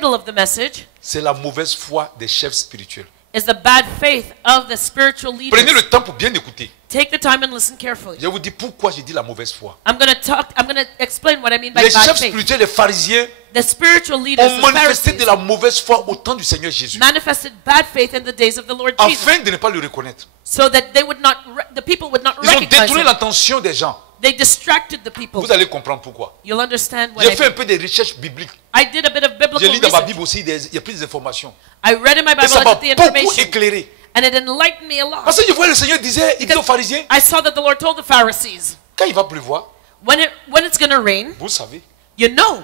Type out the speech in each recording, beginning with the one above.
title of the message c'est la mauvaise foi des chefs spirituels. is the bad faith of the spiritual Prenez leaders. le temps pour bien écouter. Take the time and listen carefully. Je vous dis pourquoi j'ai dit la mauvaise foi. I'm going to explain what I mean by Les bad chefs faith. spirituels, les pharisiens, The spiritual leaders, ont the manifesté de Pharisees, la mauvaise foi au temps du Seigneur Jésus, manifested bad faith in the days of the Lord Jesus, afin de ne pas le reconnaître. so that they would not, the people would not Ils ont recognize détourné him. l'attention des gens. They distracted the people. Vous allez comprendre pourquoi. You'll understand what J'ai I fait un mean. peu des recherches bibliques. I did a bit of J'ai biblical lu dans ma research. Bible aussi, il y a plus d'informations. I read in my Et Bible, ça I m'a got the beaucoup information, éclairé. and it enlightened me a lot. Parce que je voyais le Seigneur disait, il dit aux pharisiens, I saw that the Lord told the Pharisees, quand il va pleuvoir, when it's going to rain, vous savez, you know.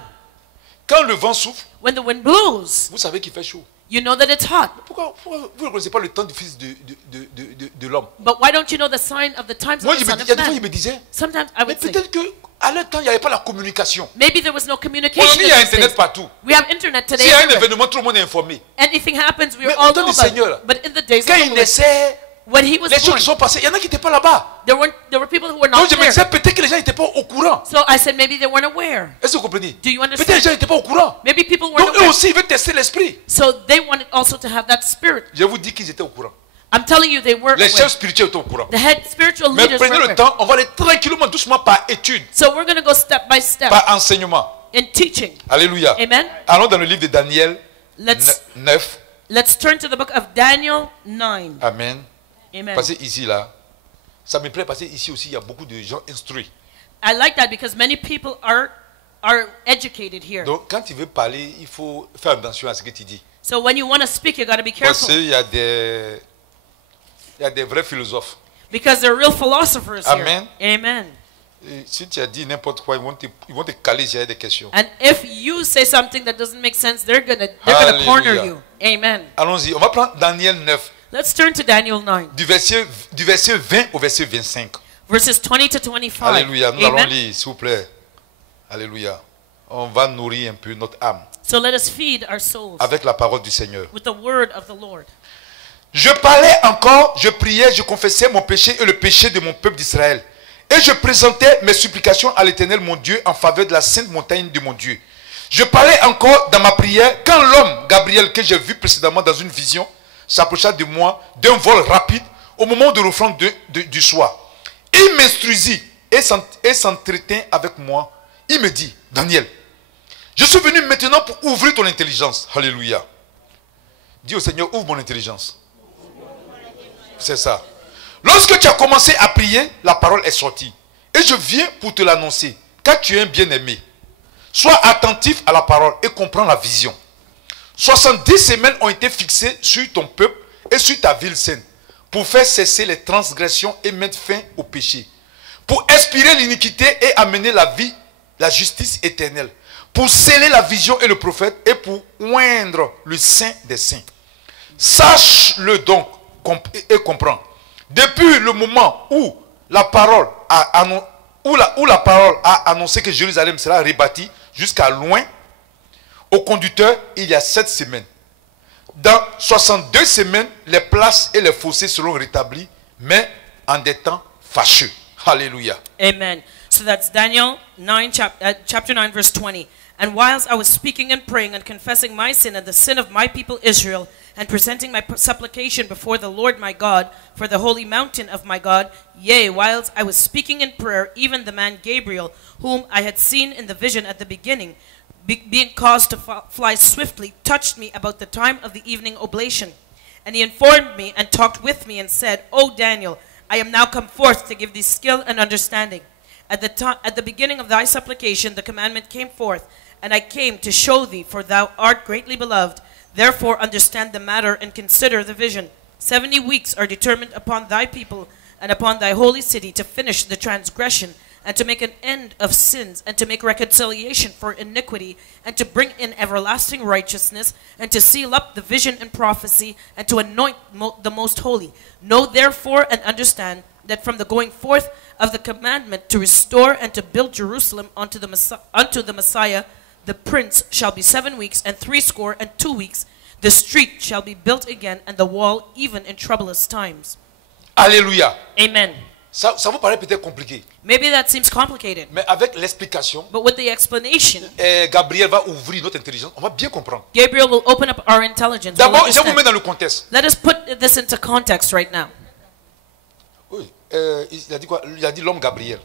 quand le vent souffle, When the wind blows, vous savez qu'il fait chaud. you know that it's hot. Pourquoi vous ne reconnaissez pas le temps du Fils de l'homme? But why don't you know the sign of the times Moi, of the Son il of y a des fois, il Man? me disait, Sometimes I mais would say, peut-être qu'à leur temps, il n'y avait pas la communication. maybe there was no communication. Aujourd'hui, il y in a those Internet days. partout. We have internet today. S'il y a un everywhere. événement, tout le monde est informé. Anything happens, we Mais all au temps know du about Seigneur, it. But in the days quand of il the Lord, naissait, when he was les choses born, qui sont passées, il y en a qui n'étaient pas là-bas. there were people who were Donc not je me there. disais, peut-être que les gens n'étaient pas au courant. So I said maybe they weren't aware. Est-ce que vous comprenez? Do you Peut-être que les understand? gens n'étaient pas au courant. Maybe people weren't Donc eux aware. aussi, ils veulent tester l'esprit. So they wanted also to have that spirit. Je vous dis qu'ils étaient au courant. I'm telling you, they were Les aware. chefs spirituels étaient au courant. The head spiritual Mais leaders were prenez le aware. temps, on va aller tranquillement, doucement, par étude, So we're going to go step by step par enseignement. in teaching. Alléluia. Amen. Allons dans le livre de Daniel Let's 9. turn to the book of Daniel 9. Amen. Amen. Parce que ici, là, ça me plaît parce que ici aussi, il y a beaucoup de gens instruits. I like that because many people are educated here. Donc, quand tu veux parler, il faut faire attention à ce que tu dis. So when you want to speak, you got to be Parce careful qu'il y a des vrais philosophes. because they're real philosophers Amen. here. Amen. Et si tu as dit n'importe quoi, ils vont te caler s'il y a des questions. And if you say something that doesn't make sense, they're gonna Hallelujah. corner you. Amen. Allons-y, on va prendre Daniel 9, Let's turn to Daniel 9, du verset 20 au verset 25. verses 20 to 25. Alléluia, nous allons Amen. lire, s'il vous plaît. Alléluia. On va nourrir un peu notre âme So let us feed our souls avec la parole du Seigneur. with the word of the Lord. Je parlais encore, je priais, je confessais mon péché et le péché de mon peuple d'Israël. Et je présentais mes supplications à l'Éternel mon Dieu en faveur de la sainte montagne de mon Dieu. Je parlais encore dans ma prière quand l'homme, Gabriel, que j'ai vu précédemment dans une vision, s'approcha de moi d'un vol rapide au moment de l'offrande du soir. Il m'instruisit et s'entretint avec moi. Il me dit, Daniel, je suis venu maintenant pour ouvrir ton intelligence. Alléluia. Dis au Seigneur, ouvre mon intelligence. C'est ça. Lorsque tu as commencé à prier, la parole est sortie. Et je viens pour te l'annoncer, car tu es un bien-aimé. Sois attentif à la parole et comprends la vision. 70 semaines ont été fixées sur ton peuple et sur ta ville sainte, pour faire cesser les transgressions et mettre fin au péché, pour expirer l'iniquité et amener la vie, la justice éternelle, pour sceller la vision et le prophète et pour oindre le saint des saints. Sache-le donc et comprends. Depuis le moment où la parole a annoncé que Jérusalem sera rebâtie jusqu'à loin, au conducteur, il y a 7 semaines. Dans 62 semaines, les places et les fossés seront rétablis, mais en des temps fâcheux. Alléluia. Amen. So that's Daniel 9, chapter 9, verse 20. And whilst I was speaking and praying and confessing my sin and the sin of my people Israel, and presenting my supplication before the Lord my God for the holy mountain of my God, yea, whilst I was speaking in prayer, even the man Gabriel, whom I had seen in the vision at the beginning, being caused to fly swiftly, touched me about the time of the evening oblation. And he informed me and talked with me and said, O Daniel, I am now come forth to give thee skill and understanding. At the beginning of thy supplication the commandment came forth, and I came to show thee, for thou art greatly beloved. Therefore understand the matter and consider the vision. 70 weeks are determined upon thy people and upon thy holy city to finish the transgression, and to make an end of sins, and to make reconciliation for iniquity, and to bring in everlasting righteousness, and to seal up the vision and prophecy, and to anoint the most holy. Know therefore and understand that from the going forth of the commandment to restore and to build Jerusalem unto the Messiah, the prince, shall be 7 weeks and 62 weeks. The street shall be built again, and the wall even in troublous times. Alléluia. Amen. Ça vous paraît peut-être compliqué. Maybe that seems complicated. Mais avec l'explication, But with the explanation, Gabriel va ouvrir notre intelligence. On va bien comprendre. Gabriel will open up our intelligence. We'll D'abord, je vous understand. mets dans le contexte. Let us put this into context right now. Oui, il a dit quoi? Il a dit l'homme Gabriel.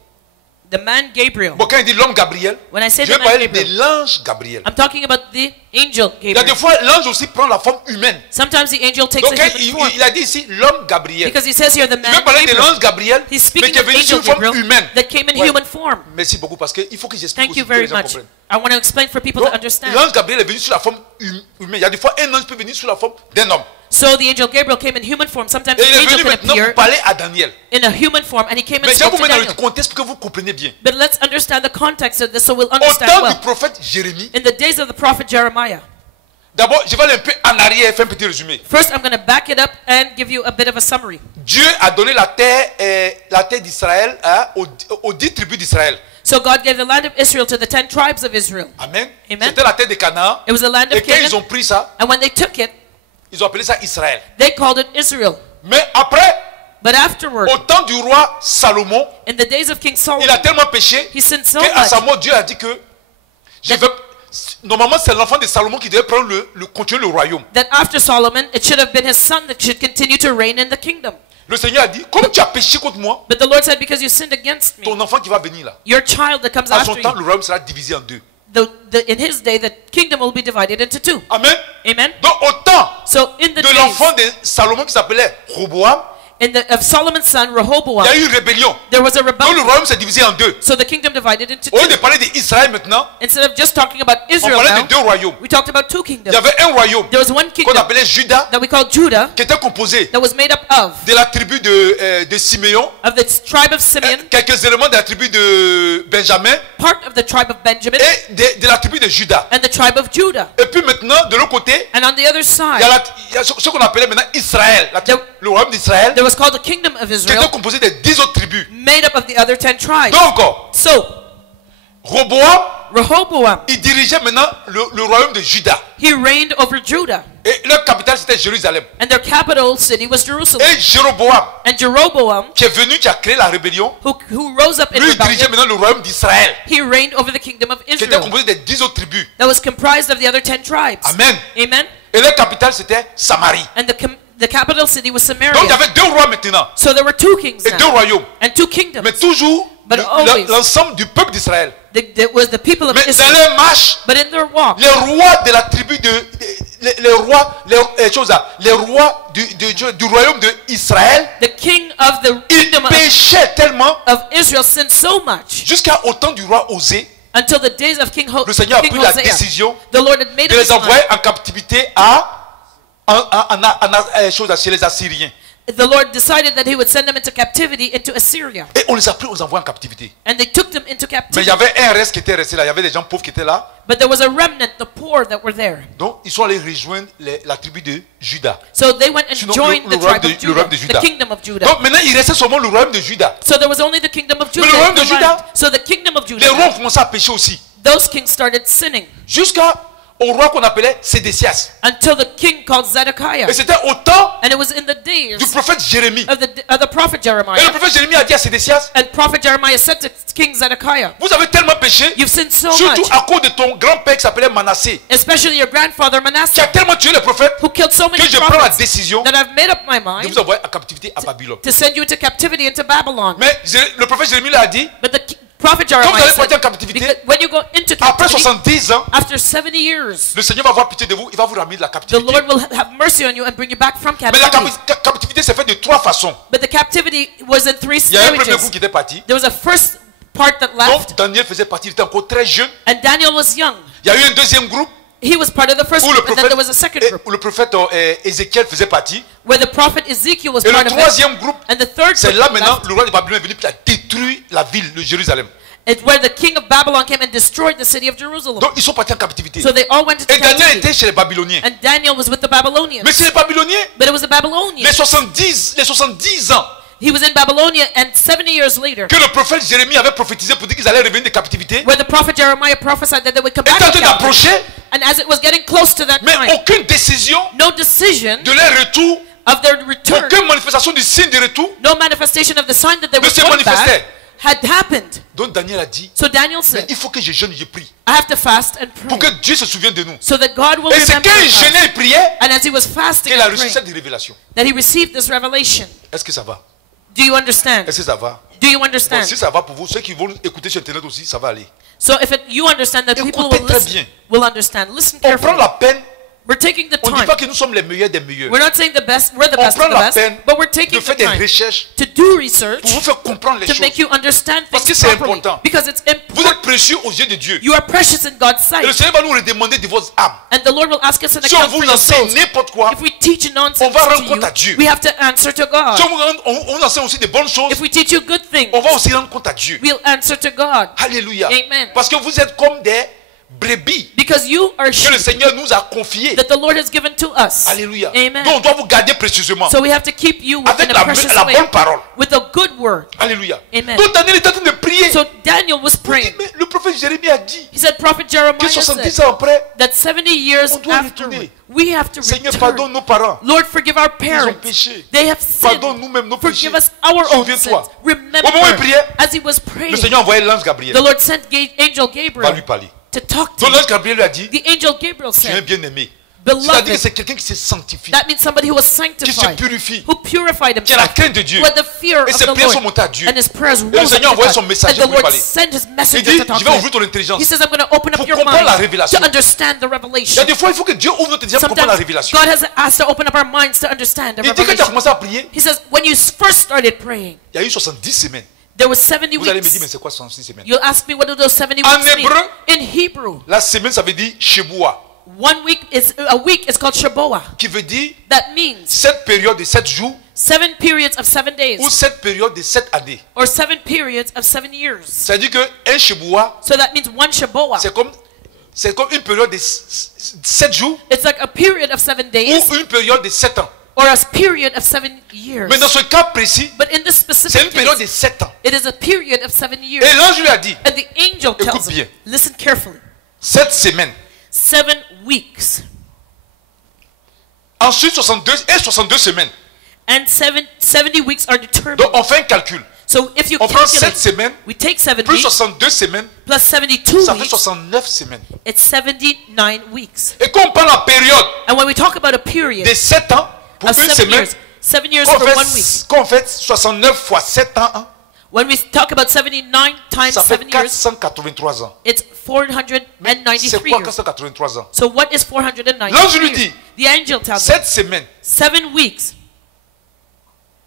The man Gabriel. Bon, quand il dit l'homme Gabriel, When I say je the vais man parler de Gabriel, l'ange Gabriel. I'm talking about the angel Il y a des Gabriel. fois, l'ange aussi prend la forme humaine. Sometimes the angel takes Donc, a quand human form. il a dit ici l'homme Gabriel. Because he says here the Il veut man parler de Gabriel. l'ange Gabriel, He's mais speaking qui est of venu sur angel une forme Gabriel humaine. that came in Ouais. human form. Merci beaucoup parce qu'il faut que j'explique Thank aussi you pour que les very gens much. comprennent. I want to explain for people Donc, to understand. l'ange Gabriel est venu sur la forme humaine. Il y a des fois un ange peut venir sur la forme d'un homme. So the angel Gabriel came in human form. Sometimes Et the il est angel venu can maintenant appear pour parler à Daniel. in a human form, and he came and Mais je spoke vous to mets dans le Daniel. contexte pour que vous compreniez bien. But let's understand the context of this so we'll Au understand temps du well. prophète Jérémie, In the days of the prophet Jeremiah, d'abord, je vais aller un peu en arrière et faire un petit résumé. first I'm going to back it up and give you a bit of a summary. Dieu a donné la terre d'Israël aux 10 tribus d'Israël. So God gave the land of Israel to the 10 tribes of Israel. Amen. Amen. C'était la terre de Canaan. It was the land Et of quand ils Canaan. ont pris ça, And when they took it, ils ont appelé ça Israël. they called it Israel. Mais après, But afterward, au temps du roi Salomon, in the days of King il Solomon, a tellement péché he sinned so qu'à much sa mort, Dieu a dit que normalement c'est l'enfant de Salomon qui devait prendre continuer le royaume. that after Solomon, it should have been his son that should continue to reign in the kingdom. Le Seigneur a dit, comme tu as péché contre moi, But the Lord said, because you sinned against me, ton enfant qui va venir là, your child that comes à son after temps, you, le royaume sera divisé en deux. in his day, the kingdom will be divided into two. Amen. Amen. Donc au temps So in the de days l'enfant de Salomon qui s'appelait Roboam, of Solomon's son il y Rehoboam, a eu une rébellion. there was a Donc le rebellion. royaume s'est divisé en deux. So the kingdom divided into Au lieu de two. parler d'Israël maintenant, Instead of just talking about on Israel parlait now, de deux royaumes. we talked about two Il kingdoms. y avait un royaume There was one qu'on kingdom appelait Juda, that we called Judah qui était composé that was made up of de la tribu de Siméon, the tribe of Simeon, quelques éléments de la tribu de Benjamin part of the tribe of Benjamin, et de la tribu de Juda. and the tribe of Judah. Et puis maintenant, de l'autre côté, And on the other il y side, a ce qu'on appelait maintenant Israël, le royaume d'Israël, there was called the kingdom of qui Israel, était composé des 10 autres tribus. made up of the other 10 tribes. Donc, So Roboam, Rehoboam, il dirigeait maintenant le royaume de Juda. he reigned over Judah, Et leur capitale, c'était Jérusalem. and their capital city was Jerusalem. Et Jéroboam, And Jeroboam, qui est venu, qui a créé la rébellion, who rose up in lui, il dirigeait rebellion, maintenant le royaume d'Israël, he reigned over the kingdom of qui était Israel, composé des 10 autres tribus. that was comprised of the other 10 tribes. Amen. Amen. Et leur capitale, c'était Samarie. And the capital city was Donc, il y Samaria. avait deux rois maintenant, So there were two kings et deux now, royaumes. and two kingdoms. Mais toujours, But always. l'ensemble du peuple d'Israël. It was the people of Mais dans Israel. leur marche, But in their walk, les rois de la tribu les rois du royaume d'Israël, the king of the ils kingdom péchaient tellement of Israel sinned so much jusqu'à au temps du roi Osée. until the days of King Le Seigneur a pris la Hosea. décision The Lord had made de up les his mind. envoyer en captivité chez les Assyriens. The Lord decided that he would send them into captivity into Assyria. Et on les a pris, on les envoie en captivité. And they took them into Mais il y captivity. avait un reste qui était resté là. Il y avait des gens pauvres qui étaient là. But there was a remnant, the poor that were there. Donc, ils sont allés rejoindre la tribu de Juda. So they went and Sinon, joined le the tribe royaume of le royaume Judah, de Juda. the kingdom of Judah. Donc, maintenant, il restait seulement le royaume de Juda. So there was only the kingdom of le Judah. royaume de in the Juda, land. So the kingdom of Les rois Judah, ont commencé à pécher aussi. those kings started sinning Jusqu'au roi qu'on appelait Sédécias. until the king called Zedekiah. Et c'était au temps And it was in the days du prophète Jérémie. of the prophet Et le Jeremiah. prophète Jérémie a dit à Sédécias, And prophet Jeremiah said to King Zedekiah, vous avez tellement péché, you've sinned so surtout much, à cause de ton grand-père qui s'appelait Manassé, especially your grandfather qui a Manasseh, tellement tué les prophètes, who killed so que many je prends la prophets, décision that I've made up my de mind vous envoyer en captivité à Babylone. to send you into captivity into Babylon. Mais le prophète Jérémie l'a dit, But the prophet quand vous Jeremiah allez partir en said, captivité, because when you go into après captivity, 70 ans, after 70 years, le Seigneur va avoir pitié de vous, il va vous ramener de la the captivité. Lord will have mercy on you and bring you back from Mais la captivity. captivité s'est faite de 3 façons. But the captivity was in 3 Il y a un premier stages. groupe qui était parti. There was a first part that left, Donc Daniel faisait partie, il était encore très jeune. and Daniel was young. Il y a eu un deuxième groupe He was part of the first où le group, and then there was a second group où le prophète Ézéchiel faisait partie. where the prophet Ezekiel was Et part le of it. troisième groupe, And the third c'est group là maintenant left, le roi de Babylone est venu pour détruire la ville de Jérusalem. it's where the king of Babylon came and destroyed the city of Jerusalem. Donc ils sont partis en captivité. So they all went into Et Daniel captivity. était chez les Babyloniens. And Daniel was with the Babylonians. Mais c'est les Babyloniens, But it was the Babylonians. les 70 ans He was in Babylonia, and 70 years later, que le prophète Jérémie avait prophétisé pour dire qu'ils allaient revenir de captivité, where the prophet Jeremiah prophesied that they would come est back en from train captivity. d'approcher, And as it was getting close to that mais time, aucune décision no decision de leur retour of their return, aucune manifestation du signe de retour no manifestation of the sign that they ne were se going manifestait. back had happened. Donc Daniel a dit, So Daniel mais said, il faut que je jeûne, je prie, I have to fast and pour que pray Dieu se souvienne de nous. so that God will Et c'est remember quand il us. jeûnait et priait And as he was fasting qu'il a and reçu praying, cette révélation. that he received this revelation. Est-ce que ça va? Do you understand? Est-ce que ça va? Do you Bon, understand? si ça va pour vous, ceux qui vont écouter sur Internet aussi, ça va aller. So if you understand that people Écoutez will très listen, bien. will understand. Listen On prend carefully. la peine, We're taking the on ne dit time. pas que nous sommes les meilleurs des meilleurs. We're not saying we're the On best prend of the la best, peine but we're de taking the faire des time recherches to do research pour vous faire comprendre les to choses. make you understand Parce que things c'est properly. important. Because it's Vous êtes important. précieux aux yeux de Dieu. You are precious in God's Et le sight. Seigneur va nous redemander de vos âmes. And the Lord will ask us an Si on account vous for your enseigne souls. n'importe quoi, If we teach nonsense on va rendre to compte à Dieu. you, we have to answer to si God. on vous enseigne aussi des bonnes choses, If we teach you good things, on va aussi rendre compte à Dieu. we'll answer to God. Alléluia. Amen. Parce que vous êtes comme des brebis Because you are que le sheep Seigneur nous a confiés. that the Lord has given to us. Alléluia. Amen. Donc on doit vous garder précieusement. So we have to keep you Avec in a precious la way, bonne parole. with a good word. Alléluia. Amen. Donc Daniel était en train de prier. So Daniel was Vous dites, praying. mais le prophète Jérémie a dit He said, Prophet que Jeremiah 70 said ans après, that 70 years on doit after, retourner. we have to Seigneur, return. pardonne nos parents. Lord, forgive our Ils ont parents. péché. They have sinned. Pardonne nous-mêmes nos péchés. Forgive us our own sins. Souviens-toi. Remember, Au moment où il priait, as he was Le praying, Seigneur a envoyé l'ange Gabriel. the Lord sent Angel Va Gabriel lui parler. to talk to Donc him. l'ange Gabriel lui a dit, The angel Gabriel tu es un said, bien-aimé. C'est-à-dire que Beloved, c'est quelqu'un qui se sanctifie, that means somebody who was qui se sanctified, purifie, who purified qui a la himself, crainte de Dieu. who had the fear Et of ses the prières sont Lord, montées à Dieu. and his prayers le rose up Seigneur to envoie God. son messager And the pour lui Lord parler. sent his Il messenger dit, to talk je vais to ouvrir him. ton intelligence. He says, I'm going to open up Pour your comprendre la mind révélation. to understand the Il y a revelation. des fois, il faut que Dieu ouvre notre intelligence pour comprendre la Sometimes révélation. God has to open up our minds to understand the Il dit que tu as revelation. commencé à prier, He says, when you first started praying, il y a eu 70 semaines. there was 70 Vous allez me dire, mais weeks. c'est quoi 66 semaines? You'll ask me, what do those 70 En weeks mean? hébreu, In Hebrew, la semaine, ça veut dire Sheboua, a week is called Shaboah. qui veut dire That means cette période de 7 jours 7 periods of 7 days, ou cette période de 7 années. or 7 periods of 7 years. C'est-à-dire qu'un Sheboua, So that means one Shaboah. c'est comme une période de 7 jours It's like a period of 7 days, ou une période de 7 ans. or a period of 7 years. Mais dans ce cas précis, But in this c'est une specific période de case, 7 ans. it is a period of 7 years. Et l'ange lui a dit, And the angel tells Écoute bien. him, listen carefully, 7 semaines. 7 weeks. Ensuite, 62 semaines. And 70 weeks are determined. Donc, on fait un calcul. So if you On prend 7 calculate, semaines, we take 7 plus weeks 62 semaines, plus 72 ça fait weeks, 69 semaines. it's 79 weeks. Et quand on prend la période And when we talk about a period de 7 ans pour of une 7 semaine, years, 7 years quand for 1 week. on fait 69 fois 7 ans, hein, When we talk about 79 times ça fait 7 years, 483 ans. it's Mais c'est 493 quoi years. 483 ans? So what is 493 L'ange lui years? dit, The angel tells him 7 semaines 7 weeks,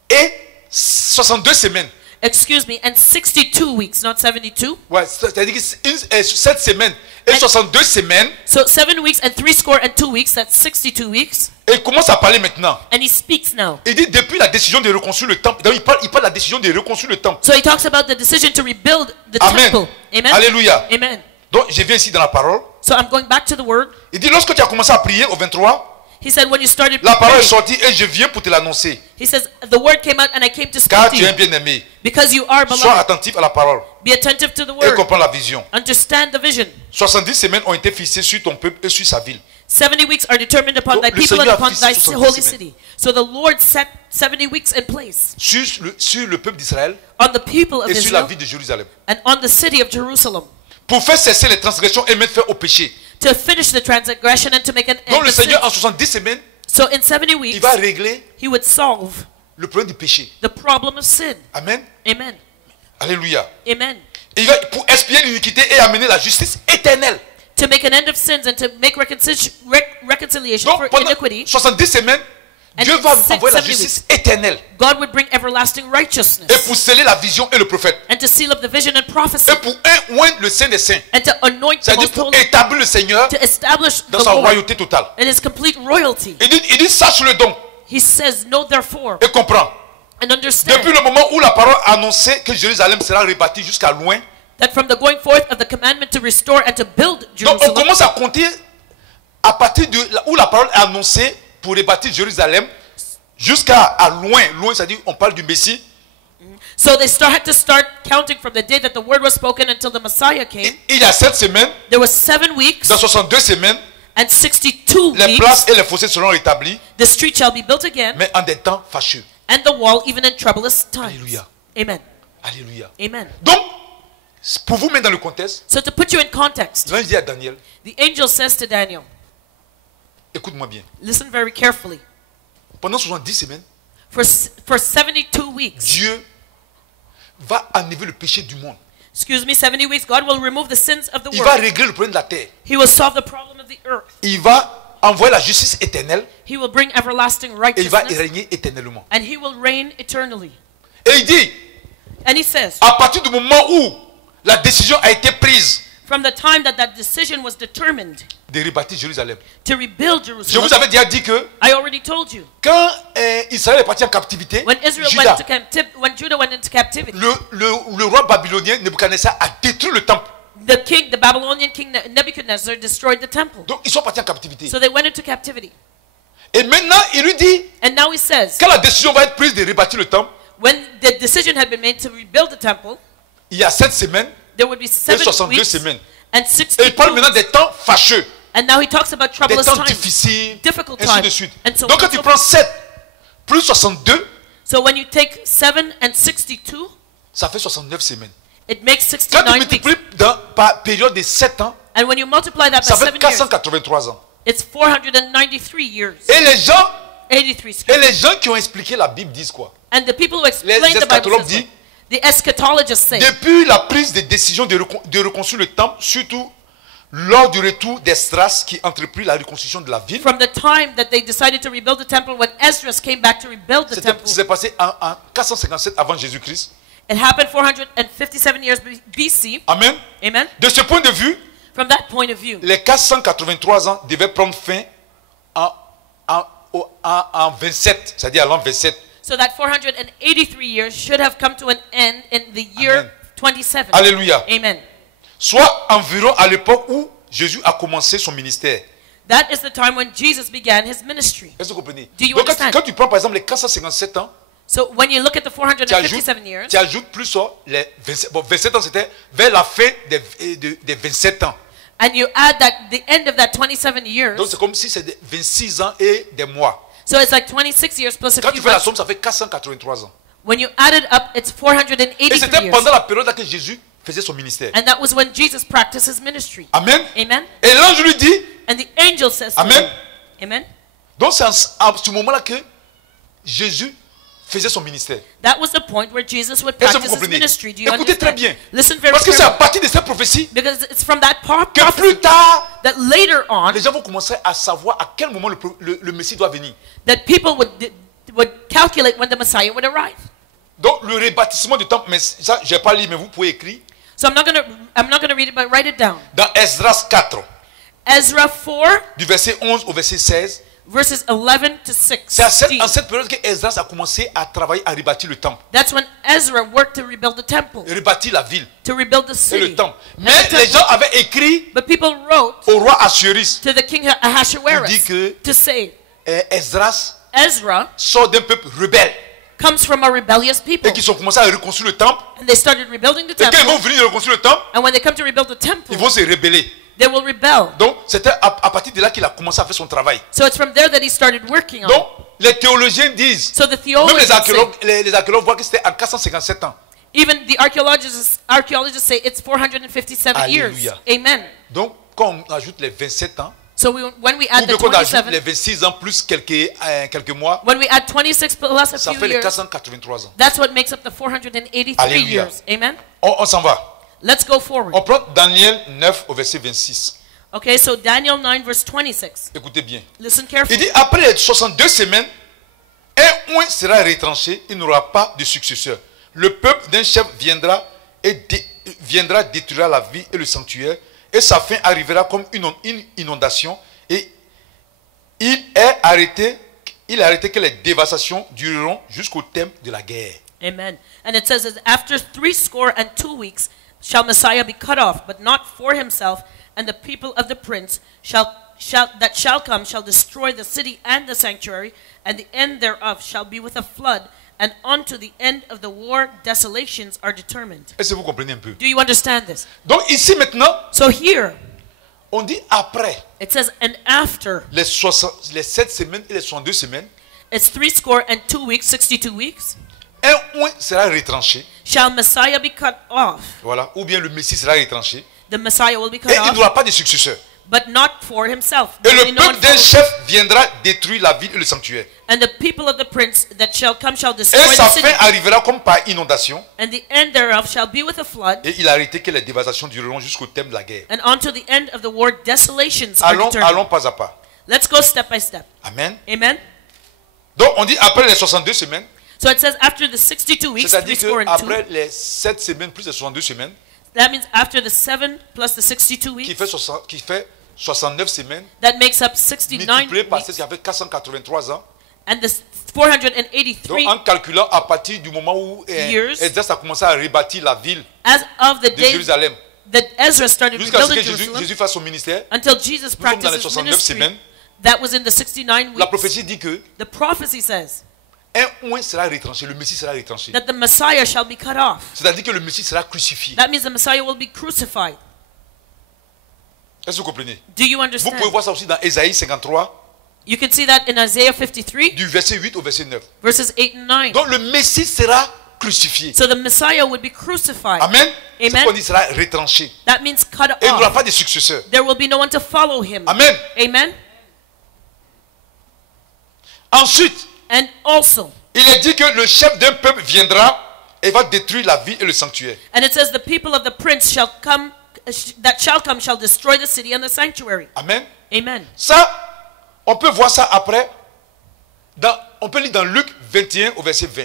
et 62 semaines. excuse me, and 62 weeks, not 72. Ouais, c'est-à-dire que 7 semaines et 62 semaines. So 7 weeks and 3 weeks, that's 62 weeks. Et il commence à parler maintenant. And he speaks now. Il dit depuis la décision de reconstruire le temple. Donc, il parle de la décision de reconstruire le temple. So he talks about the decision to rebuild the Amen. temple. Amen. Alléluia. Amen. Donc je viens ici dans la parole. So I'm going back to the word. Il dit lorsque tu as commencé à prier au 23, He said when you started la parole est praying, sortie et je viens pour te l'annoncer. he says the word came out and I came to Car speak to tu es un you bien-aimé. because you are Sois beloved. attentif à la parole Be attentive to the et word. comprends la vision. Understand the vision. 70 semaines ont été fixées sur ton peuple et sur sa ville. 70 weeks are determined upon Donc, thy le people and Seigneur a upon fixé thy 70 holy semaines. city. So the Lord set 70 weeks in place Sur le peuple d'Israël on the people of et sur la Israel ville de Jérusalem. and on the city of Jerusalem Pour faire cesser les transgressions et mettre fin au péché. to finish the transgression and to make an Donc end le to sin. Seigneur en 70 semaines, So in 70 il weeks, va régler he would solve le problème du péché. the problem of sin. Amen. Amen. Alléluia. Amen. Il va pour expier l'iniquité et amener la justice éternelle. To make an end of sins and to make reconciliation Donc for pendant iniquity, 70 semaines, And Dieu va six- envoyer la 70 justice éternelle. God would bring everlasting Et righteousness pour sceller la vision et le prophète. and to seal up the vision and prophecy Et pour oindre le Saint des Saints. and to anoint the C'est-à-dire most pour holy, établir le Seigneur to establish dans the sa Lord royauté totale. in his complete royalty. Il dit sache-le donc He says, know therefore et comprends. and understand Depuis le moment où la parole annonçait que Jérusalem sera rebâtie jusqu'à loin, that from the going forth of the commandment to restore and to build donc on Jerusalem, commence à compter à partir de là où la parole est annoncée pour rebâtir Jérusalem jusqu'à loin, c'est-à-dire on parle du Messie. so they had to start counting from the day that the word was spoken until the Messiah came. Il y a 7 semaines, There was 7 weeks, dans 62 semaines, And 62 Les weeks, places et les fossés seront rétablis, the street shall be built again, mais en des temps fâcheux. and the wall even in troublous times. Alléluia. Amen. Alléluia. Amen. Donc, pour vous mettre dans le contexte, So to put you in context, l'ange dit à Daniel, the angel says to Daniel, écoute-moi bien. listen very carefully. Pendant 70 semaines, For 72 weeks, Dieu va enlever le péché du monde. 70 weeks, God will remove the sins of the Il va world. régler le problème de la terre. He will solve the problem of the earth. Il va envoyer la justice éternelle He will bring everlasting et il va righteousness, régner éternellement. and he will reign eternally. Et il dit, And he says, à partir du moment où la décision a été prise from the time that that decision was determined de rebâtir Jérusalem, to rebuild je Jerusalem, vous avais déjà dit que I already told you, quand Israël est parti en captivité, when Israel Juda, when Judah went into captivity, le roi babylonien Nebuchadnezzar a détruit le temple. the Babylonian king Nebuchadnezzar destroyed the temple. Donc ils sont partis en captivité. So they went into captivity. Et maintenant, il lui dit, And now he says, quand la décision va être prise de rebâtir le temple, when the decision had been made to rebuild the temple, il y a 7 semaines there would be 7 62 weeks semaines. and Et 62 il parle maintenant des temps fâcheux, And now he talks about des troublous temps times, difficiles, difficult ainsi de times. suite. And so Donc on quand and tu so prends forth. 7 plus 62, So when you take 7 and 62, ça fait 69 semaines. it makes Quand tu 69 multiplies weeks. par période de 7 ans, And when you multiply that by ça fait 7 years, 483 ans. it's 493 years. Et les gens, 83, excuse et me. les gens qui ont expliqué la Bible disent quoi? And the people who explain Les the Bible eschatologues says disent, what? The eschatologists say, depuis la prise de décision de reconstruire le temple, surtout lors du retour d'Esdras qui entreprit la reconstruction de la ville, from the time that they decided to rebuild the temple, when Esdras came back to rebuild the temple, c'est passé en 457 avant Jésus-Christ. it happened 457 years BC. Amen. Amen. De ce point de vue, From that point of view, les 483 ans devaient prendre fin en 27, c'est-à-dire à l'an 27. so that 483 years should have come to an end in the year Amen. 27. Alléluia. Amen. Soit environ à l'époque où Jésus a commencé son ministère. That is the time when Jesus began his ministry. Est-ce que vous comprenez? Do you Donc understand? quand tu prends par exemple les 457 ans, So when you look at the tu ajoutes, 457 years, tu ajoutes plus les 27, bon, 27 ans, c'était vers la fin des 27 ans. and you add that the end of that 27 years, Donc c'est comme si c'est 26 ans et des mois. so it's like 26 years plus a Quand few tu fais la months. somme, ça fait 483 ans. When you add it up, it's Et 483 c'était years. pendant la période là que Jésus faisait son ministère. And that was when Jesus practiced his ministry. Amen. Amen. Et l'ange lui dit, And the angel says to Amen. him, Amen. donc c'est à ce moment-là que Jésus faisait son ministère. That was the point where Jesus would Est-ce que vous practice his comprenez? ministry. Do you Écoutez très understand? bien. Listen very Parce que c'est à carefully. partir de cette prophétie Because it's from that part que plus tard, that later on, les gens vont commencer à savoir à quel moment le Messie doit venir. that people would calculate when the Messiah would arrive. Donc le rebâtissement du temple, mais ça je n'ai pas lu, mais vous pouvez écrire. So I'm not gonna read it, but write it down. Dans Esdras 4, Ezra 4, du verset 11 au verset 16, verses 11 to c'est en 16. cette période que Esdras a commencé à travailler à rebâtir le temple, That's when Ezra worked to rebuild the temple, rebâtir la ville to rebuild the et le city. temple. And Mais the les temple. gens avaient écrit But people wrote au roi Assuérus, to the king Il dit Ahasuerus que to say, Esdras Ezra sort d'un peuple rebelle comes from a rebellious people. et qu'ils ont commencé à reconstruire le temple. And they started rebuilding the Et quand ils vont temple. venir reconstruire le temple, And when they come to rebuild the temple, ils vont se rebeller. they will rebel. Donc c'était à partir de là qu'il a commencé à faire son travail. So it's from there that he started working on. Donc les théologiens disent, So the même theologians les say, archéologues voient que c'était en 457 ans. even the archaeologists say it's 457 years. Alléluia. Amen. Donc quand on ajoute les 27 ans, So when we ou add bien the qu'on ajoute 27, les 26 ans plus quelques mois, when we add 26 plus a ça few fait les years, 483 ans. that's what makes up the 483 Alléluia. years. Amen. On s'en va. Let's go forward. On prend Daniel 9 au verset 26. Okay, so Daniel 9 verse 26. Écoutez bien. Listen Il carefully. dit, après les 62 semaines, un oint sera retranché, il n'aura pas de successeur. Le peuple d'un chef viendra détruira la ville et le sanctuaire, et sa fin arrivera comme une inondation, et il est arrêté que les dévastations dureront jusqu'au terme de la guerre. Amen. And it says, that after 62 weeks shall Messiah be cut off, but not for himself, and the people of the prince shall come shall destroy the city and the sanctuary, and the end thereof shall be with a flood, and unto the end of the war desolations are determined. Est-ce que vous comprenez un peu? Do you understand this? Donc ici maintenant, So here, On dit après It says, and after, les 7 semaines et les 62 semaines, it's 62 weeks, 62 weeks, un oint sera retranché. shall Messiah be cut off. Voilà. Ou bien le Messie sera retranché. The Messiah will be cut Et il off, n'aura pas de successeur. but not for himself. Et There will le be no one peuple d'un follow- chef viendra détruire la ville et le sanctuaire. And the people of the prince that shall come shall Et destroy sa the city, fin arrivera comme par inondation. and the end thereof shall be with a flood, Et il a arrêté que les dévastations dureront jusqu'au terme de la guerre. and unto the end of the war desolations are Allons determined. pas à pas. Let's go step by step. Amen. Amen. Donc on dit après les 62 semaines, So it says after the 62 weeks, c'est-à-dire 62, qu'après les 7 semaines plus les 62 semaines, that means after the 7 plus the 62 qui weeks, fait 69 semaines, that makes up 69 multiplié par weeks, 7, qui avait 483 ans. and the Donc 483 en calculant à partir du moment où Years. Esdras a commencé à rebâtir la ville as of the de day Jérusalem, that Ezra started jusqu'à ce que rebuilding Jésus, Jerusalem, Jésus fasse son ministère, until Jesus nous sommes dans les practiced his 69 ministry, semaines. that was in the 69 La weeks. prophétie dit que The prophecy says un oint sera retranché, le Messie sera retranché. that the Messiah shall be cut off. C'est-à-dire que le Messie sera crucifié. That means the Messiah will be crucified. Est-ce que vous comprenez? Do you Vous understand? pouvez voir ça aussi dans Ésaïe 53, You can see that in Isaiah 53, du verset 8 au verset 9. verses 8 and 9. Donc le Messie sera crucifié. So the Messiah would be crucified. Amen. C'est Amen. ce qu'on dit, sera retranché. That means cut Et il n'aura off. pas de successeur. There will be no one to follow him. Amen. Amen. Ensuite, And also, il est dit que le chef d'un peuple viendra et va détruire la ville et le sanctuaire. and it says the people of the prince shall come, that shall come shall destroy the city and the sanctuary. Amen. Amen. Ça, on peut voir ça après. On peut lire dans Luc 21 au verset 20.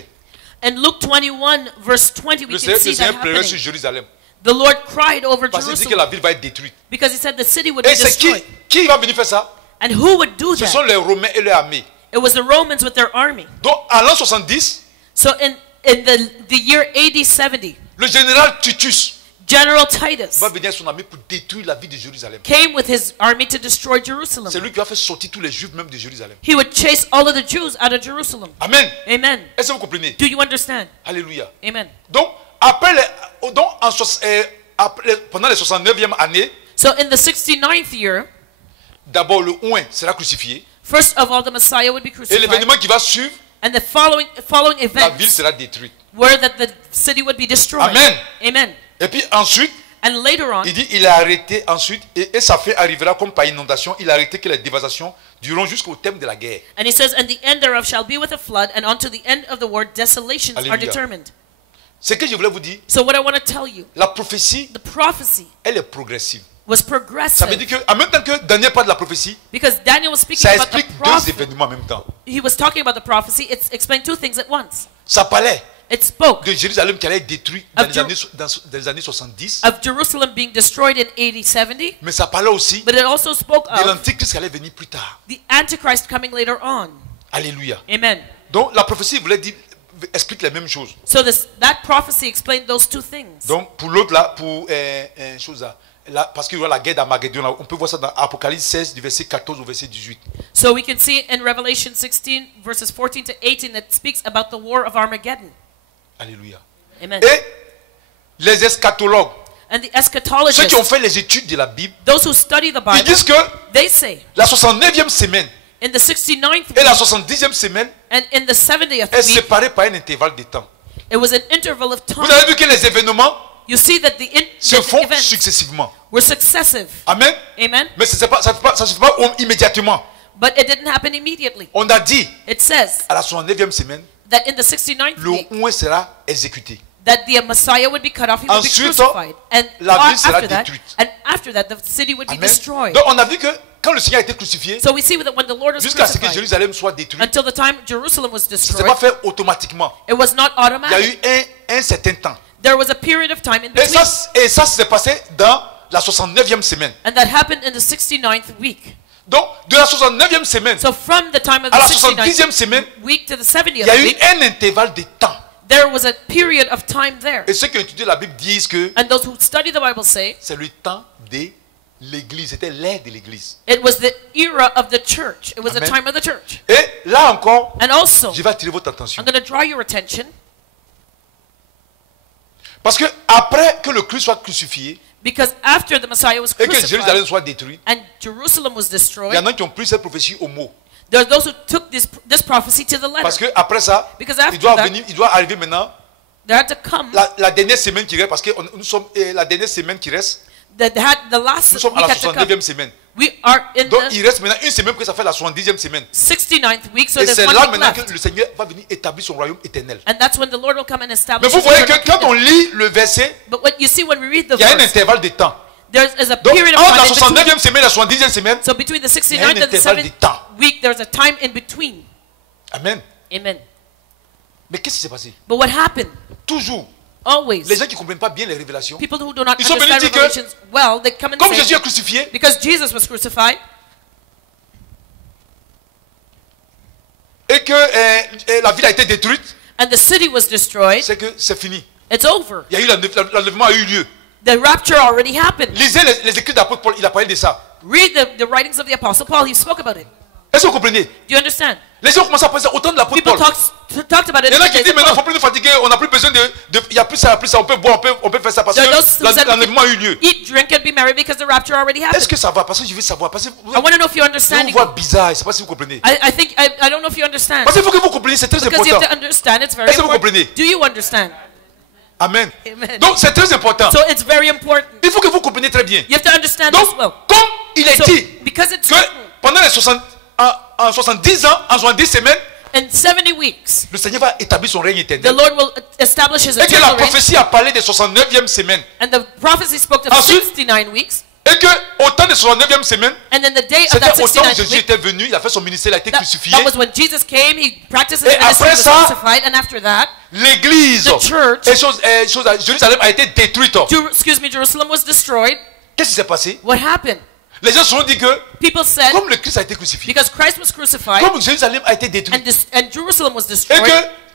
And Luke 21 verse 20, we Le can see that Seigneur pleurait sur happening. Jérusalem. The Lord cried over Parce qu'il dit que Jerusalem la ville va être détruite. because he said the city would be Et c'est destroyed. qui va venir faire ça? And who would do Ce sont that? les Romains et leur armée. It was the Romans with their army. Donc, en l'an 70, So in the year AD 70, le général Titus General Titus va venir avec son armée pour détruire la ville de Jérusalem. came with his army to destroy Jerusalem. C'est lui qui va faire sortir tous les Juifs même de Jérusalem. He would chase all of the Jews out of Jerusalem. Amen. Amen. Est-ce que vous comprenez? Do you understand? Alléluia. Amen. Donc, pendant les 69e année, So in the 69th year, d'abord le oint sera crucifié. first of all, the Messiah would be Et crucified. l'événement qui va suivre, And the following la ville events sera détruite. were that the city would be destroyed. Amen. Amen. Et puis ensuite, And later on, il dit, il a arrêté ensuite, et sa fin arrivera comme par inondation, il a arrêté que les dévastations dureront jusqu'au terme de la guerre. and he says, and the end thereof shall be with a flood, and unto the end of the war desolations are Alléluia. determined. Ce que je voulais vous dire, So what I want to tell you, la prophétie, the prophecy elle est progressive. was Ça veut progressive. dire qu'en même temps que Daniel parle de la prophétie, Because Daniel was speaking ça about explique the deux prophecy. événements en même temps. He was talking about the prophecy. It's explained two things at once. Ça parlait It spoke de Jérusalem qui allait être détruit dans Of dans les années 70, of Jerusalem being destroyed in AD 70, mais ça parlait aussi but it also spoke de of l'antichrist qui allait venir plus tard. the Antichrist coming later on. Alléluia. Amen. Donc la prophétie voulait dire, explique les mêmes choses. So that prophecy explained those two things. Donc pour l'autre là, pour chose là, parce qu'il y aura la guerre d'Armageddon, là, on peut voir ça dans Apocalypse 16 du verset 14 au verset 18. So we can see in Revelation 16 verses 14 to 18 that speaks about the war of Armageddon. Alléluia. Amen. Et les eschatologues, And the ceux qui ont eschatologists, fait les études de la Bible, those who study the ils Bible, disent que they say la 69e semaine in the 69th et la week 70e semaine and in the 70th est week, séparée par un intervalle de temps. it was an interval of Vous time. avez vu que les événements You see that the se font events successivement. were successive. Amen. Amen. Mais ça ne se fait pas immédiatement. But it didn't happen immediately. On a dit It says à la 69e semaine, that in the 69th le week, oint sera exécuté. that the Messiah would be cut off, he would be Ensuite, crucified. And la ville sera after that, the city would be Amen. destroyed. Donc on a vu que quand le Seigneur a été crucifié, So we see that when the Lord was jusqu'à ce que crucified, Jérusalem soit détruit, until the time Jerusalem was ça ne s'est pas destroyed, fait automatiquement. it was not Il y a automatic. eu un certain temps. There was a period of time in Et between. ça s'est passé dans la 69e semaine. And that happened in the 69th week. Donc de la 69e semaine So from the time of à la the 70e 69th semaine, week to the il y a 70th eu week, un intervalle de temps. there was a period of time there. Et ceux qui ont étudié la Bible disent que And those who study the Bible say c'est le temps de l'église, c'était l'ère de l'église. it was the era of the church. It was the Amen. time of the church. Et là encore, And also, je vais attirer votre attention. I'm going to draw your attention Parce que après que le Christ soit crucifié Because after the Messiah was et que Jérusalem crucified soit détruit, and Jerusalem was il y destroyed, en a qui ont pris cette prophétie au mot. there are those who took this prophecy to the Parce letter. que après ça, Because il after doit that, il doit arriver maintenant there had to come la dernière semaine qui reste, parce que nous sommes la dernière semaine qui reste, the last nous sommes à week la had to come. 69e semaine. We are in Donc the il reste maintenant une semaine pour que ça fait la 70e semaine. 69th week, so Et there's c'est 1 là week maintenant left. que le Seigneur va venir établir son royaume éternel. And that's when the Lord will come and Mais establish vous his voyez eternal que quand on kingdom. lit le verset, But what you see when we read the il y a un verse, intervalle de temps. there is a Donc period of entre la time in between. 69e semaine et la 70e semaine, So between the il y a un 69th and the intervalle de 7th temps. week, there's a time in between. Amen. Amen. Mais qu'est-ce qui s'est passé? But what happened? Toujours, Always, les gens qui ne comprennent pas bien les révélations, people who do not Ils sont understand venus dire que, revelations well, they come and comme say, Jésus est crucifié, because Jesus was crucified et que la ville a été détruite, and the city was destroyed, c'est que c'est fini. it's over. Il y a eu l'enlèvement a eu lieu. The rapture already happened. Lisez les écrits d'apôtre Paul, il a parlé de ça. Read the writings of the Apostle Paul. He spoke about it. Est-ce que vous comprenez? Do you understand? Les gens ont commencé à penser autant de l'apôtre People Paul. talked about it. Il y en a in the qui days disent of maintenant, il ne Paul. faut plus nous fatiguer, on n'a plus besoin il n'y a plus ça, on peut boire, on peut faire ça parce There are those who que said l'enlèvement a eu lieu. eat, drink, and be merry because the rapture already Est-ce happened. que ça va? Parce que je veux savoir. Parce que vous I want to know if you're vous understanding. voyez bizarre, je ne sais pas si vous comprenez. I don't know if you understand. Parce qu'il faut que vous compreniez, c'est très Because you important. have to understand. It's very Est-ce que vous important. comprenez? Do you understand? Amen. Amen. Donc c'est très important. So it's very important. Il faut que vous compreniez très bien. You have to understand Donc, this well. comme il est So, dit because it's que pendant les 70 ans, en 70 semaines, in 70 weeks, le Seigneur va établir son règne the éternel. Lord will establish his Et que la eternal reign. prophétie a parlé des 69e semaines. And the prophecy spoke of Ensuite, 69 weeks. Et que au temps de 69e semaine, And then the day of c'était that au temps où 69th Jésus week, était venu, il a fait son ministère, il a été crucifié. that was when Jesus came, he practiced his Et ministry, après he was ça, crucified, and after that, L'église The church- Jérusalem a été détruite. Jerusalem was destroyed. Qu'est-ce qui s'est passé? What happened? Les gens se sont dit que People said, comme le Christ a été crucifié, because Christ was crucified, comme Jérusalem a été détruit, and Jerusalem was et destroyed,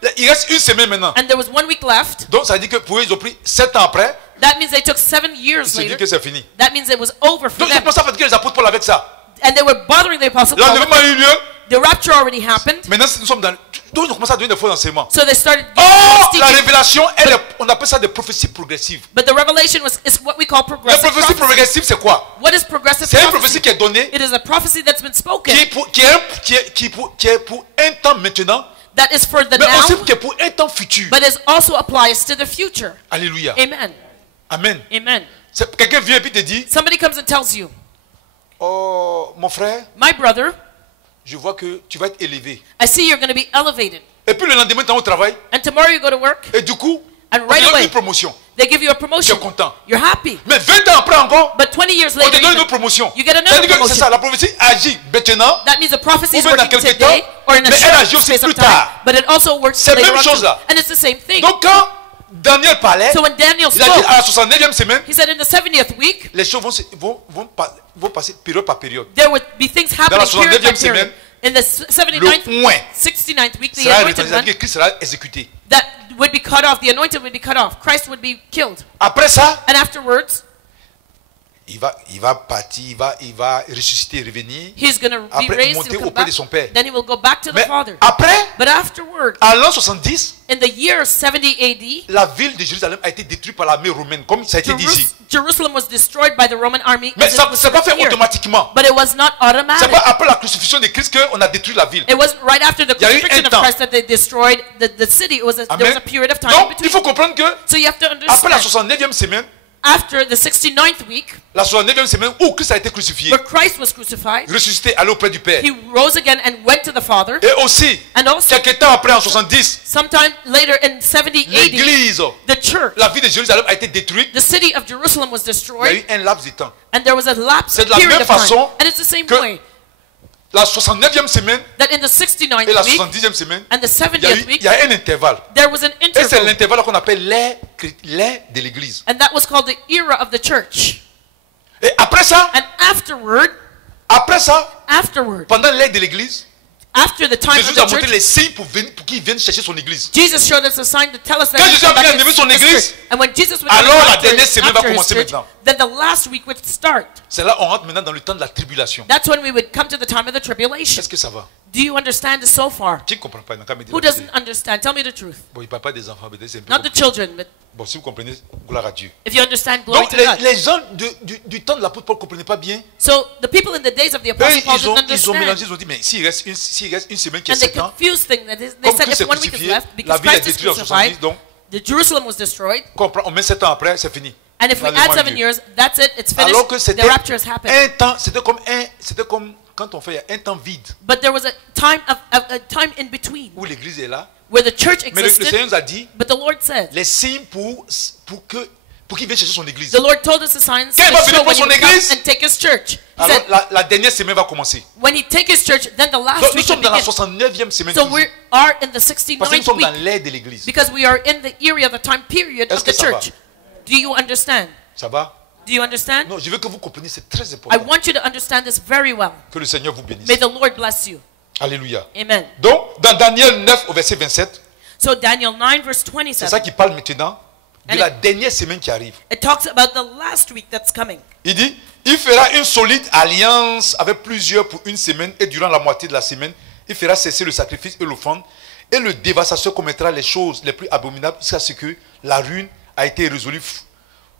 que il reste une semaine maintenant. and there was 1 week left, Donc ça veut dire que pour eux, ils ont pris 7 ans après, that means they took 7 ils years se disent later. que c'est fini. That means it was over for Donc ils them. commencent à fatiguer les apôtres Paul avec ça. And they were bothering the Apostle Paul. L'enlèvement a eu lieu. The rapture already happened. Maintenant, nous sommes dans. Donc ils ont commencé à donner des faux enseignements. So they started Oh, la teaching. révélation, on appelle ça des prophéties progressives. But the revelation is what we call Les progressive prophéties prophecy. progressives, c'est quoi? What is progressive C'est une prophecy? prophétie qui est donnée, It is a prophecy that's been spoken qui est pour un temps maintenant, that is for the mais aussi now, qui est pour un temps futur. but it also applies to the future. Alléluia. Amen. Amen. Amen. Quelqu'un vient et puis te dit, Somebody comes and tells you, oh, mon frère, my brother, je vois que tu vas être élevé. I see you're going to be elevated. Et puis le lendemain, tu es au travail, And tomorrow you go to work, et du coup, and on te right donne away une promotion. they give you a Tu promotion. es content. You're happy. Mais 20 ans après encore, But 20 years on later, te donne une even, autre promotion. you get another C'est-à-dire que promotion. c'est ça, la prophétie agit maintenant, That means the prophecy Ou is bien dans working quelques today temps, or in a mais elle agit short aussi space plus of time. tard. But it also works C'est la later même on chose too. là. And it's the same thing. Donc quand Daniel parlait, So when Daniel il a dit spoke, à la 69e semaine, he said in the 70th week, les choses vont passer période par période. there would be things Dans la happening period by 69e period. semaine, In the 79th, le moins 69th week, the sera anointed retenu, c'est-à-dire one, que Christ sera exécuté. that would be cut off, the anointed would be cut off. Christ would be killed. Après ça, And afterwards, il va partir, il va ressusciter, revenir. he's going to be Après, raised, monter he'll come auprès back. de son père. Then he will go back to the Mais Father. après, But afterward, à l'an 70, in the year 70 AD, la ville de Jérusalem a été détruite par l'armée romaine, comme ça a été dit ici. Jerusalem was destroyed by the Roman army. Mais as it ça was s'est pas fait here. automatiquement. But it was not C'est automatic. pas après la crucifixion de Christ qu'on a détruit la ville. It wasn't right after the Il y a eu crucifixion un of temps. Christ that they destroyed the city. It was there was Amen. a period of time in Donc, il between. faut comprendre que So you have to après la understand, 69e semaine, after the 69th week, la 69e semaine où Christ a été crucifié, where Christ was crucified, ressuscité, allé auprès du Père. he rose again and went to the Father. Et aussi, And also, quelques temps après, en 70, sometime later in 70 AD, l'église, the church, la ville de Jérusalem a été détruite. the city of Jerusalem was Il y a destroyed, eu un laps de temps. and there was a lapse C'est de la period même of time. façon And it's the same que way La 69e semaine that in the 69th et la week 70e semaine, and the il y a 70th eu- week, il y a un intervalle. there was an Et c'est interval. l'intervalle qu'on appelle l'ère de l'église. And that was called the era of the church. Et après ça, And afterward, pendant l'ère de l'église, after the time of Jésus a the montré church, les signes pour qu'ils viennent chercher son église. Jesus showed us a sign to tell us that Quand he Jésus came a back venu in animer son his église, spirit. And when Jesus would alors come la after dernière semaine va his commencer church, maintenant. then the last week would start. C'est là on rentre maintenant dans le temps de la tribulation. That's when we would come to the time of the tribulation. Est-ce que ça va? Do you understand this so far? Qui ne comprend pas? Il n'a qu'à me dire Who la doesn't vérité. understand? Tell me the truth. Bon, il ne parle pas des enfants, mais c'est un peu Not the compliqué. children, but Bon, si vous comprenez, gloire à Dieu. If you understand, glory Donc, to God. les gens du temps de l'apôtre Paul ne comprenaient pas bien. So the people in the days of the Apostle Eux, Paul ils ont didn't mélangé, understand. ils ont dit, mais s'il reste une semaine qui est And they 7 ans, confused things. They comme said Christ if est 1 week is crucifié, left, la because ville est Christ is détruite en 70, crucified, donc the Jerusalem was destroyed. on met 7 ans après, c'est fini. And if we add 7 years, that's it, it's finished. Alors que The c'était rapture has happened. un temps, c'était comme quand on fait un temps vide, But there was a time in between où l'église est là. where the church Mais le existed. Seigneur nous a dit, But the Lord said, les signes pour qu'il vienne chercher son église. the Lord told us the signs Quand il to va venir show pour when he son would come église, and take his church. He Alors said, la dernière semaine va commencer. when he take his church, then the last Donc nous week will sommes dans la begin. 69e semaine. So toujours. we are in the Parce que nous 69th sommes dans week l'ère de l'église. because we are in the area of the time period Est-ce of que the ça va? church. Do you understand? Ça va? Do you understand? Non, je veux que vous compreniez, c'est très I important. want you to understand this very well. Que le Seigneur vous bénisse. May the Lord bless you. Alléluia. Amen. Donc, dans Daniel 9 au verset 27, So Daniel 9 verse c'est ça 27, qui parle maintenant de And la dernière semaine qui arrive. it talks about the last week that's coming. Il dit, il fera une solide alliance avec plusieurs pour une semaine et durant la moitié de la semaine, il fera cesser le sacrifice et l'offrande et le dévastateur commettra les choses les plus abominables jusqu'à ce que la ruine a été résolue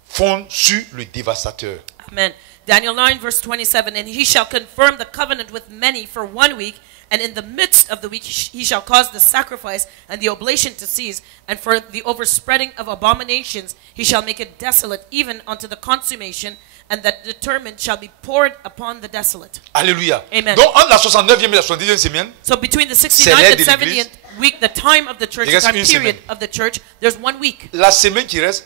fonde sur le dévastateur. Amen. Daniel 9 verse 27, and he shall confirm the covenant with many for 1 week, and in the midst of the week he shall cause the sacrifice and the oblation to cease, and for the overspreading of abominations he shall make it desolate even unto the consummation, and that determined shall be poured upon the desolate. Alléluia. Amen. Donc entre la 69e et la 70e semaine, So between the C'est 69th l'aide and de l'Église. 70th week, the time of the church, Il the reste time une period semaine. of the church, there's 1 week. la semaine qui reste,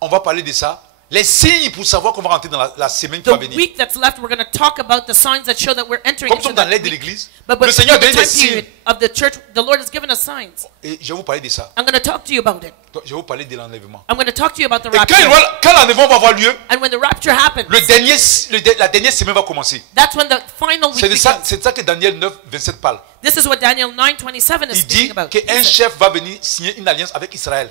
on va parler de ça. Les signes pour savoir qu'on va rentrer dans la semaine qui The va venir. week that's left, we're going to talk about the signs that show that we're entering Comme into nous sommes dans that l'ère de week. l'église, But le Seigneur a the donné time des signes. period of the church, the Lord has given us signs. Et je vais vous parler de ça. I'm going to talk to you about it. Donc, je vais vous parler de l'enlèvement. I'm going to talk to you about the Et rapture. quand l'enlèvement va avoir lieu, And when the rapture happens, la dernière semaine va commencer. that's when the final week C'est de ça, begins. c'est de ça que Daniel 9, 27 parle. This is what Daniel 9:27 is Il speaking dit about. qu'un chef va venir signer une alliance avec Israël.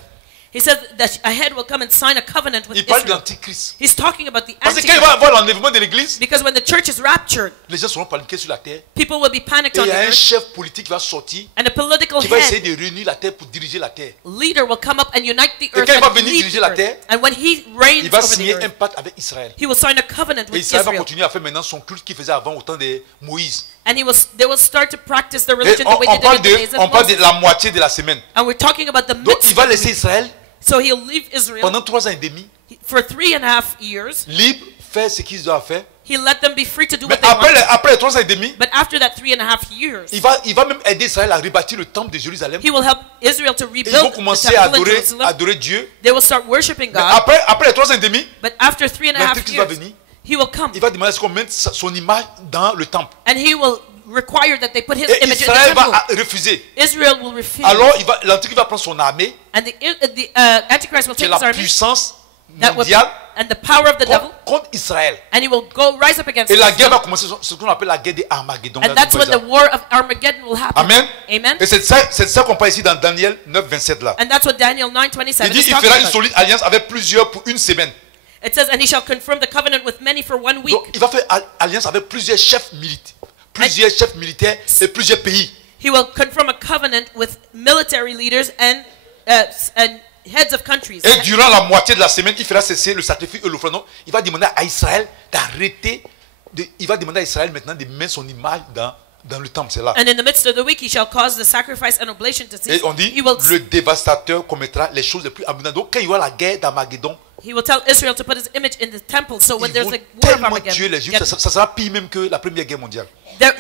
He says that a head will come and sign a covenant with Il parle de Israel. l'antichrist. He's talking about the Parce que quand il Antichrist. va avoir l'enlèvement de l'église, Because when the church is raptured, les gens seront paniqués sur la terre. people will be panicked Et on il y the a un earth. chef politique qui va sortir, And a political qui va essayer head, de réunir la terre pour diriger la terre. leader will come up and unite the earth quand il va and venir lead diriger the la earth. terre, And when he reigns Il va over the signer un earth, pacte avec Israël. he will sign a covenant Et with Israël va Israel. continuer à faire maintenant son culte qu'il faisait avant au temps de Moïse. And they will start to practice the Et religion the way on they did parle in the days on of parle de Moses. la moitié de la semaine. And we're talking about the Donc midst il va of the laisser week. Israël So he'll leave Israel pendant 3 ans et demi, for 3.5 years. libre, faire ce qu'ils doivent faire. He'll let them be free to do Mais what they want. après les 3 ans et demi, But after that 3.5 years, il va même aider Israël à rebâtir le temple de Jérusalem. he will help Israel to Et ils vont rebuild the commencer à temple in Jerusalem. adorer Dieu. They will start worshiping Mais God. après les 3 ans et demi, But after 3.5 l'Antichrist va years, venir. he will come Il va demander à ce qu'on mette son image dans le temple. and he will require that they put his Et image in Israël the temple. va refuser. Israel will refuse. Alors l'Antichrist va prendre son armée, And the Antichrist will qui est take his la army puissance that will, mondiale, and the power of the devil, contre Israël. and he will go rise up against Et la Israel. guerre va commencer, ce qu'on appelle la guerre des Armageddon. And that's when the war of Armageddon will happen. Amen. Amen. Et c'est ça qu'on parle ici dans Daniel 9, 27 là. And that's what Daniel Il 9:27 dit is il talking fera une about. solide alliance avec plusieurs pour une semaine. It says, and he shall confirm the covenant with many for 1 week. Donc il va faire alliance avec plusieurs chefs militaires et plusieurs pays. He will confirm a covenant with military leaders and heads of countries. Et durant la moitié de la semaine, il fera cesser le sacrifice et l'offrande. Donc, il va demander à Israël d'arrêter. Il va demander à Israël maintenant de mettre son image dans le temple. C'est là. And in the midst of the week, he shall cause the sacrifice and oblation to cease. Et on dit, He will, le dévastateur commettra les choses les plus abominables. Donc quand il y aura la guerre d'Armageddon, he will tell Israel to put his image in the temple. So when ils there's vont a war of tellement tuer les Armageddon, Juifs, ça sera pire même que la première guerre mondiale.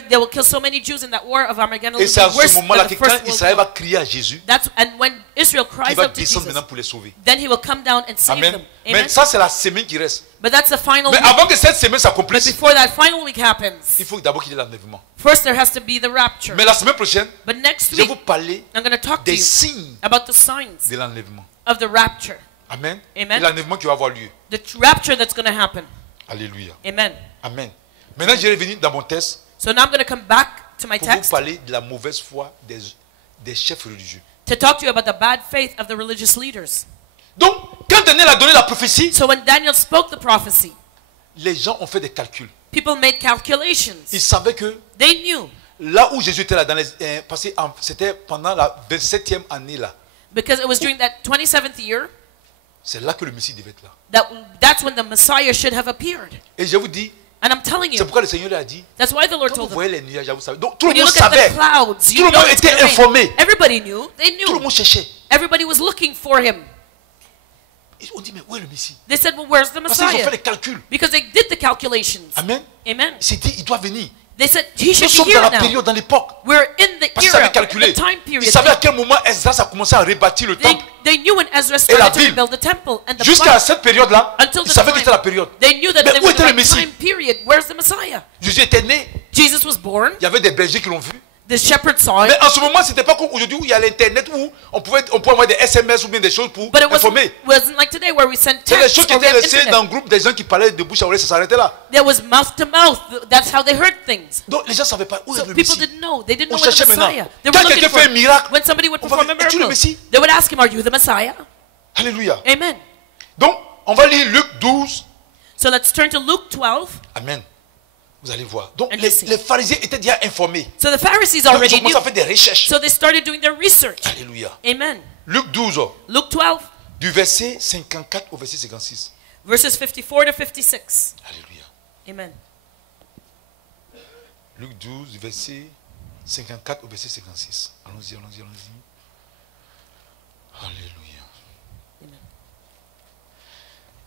they will kill so many Jews in that war of Armageddon. Et It c'est will à be ce worse moment-là than que the quand first World Israël va War. crier à Jésus, And when Israel il cries va out to descendre Jesus, maintenant pour les sauver. then he will come down and save Amen. them. Mais Amen. ça, c'est la semaine qui reste. But that's the final Mais week. avant que cette semaine But s'accomplisse, before that final week happens, il faut d'abord qu'il y ait l'enlèvement. first there has to be the rapture. Mais la semaine prochaine, But next je vais week, vous parler I'm going to talk to des you signes about the signs de l'enlèvement. of the rapture. Amen. Amen. Et l'enlèvement qui va avoir lieu. The rapture that's going to happen. Alléluia. Amen. Amen. Maintenant, je vais revenir dans mon texte So now I'm going to come back to my pour vous text parler de la mauvaise foi des chefs religieux. to talk to you about the bad faith of the religious leaders. Donc, quand Daniel a donné la prophétie, So when Daniel spoke the prophecy, les gens ont fait des calculs. people made calculations. Ils savaient que They knew là où Jésus était là, parce que c'était pendant la 27e année là, because it was during that 27th year C'est là que le Messie devait être là. That's when the Messiah should have appeared. Et je vous dis, And I'm telling c'est you, pourquoi le Seigneur lui a dit, that's why the Lord quand vous told them. voyez les nuages, vous savez. Donc tout le When you monde look at savait. the clouds, Tout you le know monde it's était gonna rain. informé. Everybody knew. They Tout le knew. monde cherchait. Everybody was looking for him. Ils ont dit, mais où est le Messie? They said, well, where's the Parce qu'ils ont fait Messiah? les calculs. Because they did the calculations. Amen. Amen. Il s'est dit, il doit venir. They said, he Nous should sommes be dans here la now. période, dans l'époque. We're in the Parce qu'ils savaient era, calculer. the time Ils period. savaient à quel moment Esdras a commencé à rebâtir le temple. They knew when Ezra la started to ville. rebuild the temple and the Jusqu'à plaque. cette période-là, Until ils the savaient que c'était la time, période. they knew that Mais they où were in était the le right Messie? time period. Where's the Messiah? Jésus était né. Jesus was born. Il y avait des bergers qui l'ont vu. The shepherds saw it. Mais en ce moment, c'était pas comme aujourd'hui où il y a l'internet où on pouvait envoyer des SMS ou bien des choses pour But it informer. wasn't like today where we send C'est des texts choses qui or we étaient have laissées internet. dans le groupe des gens qui parlaient de bouche à oreille, ça s'arrêtait là. There was mouth to mouth. That's how they heard things. Donc les gens ne savaient pas où est So le people Messie. didn't know. They didn't On know when the cherchait maintenant. Messiah. They Quand were looking quelqu'un for fait un miracle, when somebody would on va perform a dire, es-tu le miracle, Messie? they would ask him, "Are you the Messiah?" Alléluia. Amen. Donc, on va lire Luc 12. So let's turn to Luke 12. Amen. Vous allez voir. Donc And les listen. pharisiens étaient déjà informés. So the Pharisees Donc, ils ont already commencé knew. à faire des recherches. So they started doing their research. Alléluia. Amen. Luc 12, Luke 12, du verset 54 au verset 56. verses 54 to 56. Alléluia. Amen. Luc 12, du verset 54 au verset 56. Allons-y, allons-y, allons-y. Alléluia. Amen.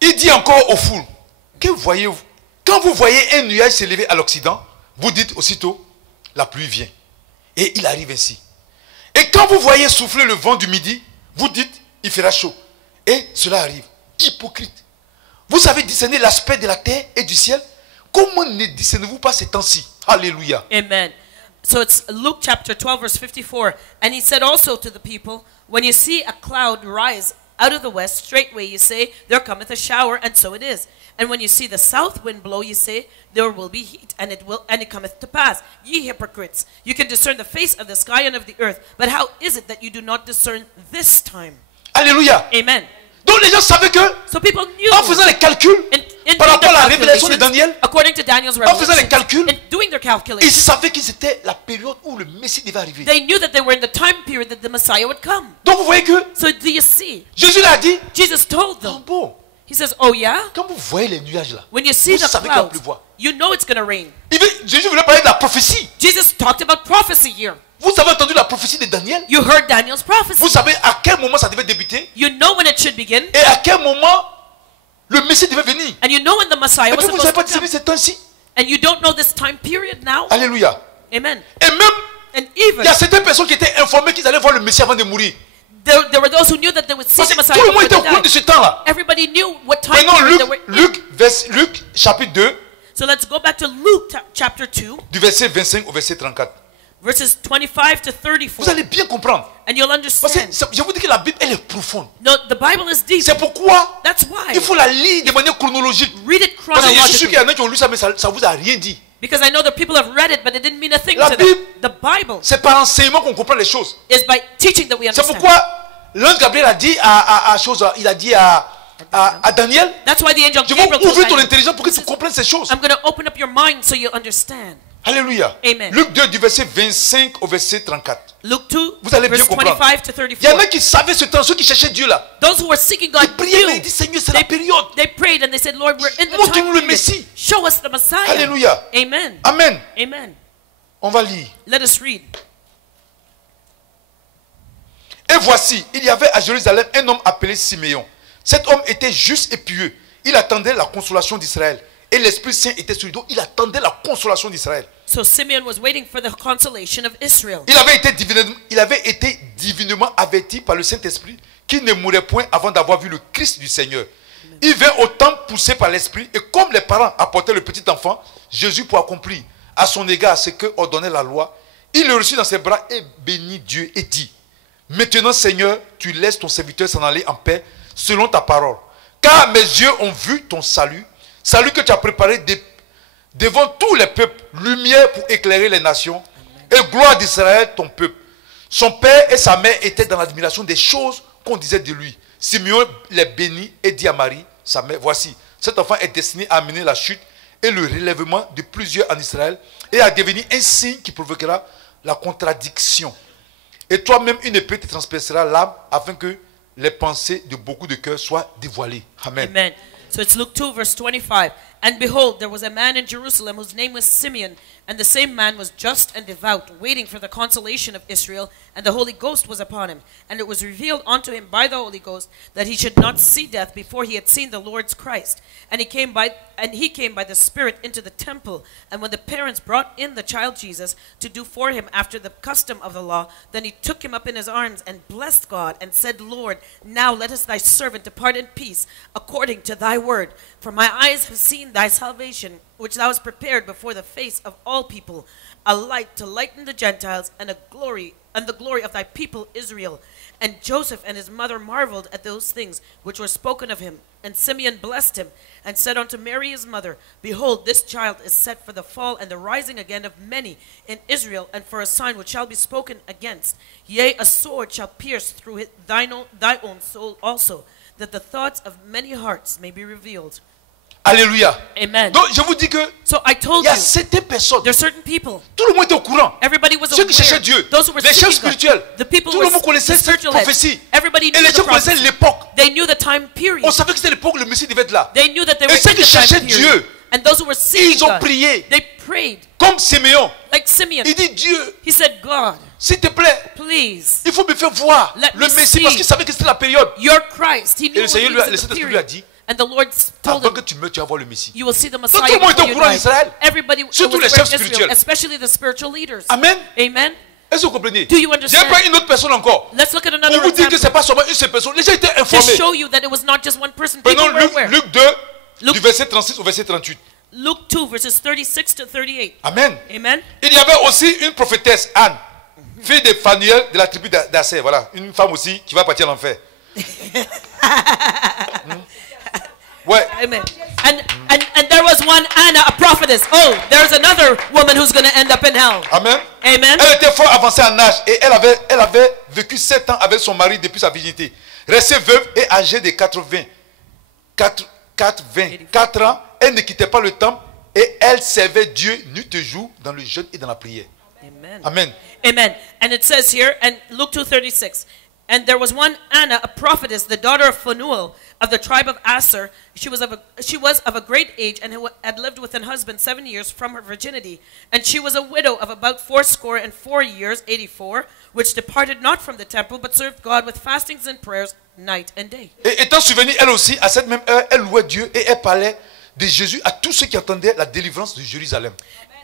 Il dit encore aux foules, que voyez-vous? Quand vous voyez un nuage s'élever à l'Occident, vous dites aussitôt, la pluie vient. Et il arrive ainsi. Et quand vous voyez souffler le vent du midi, vous dites, il fera chaud. Et cela arrive. Hypocrite. Vous savez discerner l'aspect de la terre et du ciel? Comment ne discernez-vous pas ces temps-ci? Alléluia. Amen. So it's Luke chapter 12, verse 54. And he said also to the people, when you see a cloud rise out of the west, straightway you say, there cometh a shower, and so it is. And when you see the south wind blow, you say, there will be heat, and it cometh to pass. Ye hypocrites, you can discern the face of the sky and of the earth, but how is it that you do not discern this time? Alléluia. Amen. Donc les gens savaient que, So people knew, en faisant les calculs, in par doing rapport à la their révélation de calculations, Daniel, according to Daniel's en faisant les revelation, calculs, in doing their ils calculations, savaient que c'était la période où le Messie devait arriver. they knew that they were in the time period that the Messiah would come. Donc vous voyez que So do you see? Jésus l'a dit. Jesus told Ah them. bon, He says, oh yeah? quand vous voyez les nuages là, When you see vous the savez qu'il va clouds, pleuvoir. you know it's going to rain. Jésus voulait parler de la prophétie. Jesus talked about prophecy here. Vous avez entendu la prophétie de Daniel? You heard Daniel's prophecy. Vous savez à quel moment ça devait débuter? You know when it should begin. Et à quel moment le Messie devait venir? And you know when the Messiah Et was puis vous n'avez supposed pas to come. discerné ces temps-ci. And you don't know this time period now. Alléluia. Amen. Et même, And il y even, a certaines personnes qui étaient informées qu'ils allaient voir le Messie avant de mourir. there were those who knew that they would see Parce the que Messiah tout le monde before était au they courant de died. ce temps-là. Everybody knew what time Prenons period they were in. Luc chapitre 2, So let's go back to Luke chapter 2, du verset 25 au verset 34. verses 25 to Vous 34. allez bien comprendre. And you'll Parce que understand. je vous dis que la Bible, elle est profonde. No, the Bible is deep. C'est pourquoi That's why. il faut la lire de manière chronologique. Read it Parce que je suis sûr qu'il y chronologically. en a qui ont lu ça, mais ça vous a rien dit. Because I know that people have read it, but it didn't mean a thing La to them. Bible- The Bible C'est par enseignement qu'on comprend les choses. is by teaching that we C'est understand. pourquoi l'ange Gabriel a dit il a dit à Daniel, That's why the angel je Gabriel vais told ouvrir ton Daniel, intelligence pour que tu comprennes ces choses. I'm going to open up your mind so you understand. Alléluia. Amen. Luc 2 du verset 25 au verset 34. Luke 2, Vous allez bien verse comprendre. 25 to Il y en a 34. qui savaient ce temps, ceux qui cherchaient Dieu là. Those who were seeking God Ils priaient, mais knew. ils disent Seigneur, c'est la période. They prayed and they said, Lord, we're in the Montre-nous le time Messie. period. Show us the Messiah. Alléluia. Amen. Amen. Amen. On va lire. Let us read. Et voici, il y avait à Jérusalem un homme appelé Siméon. Cet homme était juste et pieux. Il attendait la consolation d'Israël. Et l'Esprit Saint était sur lui. Donc il attendait la consolation d'Israël. So Simeon was waiting for the consolation of Israel. Il avait été divinement averti par le Saint-Esprit qu'il ne mourrait point avant d'avoir vu le Christ du Seigneur. Il vint au temple poussé par l'Esprit. Et comme les parents apportaient le petit enfant, Jésus pour accomplir à son égard ce que ordonnait la loi, il le reçut dans ses bras et bénit Dieu et dit: Maintenant Seigneur, tu laisses ton serviteur s'en aller en paix selon ta parole. Car mes yeux ont vu ton salut, salut que tu as préparé devant tous les peuples, lumière pour éclairer les nations, et gloire d'Israël, ton peuple. Son père et sa mère étaient dans l'admiration des choses qu'on disait de lui. Simeon les bénit et dit à Marie, sa mère: Voici, cet enfant est destiné à amener la chute et le relèvement de plusieurs en Israël, et à devenir un signe qui provoquera la contradiction. Et toi-même, une épée te transpercera l'âme, afin que les pensées de beaucoup de cœurs soient dévoilées. Amen. Amen. So it's Luke 2, verse 25. And behold, there was a man in Jerusalem whose name was Simeon, and the same man was just and devout, waiting for the consolation of Israel, and the Holy Ghost was upon him. And it was revealed unto him by the Holy Ghost that he should not see death before he had seen the Lord's Christ. And he came by the Spirit into the temple. And when the parents brought in the child Jesus to do for him after the custom of the law, then he took him up in his arms and blessed God and said, Lord, now lettest thy servant depart in peace according to thy word. For my eyes have seen thy salvation, which thou hast prepared before the face of all people, a light to lighten the Gentiles, and the glory of thy people Israel. And Joseph and his mother marveled at those things which were spoken of him. And Simeon blessed him, and said unto Mary his mother, Behold, this child is set for the fall and the rising again of many in Israel, and for a sign which shall be spoken against. Yea, a sword shall pierce through thy own soul also, that the thoughts of many hearts may be revealed. Alléluia. Amen. Donc je vous dis que So I told il y a you, certaines personnes, there are certain people. tout le monde était au courant. Everybody was Ceux aware. qui cherchaient Dieu, Those who were les chefs seeking God. spirituels, The people tout who le were monde connaissait cette spiritual heads. prophétie. Everybody Et knew les the gens connaissaient prophecy. l'époque. They knew the time period. On savait que c'était l'époque où le Messie devait être là. They knew that they were Et ceux in qui the time cherchaient period. Dieu, And those who were seeking ils ont God, prié. they prayed Comme Siméon. like Simeon. Il dit, Dieu, He said, God, s'il te plaît, please, il faut me faire voir Let le me Messie see. parce qu'il savait que c'était la période. you're Christ. He knew Et le what Seigneur he lui a, was le in the Saint-Esprit lui a period. dit, And the Lord told avant him, que tu meurs, tu vas voir le Messie. you will see the tout Messiah le monde était au before you courant die. d'Israël. Everybody was Surtout les aware chefs of Israel, spirituels. especially the spiritual leaders. Amen. Amen. Est-ce que vous comprenez? Do you J'ai understand? pas une autre personne encore. Let's look at On another vous dit que example c'est pas seulement une seule personne. Les gens étaient to informés. show you that it was not just one person. People Prenons were aware. Luc 2, Luc- du verset 36 au verset 38. Luke 2, verses 36 to 38. Amen. Amen. Il y avait aussi une prophétesse, Anne, fille de Phanuel de la tribu d'Asser. Voilà, une femme aussi qui va partir en enfer. Ouais. Amen. And there was one Anna, a prophetess. Oh, there's another woman who's going to end up in hell. Amen. Amen. Elle était fort avancée en âge et elle avait vécu 7 ans avec son mari depuis sa virginité. Restée veuve et âgée de 84 ans, elle ne quittait pas le temple et elle servait Dieu nuit et jour dans le jeûne et dans la prière. Amen. Amen. Amen. And it says here, and Luke 2:36, and there was one Anna, a prophetess, the daughter of Phanuel of the tribe of Aser. She was of a great age and had lived with an husband 7 years from her virginity. And she was a widow of about 84 years, 84, which departed not from the temple, but served God with fastings and prayers night and day. Et étant souvenue, elle aussi, à cette même heure, elle louait Dieu et elle parlait de Jésus à tous ceux qui attendaient la délivrance de Jérusalem.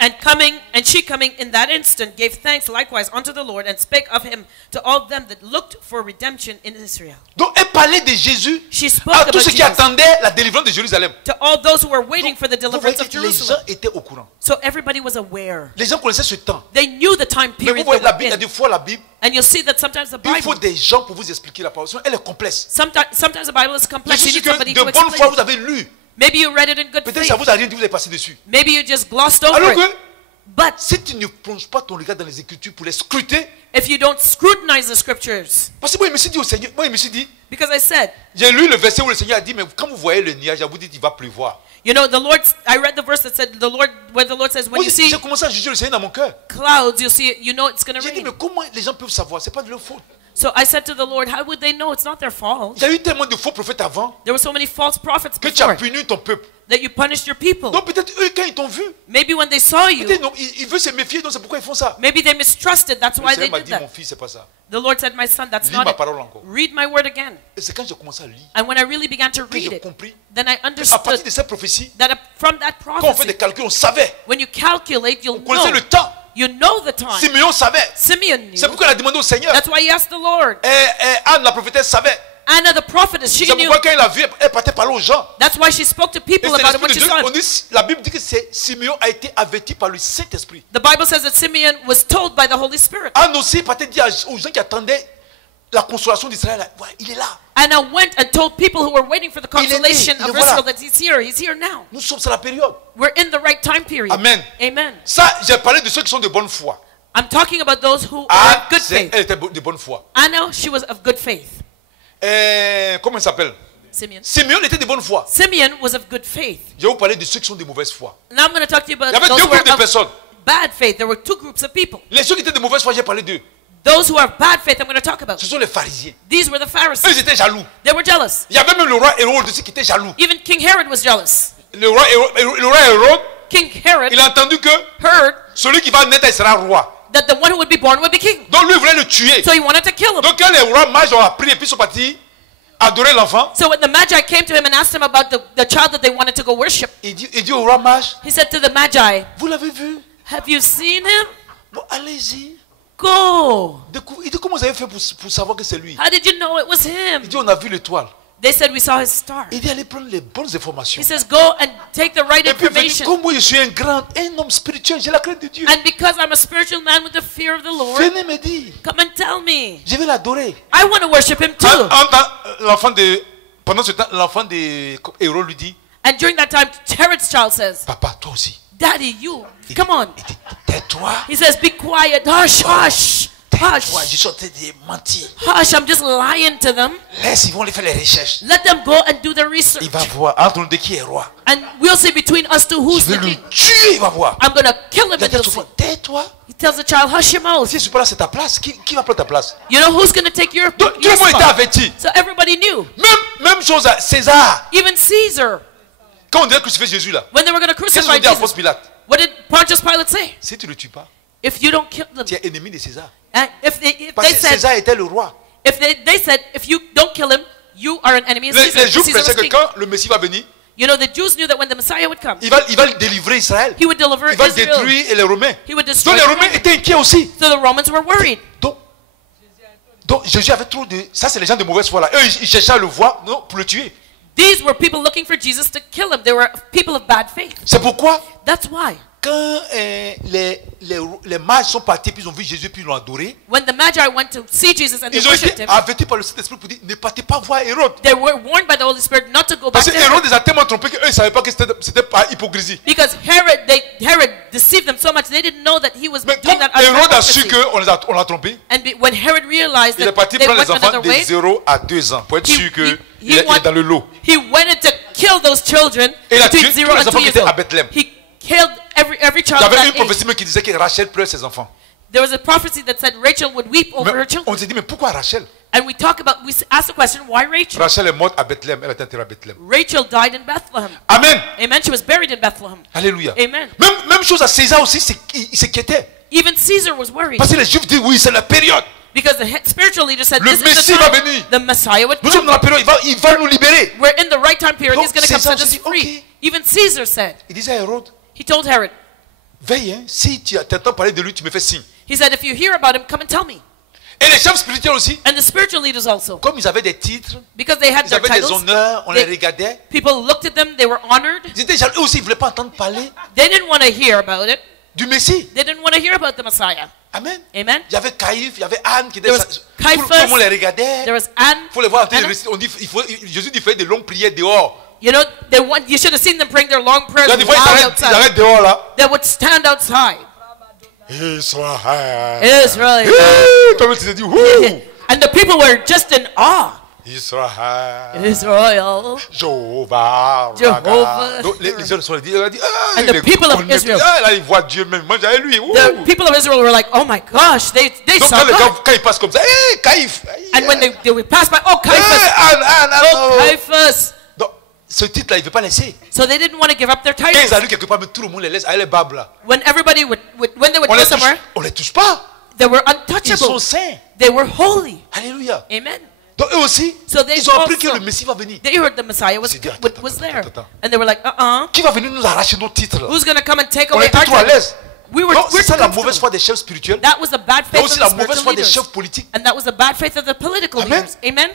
And she coming in that instant gave thanks likewise unto the Lord and spake of him to all them that looked for redemption in Israel. Donc elle parlait de Jésus She spoke à about tous ceux qui Jesus attendaient la délivrance de Jérusalem. to all those who were waiting for the Vous voyez deliverance of que les gens Jerusalem. étaient au courant. So everybody was aware. Les gens connaissaient ce temps. They knew the time Mais vous period voyez, they la were Bible, il y a in. des fois la Bible, And you'll see that sometimes the il faut Bible, des gens pour vous expliquer la parole. Sinon, elle est complexe. sometimes the Bible is Je complex. You suis need sûr que somebody de to bonne foi, explain vous it. avez lu. Maybe you read it in good Peut-être faith. ça vous a rien dit, vous avez passé dessus. Maybe you just glossed over Alors it. que, But si tu ne plonges pas ton regard dans les Écritures pour les scruter, if you don't scrutinize the scriptures, parce que moi, il me suis dit au Seigneur, moi, il me suis dit, because I said, j'ai lu le verset où le Seigneur a dit, mais quand vous voyez le nuage, vous dites, il va pleuvoir. you know, I read the verse that said, where the Lord says, when Moi, you see j'ai commencé à juger le Seigneur dans mon cœur. clouds, you know it's going to J'ai dit, rain. mais comment les gens peuvent savoir? C'est pas de leur faute. So I said to the Lord, how would they know? It's not their fault. Il y a eu tellement de faux prophètes avant There were so many false prophets que tu as before puni ton peuple. that you punished your people. Donc peut-être eux, quand ils t'ont vu, Maybe when they saw you, peut-être non, ils veulent se méfier, donc c'est pourquoi ils font ça. maybe they mistrusted. That's Le why they Seigneur m'a did dit, mon that. fils, c'est pas ça. The Lord said, my son, that's Lis not ma it. parole encore. Read my word again. Et c'est quand j'ai commencé à lire And when I really began to que read j'ai it, compris. then I À partir understood de cette prophétie, that from that quand on fait des prophecy, calculs, on savait. when you calculate, you'll On connaissait know. le temps. You know the time. Simeon savait. Simeon C'est knew. pourquoi il a demandé au Seigneur. That's why he asked the Lord. Et Anne, la prophétesse, savait. Anna, the prophetess, she C'est knew. pourquoi quand il a vu, elle partait parler aux gens. That's why she spoke to Et people c'est about it l'Esprit when de she Dieu. saw On it. dit, la Bible dit que Simeon a été averti par le Saint-Esprit. The Bible says that Simeon was told by the Holy Spirit. Anne aussi partait dire aux gens qui attendaient la consolation d'Israël, ouais, il est là. Anna went and told people who were waiting for the Il est né, consolation il est of voilà. Israel that he's here. He's here now. Nous sommes sur la période. We're in the right time period. Amen. Amen. Ça, j'ai parlé de ceux qui sont de bonne foi. I'm talking about those who are Anne, of good faith. elle était de bonne foi. Anna, she was of good faith. Comment il s'appelle? Simeon. Simeon était de bonne foi. Simeon was of good faith. Je vais vous parler de ceux qui sont de mauvaise foi. Now I'm going to talk to you Il y about avait those deux who were groupes de of personnes. bad faith. There were two groups of people. Les ceux qui étaient de mauvaise foi, j'ai parlé d'eux. Those who have bad faith, I'm going to talk about. Ce sont les pharisiens. These were the Eux, Pharisees. ils étaient jaloux. They were jealous. Il y avait même le roi Hérode aussi qui était jaloux. Even King Herod was jealous. Le roi Hérode, King Herod il a entendu que heard celui qui va naître, il sera roi. that the one who would be born would be king. Donc lui, il voulait le tuer. So he wanted to kill him. Donc quand les rois mages ont appris et puis sont partis adorer l'enfant, So when the Magi came to him and asked him about the child that they wanted to go worship, il dit au roi mage, he said to the Magi, vous l'avez vu? have you seen him? Bon, allez-y. Go. Il dit, comment vous avez fait pour savoir que c'est lui? How did you know it was him? Il dit, on a vu l'étoile. They said, we saw his star. Il dit, allez prendre les bonnes informations. He says, go and take the right Et puis, information. comme moi, je suis un homme spirituel, j'ai la crainte de Dieu. And because I'm a spiritual man with the fear of the Lord, Venez me dire, come and tell me. je vais l'adorer. I want to worship him too. Pendant ce temps, l'enfant de Hérode lui dit, And during that time, Herod's child says, papa, toi aussi. Daddy, you, come on. Il dit, tais-toi. He says, be quiet. Hush, hush, Tais-toi, hush. je suis en train de mentir. Hush, I'm just lying to them. Laisse, ils vont aller faire les recherches. Let them go and do the research. Il va voir entre nous de qui est roi. And we'll see between us two Je who's vais the le king. tuer, il va voir. I'm going to kill him Il a and dit à he'll son see. frère, tais-toi. He tells the child, hush your mouth. Si je suis pas là, c'est ta place. Qui va prendre ta place? You know who's going to take your Donc, tout le monde était spot? averti. So everybody knew. Même chose à César. Even Caesar, Quand on devait crucifier Jésus là, when they were going to qu'est-ce qu'on crucify dit à Ponce Jesus, Pilate? what did Pontius Pilate say? Si tu ne le tues pas, If you don't kill them, tu es ennemi de César. and if they Parce que said, César était le roi. they said, if you don't kill him, you are an enemy of Les Caesar. Juifs Caesar was pensaient que king. quand le Messie va venir, You know, the Jews knew that when the Messiah would come, il va délivrer Israël. he would deliver Il va Israel. détruire les Romains. He would destroy Donc les the Romains Romans. étaient inquiets aussi. So the Romans were worried. Donc Jésus avait trop de... Ça, c'est les gens de mauvaise foi là. Eux, ils cherchaient à le voir non, pour le tuer. These were people looking for Jesus to kill him. They were people of bad faith. C'est pourquoi, That's why. quand les mages sont partis, puis ils ont vu Jésus, puis ils l'ont adoré, When the Magi went to see Jesus and they ils ont worshipped été him, avertis par le Saint-Esprit pour dire, ne partez pas voir Hérode. they were warned by the Holy Spirit not to go back Parce to que Hérode Herod. les a tellement trompés qu'eux, ils ne savaient pas que c'était par hypocrisie. Because Herod deceived them so much they didn't know that he was Mais doing comme that out of Hérode a su hypocrisy. qu'on l'a trompé, And when Herod realized il est that parti they prendre went les enfants another de way, 0 à 2 ans pour être sûr qu'il est want- dans le lot. he wanted to kill those children Et il a between tué 0 tous les and 2 enfants qui years étaient à old. Bethléem. He killed every Il child y of avait that une age. prophétie même qui disait que Rachel pleure ses enfants. There was a prophecy that said Rachel would weep over Mais her children. on s'est dit, mais pourquoi Rachel? And we asked the question, why Rachel? Rachel est morte à Bethléem, elle a été enterrée à Bethléem. Rachel died in Bethlehem. Amen. Amen. She was buried in Bethlehem. Alléluia. Amen. Même chose à César aussi, il s'inquiétait. Even Caesar was worried. Parce que les Juifs disent, oui, c'est la période. Because the spiritual leader said, Le this is the Messie va time venir. the Messiah would Nous sommes come. dans la période, il va nous libérer. We're in the right time period. Donc, He's going to come Caesar set us se dit, free. okay. Even Caesar said, Il disait à Hérode, he told Herod, veille, hein, si tu entends parler de lui, tu me fais signe. he said, if you hear about him, come and tell me. Et les chefs spirituels aussi, And the spiritual leaders also, comme ils avaient des titres, because they had ils their avaient des titles, honneurs, on they- les regardait. people looked at them, they were honored. Ils étaient jaloux, eux aussi, ils ne voulaient pas entendre parler They didn't want to hear about it. du Messie. They didn't want to hear about the Messiah. Amen. Amen. Il y avait Caïphe, il y avait Anne qui était. There was Tout Caiaphas, le monde les regardait. There was Anne. Il faut les voir en train de Anna. réciter. On dit, Jésus dit, fait de longues prières dehors. You know, you should have seen them praying their long prayers Il y a des fois, loud ils outside. arrêtent dehors là. They would stand outside. Israël. Israel. Toi-même, tu te dis, ouh. And the people were just in awe. Israël. Israel. Jéhovah. Jehovah. Donc, les gens sont dit, ah, And the il est people of connecté. Israel. Ah, là, ils voient Dieu même. Mange avec lui. Ouh. The people of Israel were like, oh my gosh, they Donc, saw quand les God. gens, quand ils passent comme ça, hé, Caïphe. And when they would pass by, oh Caiaphas, Anne, oh Caiaphas. Donc, ce titre-là, il ne veut pas laisser. So they didn't want to give up their Quand ils titles. arrivent quelque part, mais tout le monde les laisse. Allez, les babes là. When everybody when they would On go les somewhere, touche pas. they were Ils sont untouchable. saints. They were holy. Alléluia. Amen. Donc eux aussi, So they ils ont appris que also- le Messie va venir. They heard the Messiah was C'est dit, was there, attends. and they were like, Qui va venir nous arracher nos titres là? who's gonna come and take On away était our trop à titles? l'aise. We Donc were c'est ça too la mauvaise comfortable. foi des chefs spirituels. That was the bad Mais faith aussi of la the mauvaise spiritual foi des leaders, chefs politiques. and that was the bad faith of the political Amen. leaders. Amen.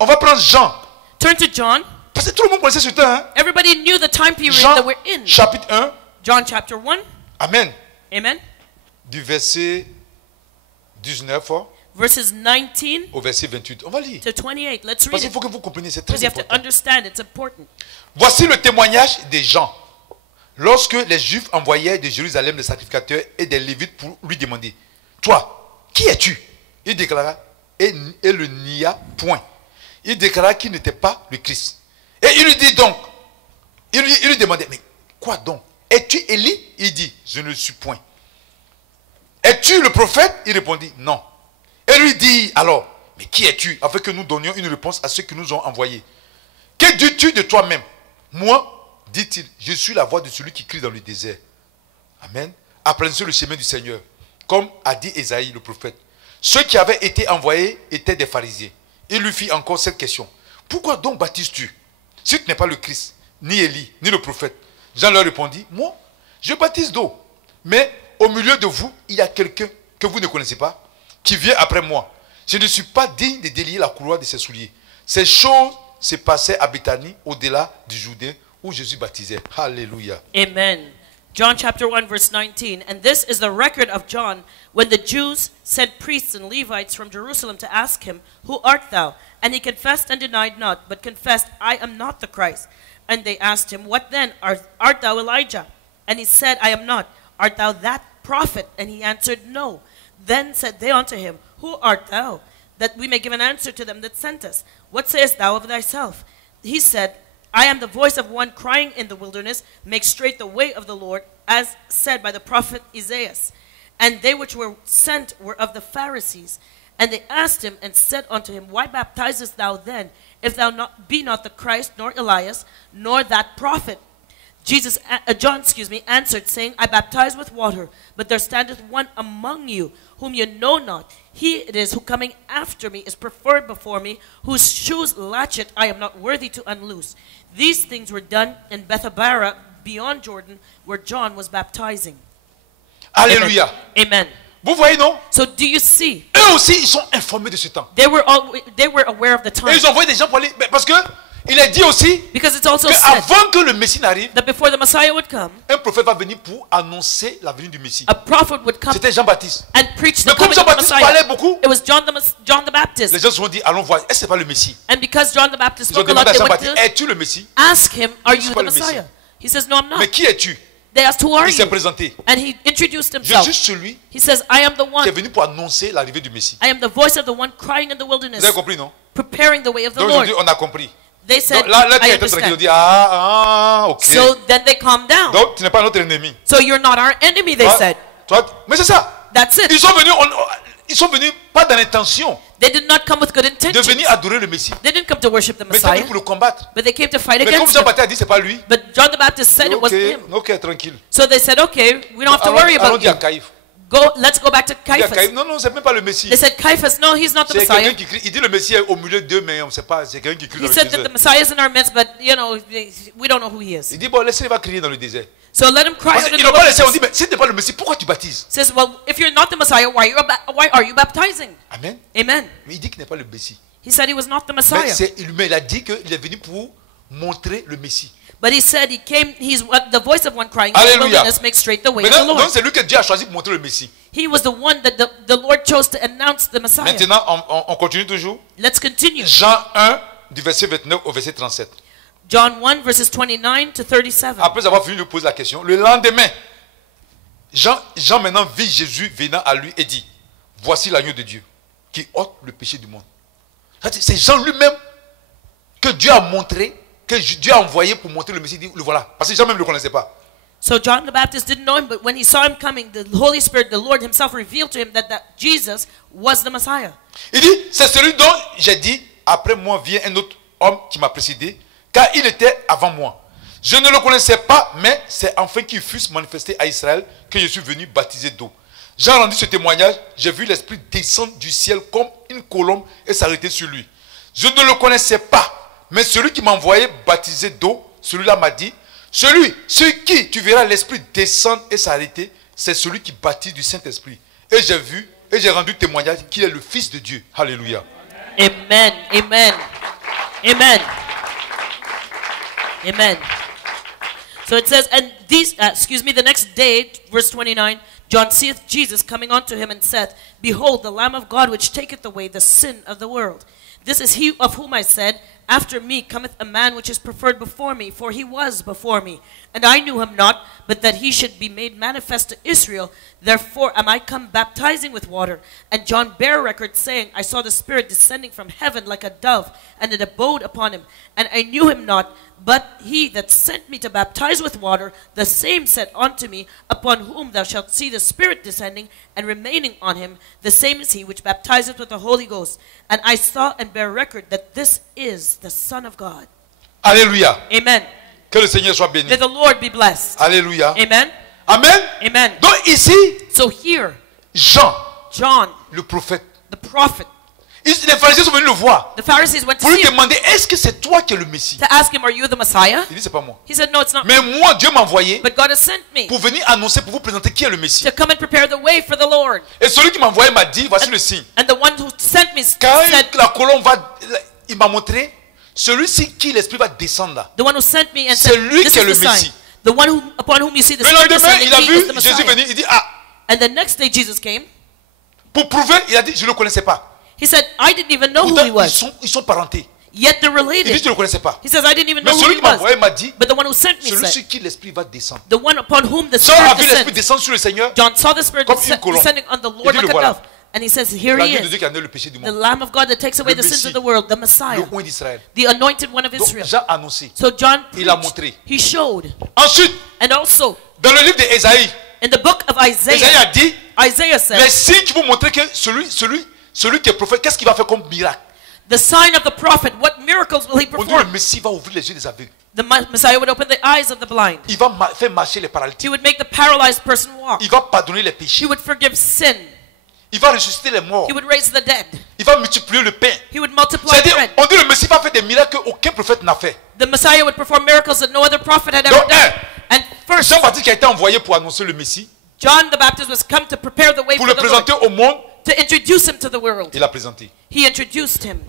On va prendre Jean. Turn to John. Parce que tout le monde connaissait ce temps. Hein? Everybody knew the time period Jean that we're in. chapitre 1. John chapter 1. Amen. Amen. Du verset 19 Verses 19 au verset 28. On va lire. to 28. Let's Parce read qu'il it. faut que vous compreniez, c'est Because très you have to important. understand, it's important. Voici le témoignage des Jean. Lorsque les Juifs envoyaient de Jérusalem des sacrificateurs et des Lévites pour lui demander, toi, qui es-tu? Il déclara, et le nia point. Il déclara qu'il n'était pas le Christ. Et il lui dit donc, il lui demandait, mais quoi donc? Es-tu Élie? Il dit, je ne le suis point. Es-tu le prophète? Il répondit, non. et lui dit, alors, mais qui es-tu? Afin que nous donnions une réponse à ceux qui nous ont envoyés. Que dis-tu de toi-même? Moi, dit-il, je suis la voix de celui qui crie dans le désert. Amen. Apprendez le chemin du Seigneur. Comme a dit Ésaïe le prophète. Ceux qui avaient été envoyés étaient des pharisiens. Il lui fit encore cette question. Pourquoi donc baptises-tu? Si tu n'es pas le Christ, ni Élie, ni le prophète. Jean leur répondit, moi, je baptise d'eau. Mais au milieu de vous, il y a quelqu'un que vous ne connaissez pas, qui vient après moi. Je ne suis pas digne de délier la couloir de ses souliers. Ces choses se passaient à Béthanie, au-delà du Jourdain, où Jésus baptisait. Alléluia. Amen. John chapter 1 verse 19. And this is the record of John when the Jews sent priests and Levites from Jerusalem to ask him, Who art thou? And he confessed and denied not, but confessed, I am not the Christ. And they asked him, What then? Art thou Elijah? And he said, I am not. Art thou that prophet? And he answered, No. Then said they unto him, Who art thou? That we may give an answer to them that sent us. What sayest thou of thyself? He said, I am the voice of one crying in the wilderness, make straight the way of the Lord, as said by the prophet Isaiah. And they which were sent were of the Pharisees. And they asked him and said unto him, Why baptizest thou then, if thou be not the Christ, nor Elias, nor that prophet? John answered, saying, I baptize with water, but there standeth one among you, whom you know not. He it is who coming after me is preferred before me, whose shoes latchet I am not worthy to unloose. These things were done in Bethabara, beyond Jordan, where John was baptizing. Alléluia. Amen. Vous voyez, non? So do you see? Eux aussi, ils sont informés de ce temps. They were aware of the Et time. ils ont envoyé des gens pour aller... Parce que il est dit aussi Because it's also said qu'avant que le Messie n'arrive, that before the Messiah would come, un prophète va venir pour annoncer la venue du Messie. a prophet would come C'était Jean-Baptiste. and preach Mais the comme coming of the Jean-Baptiste Messiah. parlait beaucoup, It was John the Baptist. les gens se sont dit, allons voir, est-ce que ce n'est pas le Messie? And because John the Baptist Ils ont spoke a lot, demandé à they went Jean-Baptiste, to es-tu le Messie? ask him, Are Je suis you pas the le Messie. Messiah? He says, No, I'm Mais not. qui es-tu? They asked, Who are Il s'est you? présenté. And he introduced Je himself. suis celui He says, I am the qui est one. venu pour annoncer l'arrivée du Messie. I am the voice of the one crying in the Vous wilderness, avez compris, non? preparing the way of the Donc Lord. aujourd'hui, on a compris. They said, Donc là, I tu es tranquille, on understand. dit, ok. So then they calmed down. Donc tu n'es pas notre ennemi. So you're not our enemy, they said. Mais c'est ça. That's it. Ils sont venus pas dans l'intention They did not come with good de intentions. venir adorer le Messie. They didn't come to worship the Mais ils sont venus Messiah, pour le combattre. but they came to fight Mais comme against him. Jean-Baptiste a dit, c'est pas lui. But John the Baptist said it Ok, wasn't him. ok, tranquille. So they said, okay, we don't have to worry Allons about dire à you. Caïphe. Let's go back to Il dit à Caiaphas. Caïphe, non, c'est même pas le Messie. They said, Caiaphas, no, he's not the C'est Messiah. quelqu'un qui crie. Il dit le Messie est au milieu d'eux, mais on ne sait pas. C'est quelqu'un qui crie He dans le said that désert. the Messiah is in our midst, but, we don't know who he is. Il dit, bon, laissez-les va crier dans le désert. So let him cry Parce out in qu'ils the n'ont pas laissé, on dit, wilderness. mais si tu n'es pas le Messie, pourquoi tu baptises? Says, well, if you're not the Messiah, why are you baptizing? Amen. Amen. Mais il dit qu'il n'est pas le Messie. He said he was not the Mais, Messiah. mais il a dit qu'il est venu pour montrer le Messie. But he said he's the voice of one crying in the Alléluia. wilderness, make straight the way of the Maintenant, donc Lord. c'est lui que Dieu a choisi pour montrer le Messie. He was the one that the Lord chose to announce the Messiah. Maintenant, on continue toujours. Let's continue. Jean 1, du verset 29 au verset 37. John 1, verses 29 to 37. Après avoir fini de poser la question, le lendemain, Jean maintenant vit Jésus venant à lui et dit, voici l'agneau de Dieu qui ôte le péché du monde. C'est Jean lui-même que Dieu a montré, que Dieu a envoyé pour montrer le Messie. Il dit, le voilà. Parce que Jean même ne le connaissait pas. So John the Baptist didn't know him, but when he saw him coming, the Holy Spirit, the Lord himself revealed to him that Jesus was the Messiah. Il dit, c'est celui dont j'ai dit, après moi vient un autre homme qui m'a précédé, car il était avant moi. Je ne le connaissais pas, mais c'est enfin qu'il fût manifesté à Israël que je suis venu baptiser d'eau. Jean rendu ce témoignage, j'ai vu l'Esprit descendre du ciel comme une colombe et s'arrêter sur lui. Je ne le connaissais pas, mais celui qui m'a envoyé baptiser d'eau, celui-là m'a dit, celui sur qui tu verras l'Esprit descendre et s'arrêter, c'est celui qui baptise du Saint-Esprit. Et j'ai vu, et j'ai rendu témoignage qu'il est le Fils de Dieu. Alléluia. Amen. Amen. Amen. Amen. So it says, and the next day, verse 29, John seeth Jesus coming unto him and saith, Behold, the Lamb of God which taketh away the sin of the world. This is he of whom I said, After me cometh a man which is preferred before me, for he was before me. And I knew him not, but that he should be made manifest to Israel. Therefore am I come baptizing with water. And John bare record, saying, I saw the Spirit descending from heaven like a dove, and it abode upon him. And I knew him not, But he that sent me to baptize with water, the same said unto me, Upon whom thou shalt see the Spirit descending and remaining on him, the same is he which baptizeth with the Holy Ghost. And I saw and bear record that this is the Son of God. Alléluia. Amen. Que le Seigneur soit béni. May the Lord be blessed. Alléluia. Amen. Amen. Amen. Donc ici, So here, Jean, John, le prophète, the prophet, les pharisiens sont venus le voir the Pharisees went to pour lui see him demander, est-ce que c'est toi qui es le Messie? to ask him, Are you the Messiah? Il dit, c'est pas moi. He said, No, it's not. Mais moi, Dieu m'a envoyé But God has sent me pour venir annoncer, pour vous présenter qui est le Messie. to come and prepare the way for the Lord. Et celui qui m'a envoyé m'a dit, voici le signe. And the one who sent me Quand said, la colombe va, il m'a montré, celui-ci qui l'esprit va descendre là. the one who sent me and C'est said, lui This qui est is le the sign. Messie. The one who, upon whom you see the Le Spirit lendemain, descending, il a he vu is the Jésus Messiah. venir, il dit, ah, And the next day Jesus came. pour prouver, il a dit, je ne le connaissais pas. He said, I didn't even know who Pourtant, he was. ils sont parentés. Yet they're Il dit, related. je ne le connaissais pas. He says, I didn't even Mais know who celui he qui m'a was. envoyé m'a dit, But the one who sent me celui said, sur qui l'esprit va descendre. the one upon whom the Jean a Spirit vu l'esprit descends. descendre sur le Seigneur. John saw the Spirit Comme une colombe. descending on the Il Lord dit, like le a voilà. dove. And he says, Here La he Dieu de is, Dieu qui annule le péché du the monde. Lamb of God that takes away Le the sins Messie. of the world, the Le Messiah, roi d'Israël. the anointed one of Donc Israel. Jean a annoncé. So John Il a preached, montré. he showed. Ensuite, And also, dans le livre d'Ésaïe, in the book of Ésaïe Isaiah, a dit, Isaiah les said, signes qui vont montrer que celui qui est prophète, qu'est-ce qu'il va faire comme miracle? the sign of the prophet, what miracles will he On dit, le perform? Messie va ouvrir les yeux des aveugles. The Messiah would open the eyes of the blind. Il va faire marcher les He paralytiques. would make the paralyzed person walk. Il va pardonner les He péchés. would forgive sin. Il va ressusciter les morts. He would raise the dead. Il va multiplier le pain. He would multiply C'est-à-dire, bread. on dit le Messie va faire des miracles qu'aucun prophète n'a fait. The Messiah would perform miracles that no other prophet had ever Donc, done. And first, Jean-Baptiste qui a été envoyé pour annoncer le Messie, John the Baptist was come to prepare the way pour for le the Lord, présenter au monde, to introduce him to the world. il a présenté. He introduced him.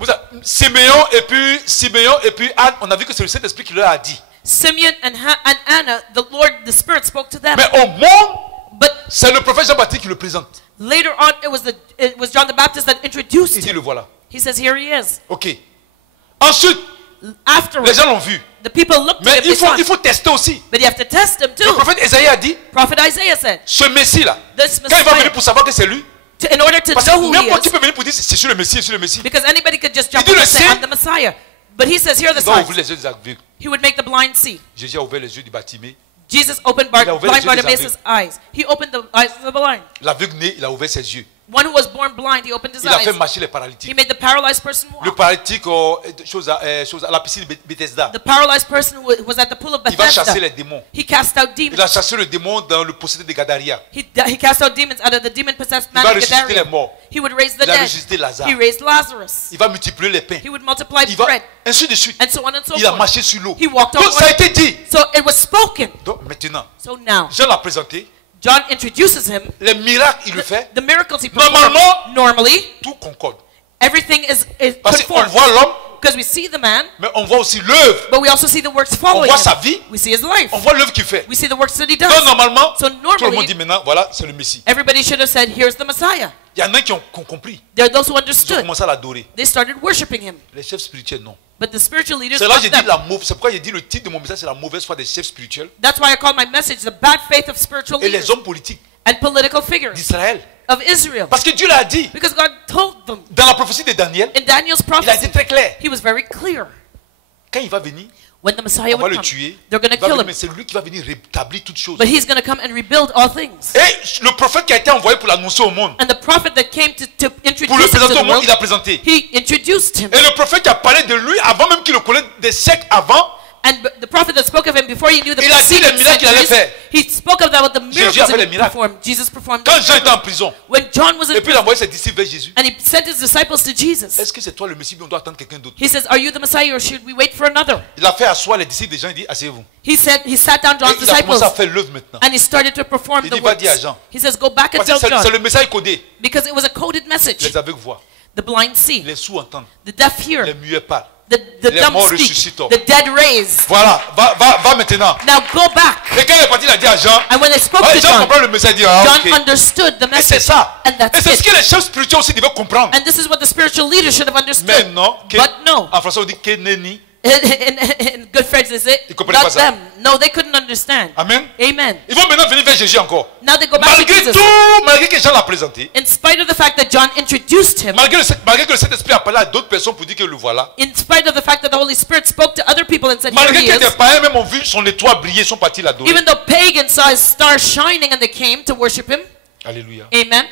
Siméon et puis Anne, on a vu que c'est le Saint-Esprit qui leur a dit. Simeon and Anna, the Spirit spoke to them. Mais au monde, But c'est le prophète Jean-Baptiste qui le présente. later on, it was John the Baptist that introduced Il dit, him. le voilà. He says, Here he is. Ok. Ensuite, les Afterwards, gens l'ont vu. the people looked at Mais him. They saw il him. faut tester aussi. But you have to test him Le too. prophète Esaïe a dit, Prophet Isaiah said, ce Messie-là, This quand il va venir Messiah, pour savoir que c'est lui, in order to parce know que who he n'importe qui is, peut venir pour dire, c'est sur le Messie, c'est sur le Messie. because anybody could just jump dit up le and say, signe. I'm the Messiah. But he says, Here are the Il va signs. ouvrir les yeux des aveugles. He would make the blind see. Jésus a ouvert les yeux du Bartimée. Jesus opened Il a ouvert les blind yeux des Bartimaeus' eyes. He opened the eyes of the blind. L'aveugle né, il a ouvert ses yeux. One who was born blind, he opened his Il a fait eyes. marcher les He paralytiques. made the paralyzed person Le walk. paralytique, à la piscine de Bethesda, The paralyzed person who was at the pool of il va chasser Bethesda, les démons. he cast out Il a demons. chassé le démon dans le possédé de Gadaria. He cast out demons out of the demon-possessed Il va man of ressusciter les Gadara. morts. He would raise the Il a dead. ressuscité Lazare. He raised Lazarus. Il va multiplier les pains. He would multiply Il va, bread, ainsi de suite. and so on and so Il a forth. marché sur l'eau. He walked on Donc ça a water. été dit. So it was spoken. Donc maintenant, So now, Jean l'a présenté. John introduces him. Les miracles, il le fait. The miracles he performed. Normalement, Normally, tout concorde. everything is Parce qu'on conformed. voit l'homme, Because we see the man, mais on voit aussi l'œuvre. but we also see the works On following voit him. sa vie. We see his life. On voit l'œuvre qu'il fait. We see the works that he does. Donc normalement, So tout le monde normally, dit maintenant, voilà, c'est le Messie. everybody should have said, Here's the Messiah. Il y en a qui ont compris. There are those who Ils ont understood. commencé à l'adorer. They started worshiping him. Les chefs spirituels, non. But the spiritual leaders C'est là que left j'ai dit them. c'est pourquoi j'ai dit le titre de mon message, c'est la mauvaise foi des chefs spirituels That's why I call my message the bad faith of spiritual et les leaders hommes politiques and political figures d'Israël. of Israel. Parce que Dieu l'a dit. Because God told them Dans la prophétie de Daniel, in Daniel's il a été prophecy, très clair. he was very clear. Quand il va venir, When the Messiah on va would le come, tuer. they're going to Il va kill venir, him. mais c'est lui qui va venir rétablir toutes choses. But he's going to come and rebuild all things. Et le prophète qui a été envoyé pour l'annoncer au monde, And the prophet that came to pour le introduce him to présenter the au monde, world, il a présenté. he introduced him. Et le prophète qui a parlé de lui avant même qu'il le connaisse des siècles avant, And the prophet that spoke of him before he knew the il a dit les preceding miracles qu'il allait centuries, faire. he spoke of that with the Jésus a miracles fait that les he miracles. performed. Jesus performed Quand the Jean était miracles. en prison, When John was et in puis il a prison, envoyé ses disciples vers Jésus, and he sent his disciples to Jesus, est-ce que c'est toi le Messie ou on doit attendre quelqu'un d'autre? he says, Are you the Messiah or should we wait for another? Il a fait asseoir les disciples des gens, il dit, asseyez-vous. He sat down Et John's il a disciples commencé à faire l'œuvre maintenant. and he started to perform Il the dit, va dire à works. Jean. He says, Go back and Parce que tell c'est John. le message codé. Because it was a coded message. Les aveugles voient, The blind see, les sourds entendent, the deaf hear, les muets parlent. the les dumb morts speak, ressuscitent. the dead raise. Voilà, va maintenant. Now go back. Et quand il est parti, il a dit à Jean, And when they spoke ouais, to Jean John, comprend le message, il dit, ah, John ok. understood the Et c'est message. ça. And Et that's c'est ce it. que les chefs spirituels aussi devaient comprendre. And this is what the spiritual leader should have Mais understood. non, But no. en français on dit keneni. In good French, they say, Ils comprenaient pas not ça. them. No, they couldn't understand. Amen. Amen. Ils vont maintenant venir vers Jésus encore. Now they go back to Malgré Jesus. tout, malgré que Jean l'a présenté, In spite of the fact that John introduced him, malgré que le Saint-Esprit a parlé à d'autres personnes pour dire que le voilà, in spite of the fact that the Holy Spirit spoke to other people and said, here malgré he que des is, païens même ont vu son étoile briller, sont partis l'adorer. even though pagans saw his star shining and they came to worship him, Alléluia. amen.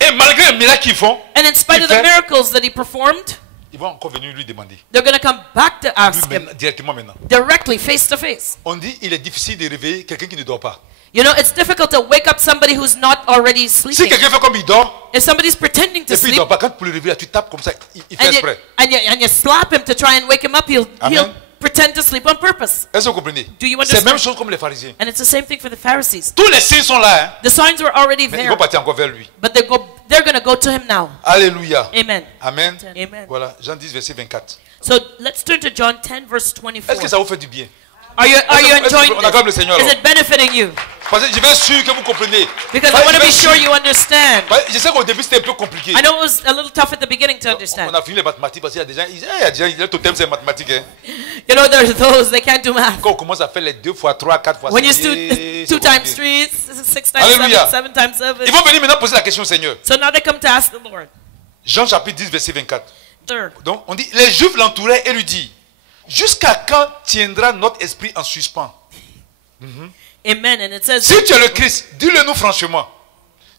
Et malgré les miracles qu'ils font, And in spite Il of the fait- miracles that he performed, ils vont encore venir lui demander. they're going to come back to Lui ask him maintenant, directement maintenant. directly, face to face. On dit il est difficile de réveiller quelqu'un qui ne dort pas. You know, it's difficult to wake up somebody who's not already Si sleeping. quelqu'un fait comme il dort, If somebody's pretending to et puis il sleep, dort pas, quand pour le réveiller, tu tapes comme ça, il fait and you, exprès. and you slap him to try and wake him up, he'll Amen. pretend to sleep on purpose. Est-ce que vous comprenez? Do you C'est la même understand? chose comme les pharisiens. And it's the same thing for the Pharisees. Tous les signes sont là, hein, The signs were already mais ils there, vont partir encore vers lui. but they're going to go to him now. Alléluia. Amen. Amen. Amen. Voilà, Jean 10, verset 24. So let's turn to John 10, verse 24. Est-ce que ça vous fait du bien? Are you est-ce que enjoying on acclame le this? Seigneur, Is alors? it benefiting you? Parce que je vais sûr que vous comprenez. Because I Parce que want to je be vais sure sûr- you understand. parce que je sais qu'au début c'était un peu compliqué. I know it was a little tough at the beginning to On understand. a fini les mathématiques parce qu'il y a des gens, il y a des gens, le totem c'est mathématiques. Hein. You know, there's those, they can't do math. Quand on commence à faire les 2 fois 3, 4 fois 5, When you do 2 times 3, 6 times Alléluia. 7, 7 times 7. Ils vont venir maintenant poser la question au Seigneur. So now they come to ask the Lord. Jean chapitre 10, verset 24. Third. Donc on dit, les Juifs l'entouraient et lui dit, jusqu'à quand tiendra notre esprit en suspens? Amen. And it says, Si tu es le Christ, dis-le nous franchement.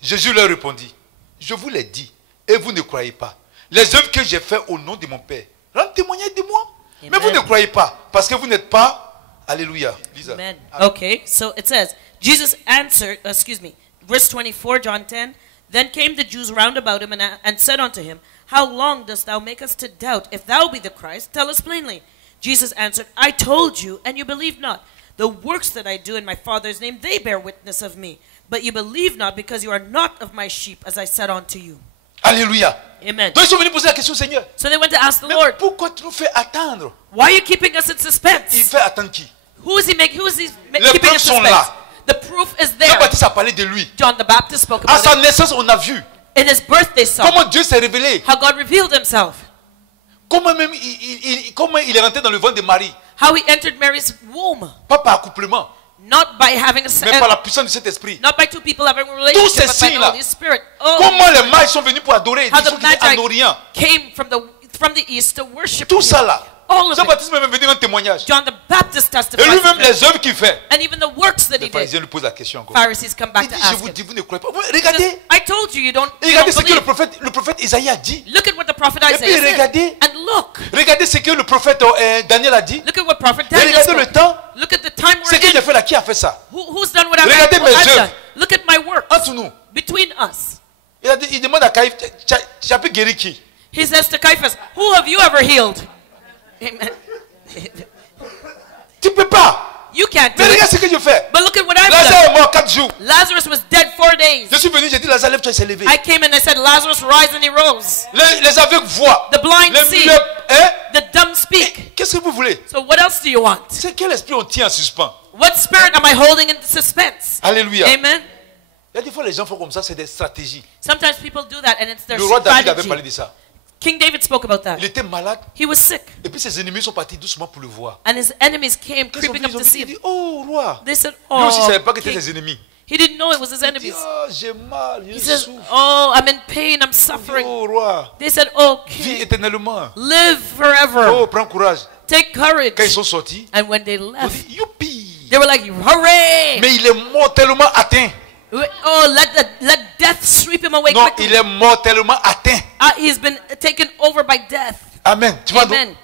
Jésus leur répondit, je vous l'ai dit et vous ne croyez pas. Les œuvres que j'ai faites au nom de mon Père rendent témoignage de moi. Amen. Mais vous ne croyez pas parce que vous n'êtes pas. Alléluia. Lisa. Amen. Okay, so it says, Jesus answered, verse 24, John 10, then came the Jews round about him and said unto him, how long dost thou make us to doubt? If thou be the Christ, tell us plainly. Jesus answered, I told you, and you believe not. The works that I do in my Father's name, they bear witness of me. But you believe not, because you are not of my sheep, as I said unto you. Alléluia. Amen. Donc ils sont venus poser la question au Seigneur. So they went to ask the Mais Lord, pourquoi tu nous fais attendre? why are you keeping us in Il suspense? fait attendre qui? Who is he keeping Les in preuves sont suspense? là. The proof is Jean there. Baptiste a parlé de lui. John the Baptist spoke À about sa it. naissance, on a vu In his birth they saw comment Dieu s'est révélé. how God revealed himself. Comment même comment il est rentré dans le ventre de Marie. How he entered Mary's womb. Pas par accouplement, Not by having mais par la puissance de cet esprit. not by two people having a Tous relationship, ces but by the signes-là. Holy Spirit. Oh, Comment les mages sont venus pour adorer? how Ils sont the quittés en Magi Orient. came from the east to worship Tout him. ça là. All of Jean it. Baptiste même venir un témoignage. John the Baptist Et testified. lui-même, to this. les œuvres qu'il fait. And even the works that Les he pharisiens did. lui posent la question encore. Pharisees come back Il to dit, je ask vous him. dis, vous ne croyez pas. He says, Regardez. I told you, you don't Regardez ce que believe. le prophète Isaïe a dit. Look at what the prophet Et Isaiah puis said. regardez. And look. Regardez ce que le prophète Daniel a dit. Look at what prophet Et Daniel regardez le spoke. temps. Look at the time Ce we're que j'ai in. fait là, qui a fait ça? Who's done what I've Regardez what mes I've œuvres. done? Look at my works Entre nous. between us. Il demande à Caïphe, tu as pu guérir qui? He says to Caiaphas, who have you ever healed? Amen. Tu ne peux pas. You can't do Mais regarde it. ce que je fais. But look at what I've Lazare done. est mort 4 jours. Lazarus was dead 4 days. Je suis venu, j'ai dit, Lazare, lève-toi, il s'est levé. I came and I said, Lazarus, rise, and he rose. Les aveugles voient. The blind Les see. hein? The dumb speak. Qu'est-ce que vous voulez? So what else do you want? C'est quel esprit on tient en suspens? What spirit am I holding in suspense? Alléluia. Amen. Il y a des fois, les gens font comme ça, c'est des stratégies. Sometimes people do that and it's their Le roi David avait parlé strategy. de ça. King David spoke about that. Il était malade, He was sick et puis ses ennemis sont partis doucement pour le voir. and his enemies came Qu'est-ce qu'ils ont creeping fait? up Ils ont to dit, see il him. dit, oh roi. They said, Lui aussi, il ne oh, savait pas que c'était king. ses ennemis. He didn't know it was his Il dit, enemies. oh, j'ai mal, He je says, souffre. oh, I'm in pain, I'm Il dit, suffering. oh roi, They said, oh, vis king, éternellement. live forever. Oh, prends courage. Take courage. Quand ils sont sortis, And when they ils ont left, dit, youpi. they were like, hooray! Mais il est mortellement atteint. Oh, let death sweep him away Non, quickly. il est mortellement atteint. He's been taken over by death. Amen. Tu vois donc? Amen.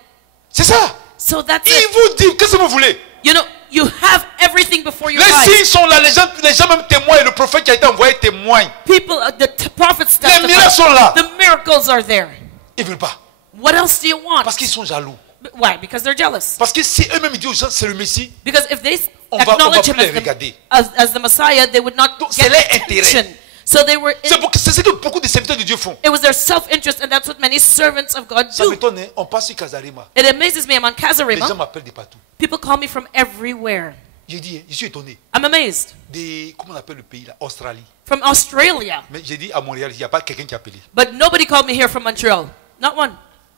C'est ça. So that's Il it. vous dit, qu'est-ce que vous voulez? You know, you have everything before your Les eyes. signes sont là, les gens même témoignent, le prophète qui a été envoyé témoigne. People, prophets Les miracles sont testify. là. The miracles are there. Ils ne veulent pas. What else do you want? Parce qu'ils sont jaloux. Why? Because they're jealous. Parce que si eux-mêmes disent aux gens c'est le Messie, Because if they On va acknowledge plus him les as regarder. as the Messiah, they would not Donc, get c'est leur attention. intérêt. So they were. c'est ce que beaucoup de serviteurs de Dieu font. It was their self-interest, and that's what many servants of God Ça do. m'étonne, hein, on passe sur Kazarima. It amazes me. I'm on Les gens Kazarima. m'appellent de partout. People call me from everywhere. J'ai dit, je suis étonné. I'm amazed. Comment on appelle le pays là? Australie. From Australia, Mais j'ai dit à Montréal, il n'y a pas quelqu'un qui a appelé. but nobody called me here from Montreal. Not one.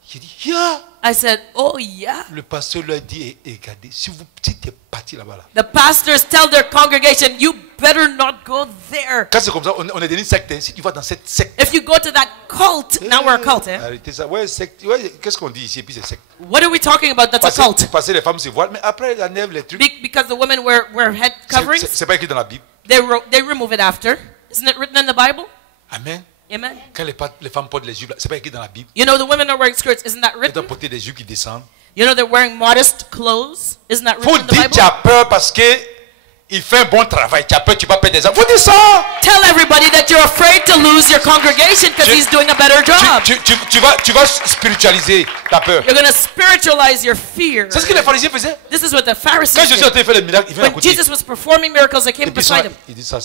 J'ai dit, yeah. I said, oh yeah. Le pasteur lui a dit, regardez, si tu es parti là-bas, là. The pastors tell their congregation, you better not go there. Quand c'est comme ça, on est dans une secte. Si tu vas dans cette secte. If you go to that cult, now we're a cult, eh? Arrêtez ça. Ouais, secte. Ouais, qu'est-ce qu'on dit ici? Et puis c'est secte. What are we talking about? That's a cult. Parce que les femmes se voilent, mais après la nègre, les trucs. Because the women wear head coverings. C'est pas écrit dans la Bible. They remove it after. Isn't it written in the Bible? Amen. Amen. Quand les femmes portent les jupes, c'est pas écrit dans la Bible. You know the women are wearing skirts. Isn't that Elles written? doivent porter des jupes qui descendent. You know they're wearing modest clothes. Isn't that Faut written in the dire que Bible? tu as peur parce que il fait un bon travail. Tu as peur, tu vas perdre des hommes. Faut dire ça. Tell everybody that you're afraid to lose your congregation because he's doing a better job. Tu vas spiritualiser ta peur. You're going to spiritualize your fear. C'est ce que les pharisiens faisaient. This is what the Quand Pharisees Jésus a did. fait les miracles, il vient à When côté. Jesus was performing miracles, they came Et puis beside him. il dit ça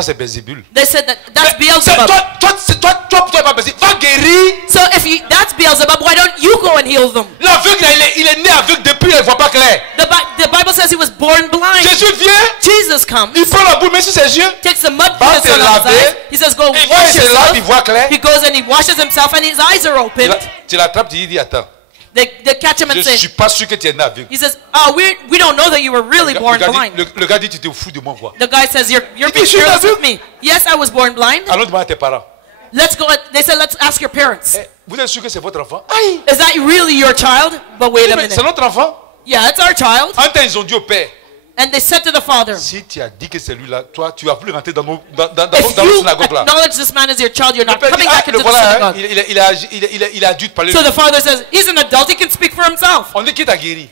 c'est Belzébul. They said that's Mais Beelzebub. toi, pas Belzébul. Va guérir. So if that's Beelzebub, why don't you go and heal them? L'aveugle, il est né aveugle depuis, il ne voit pas clair. The Bible says he was born blind. Jésus vient, Jesus comes, il prend la boule, mais sur ses yeux. takes the mud from Va his te son of his laver. eyes. He says, go Il wash se lave, yourself. il voit clair. He goes and he washes himself and his eyes are opened. Tu l'attrapes, tu lui dis, attends. They catch him Je and ne say, suis pas sûr que tu es né aveugle. he says, oh, we don't know that you were really born blind. Le gars dit, tu te fous de moi, quoi. The guy says, you're Il dit, being je suis careless with aveugle. me. Yes, I was born blind. Allons demander à tes parents. Let's go. They said, let's ask your parents. Eh, vous êtes sûr que c'est votre enfant? Aïe! Is that really your child? But wait a Mais minute. c'est notre enfant. Yeah, it's our child. En temps, ils ont dit au père, And they said to the father, si tu as dit que c'est lui-là, toi, tu vas plus rentrer dans nos if dans you synagogue là. acknowledge this man as your child, you're Le not père dit, coming ah, back le into the voilà, hein, synagogue. il a dû te parler. So the father says, he's an adult, he can speak for himself. On dit qui t'a guéri.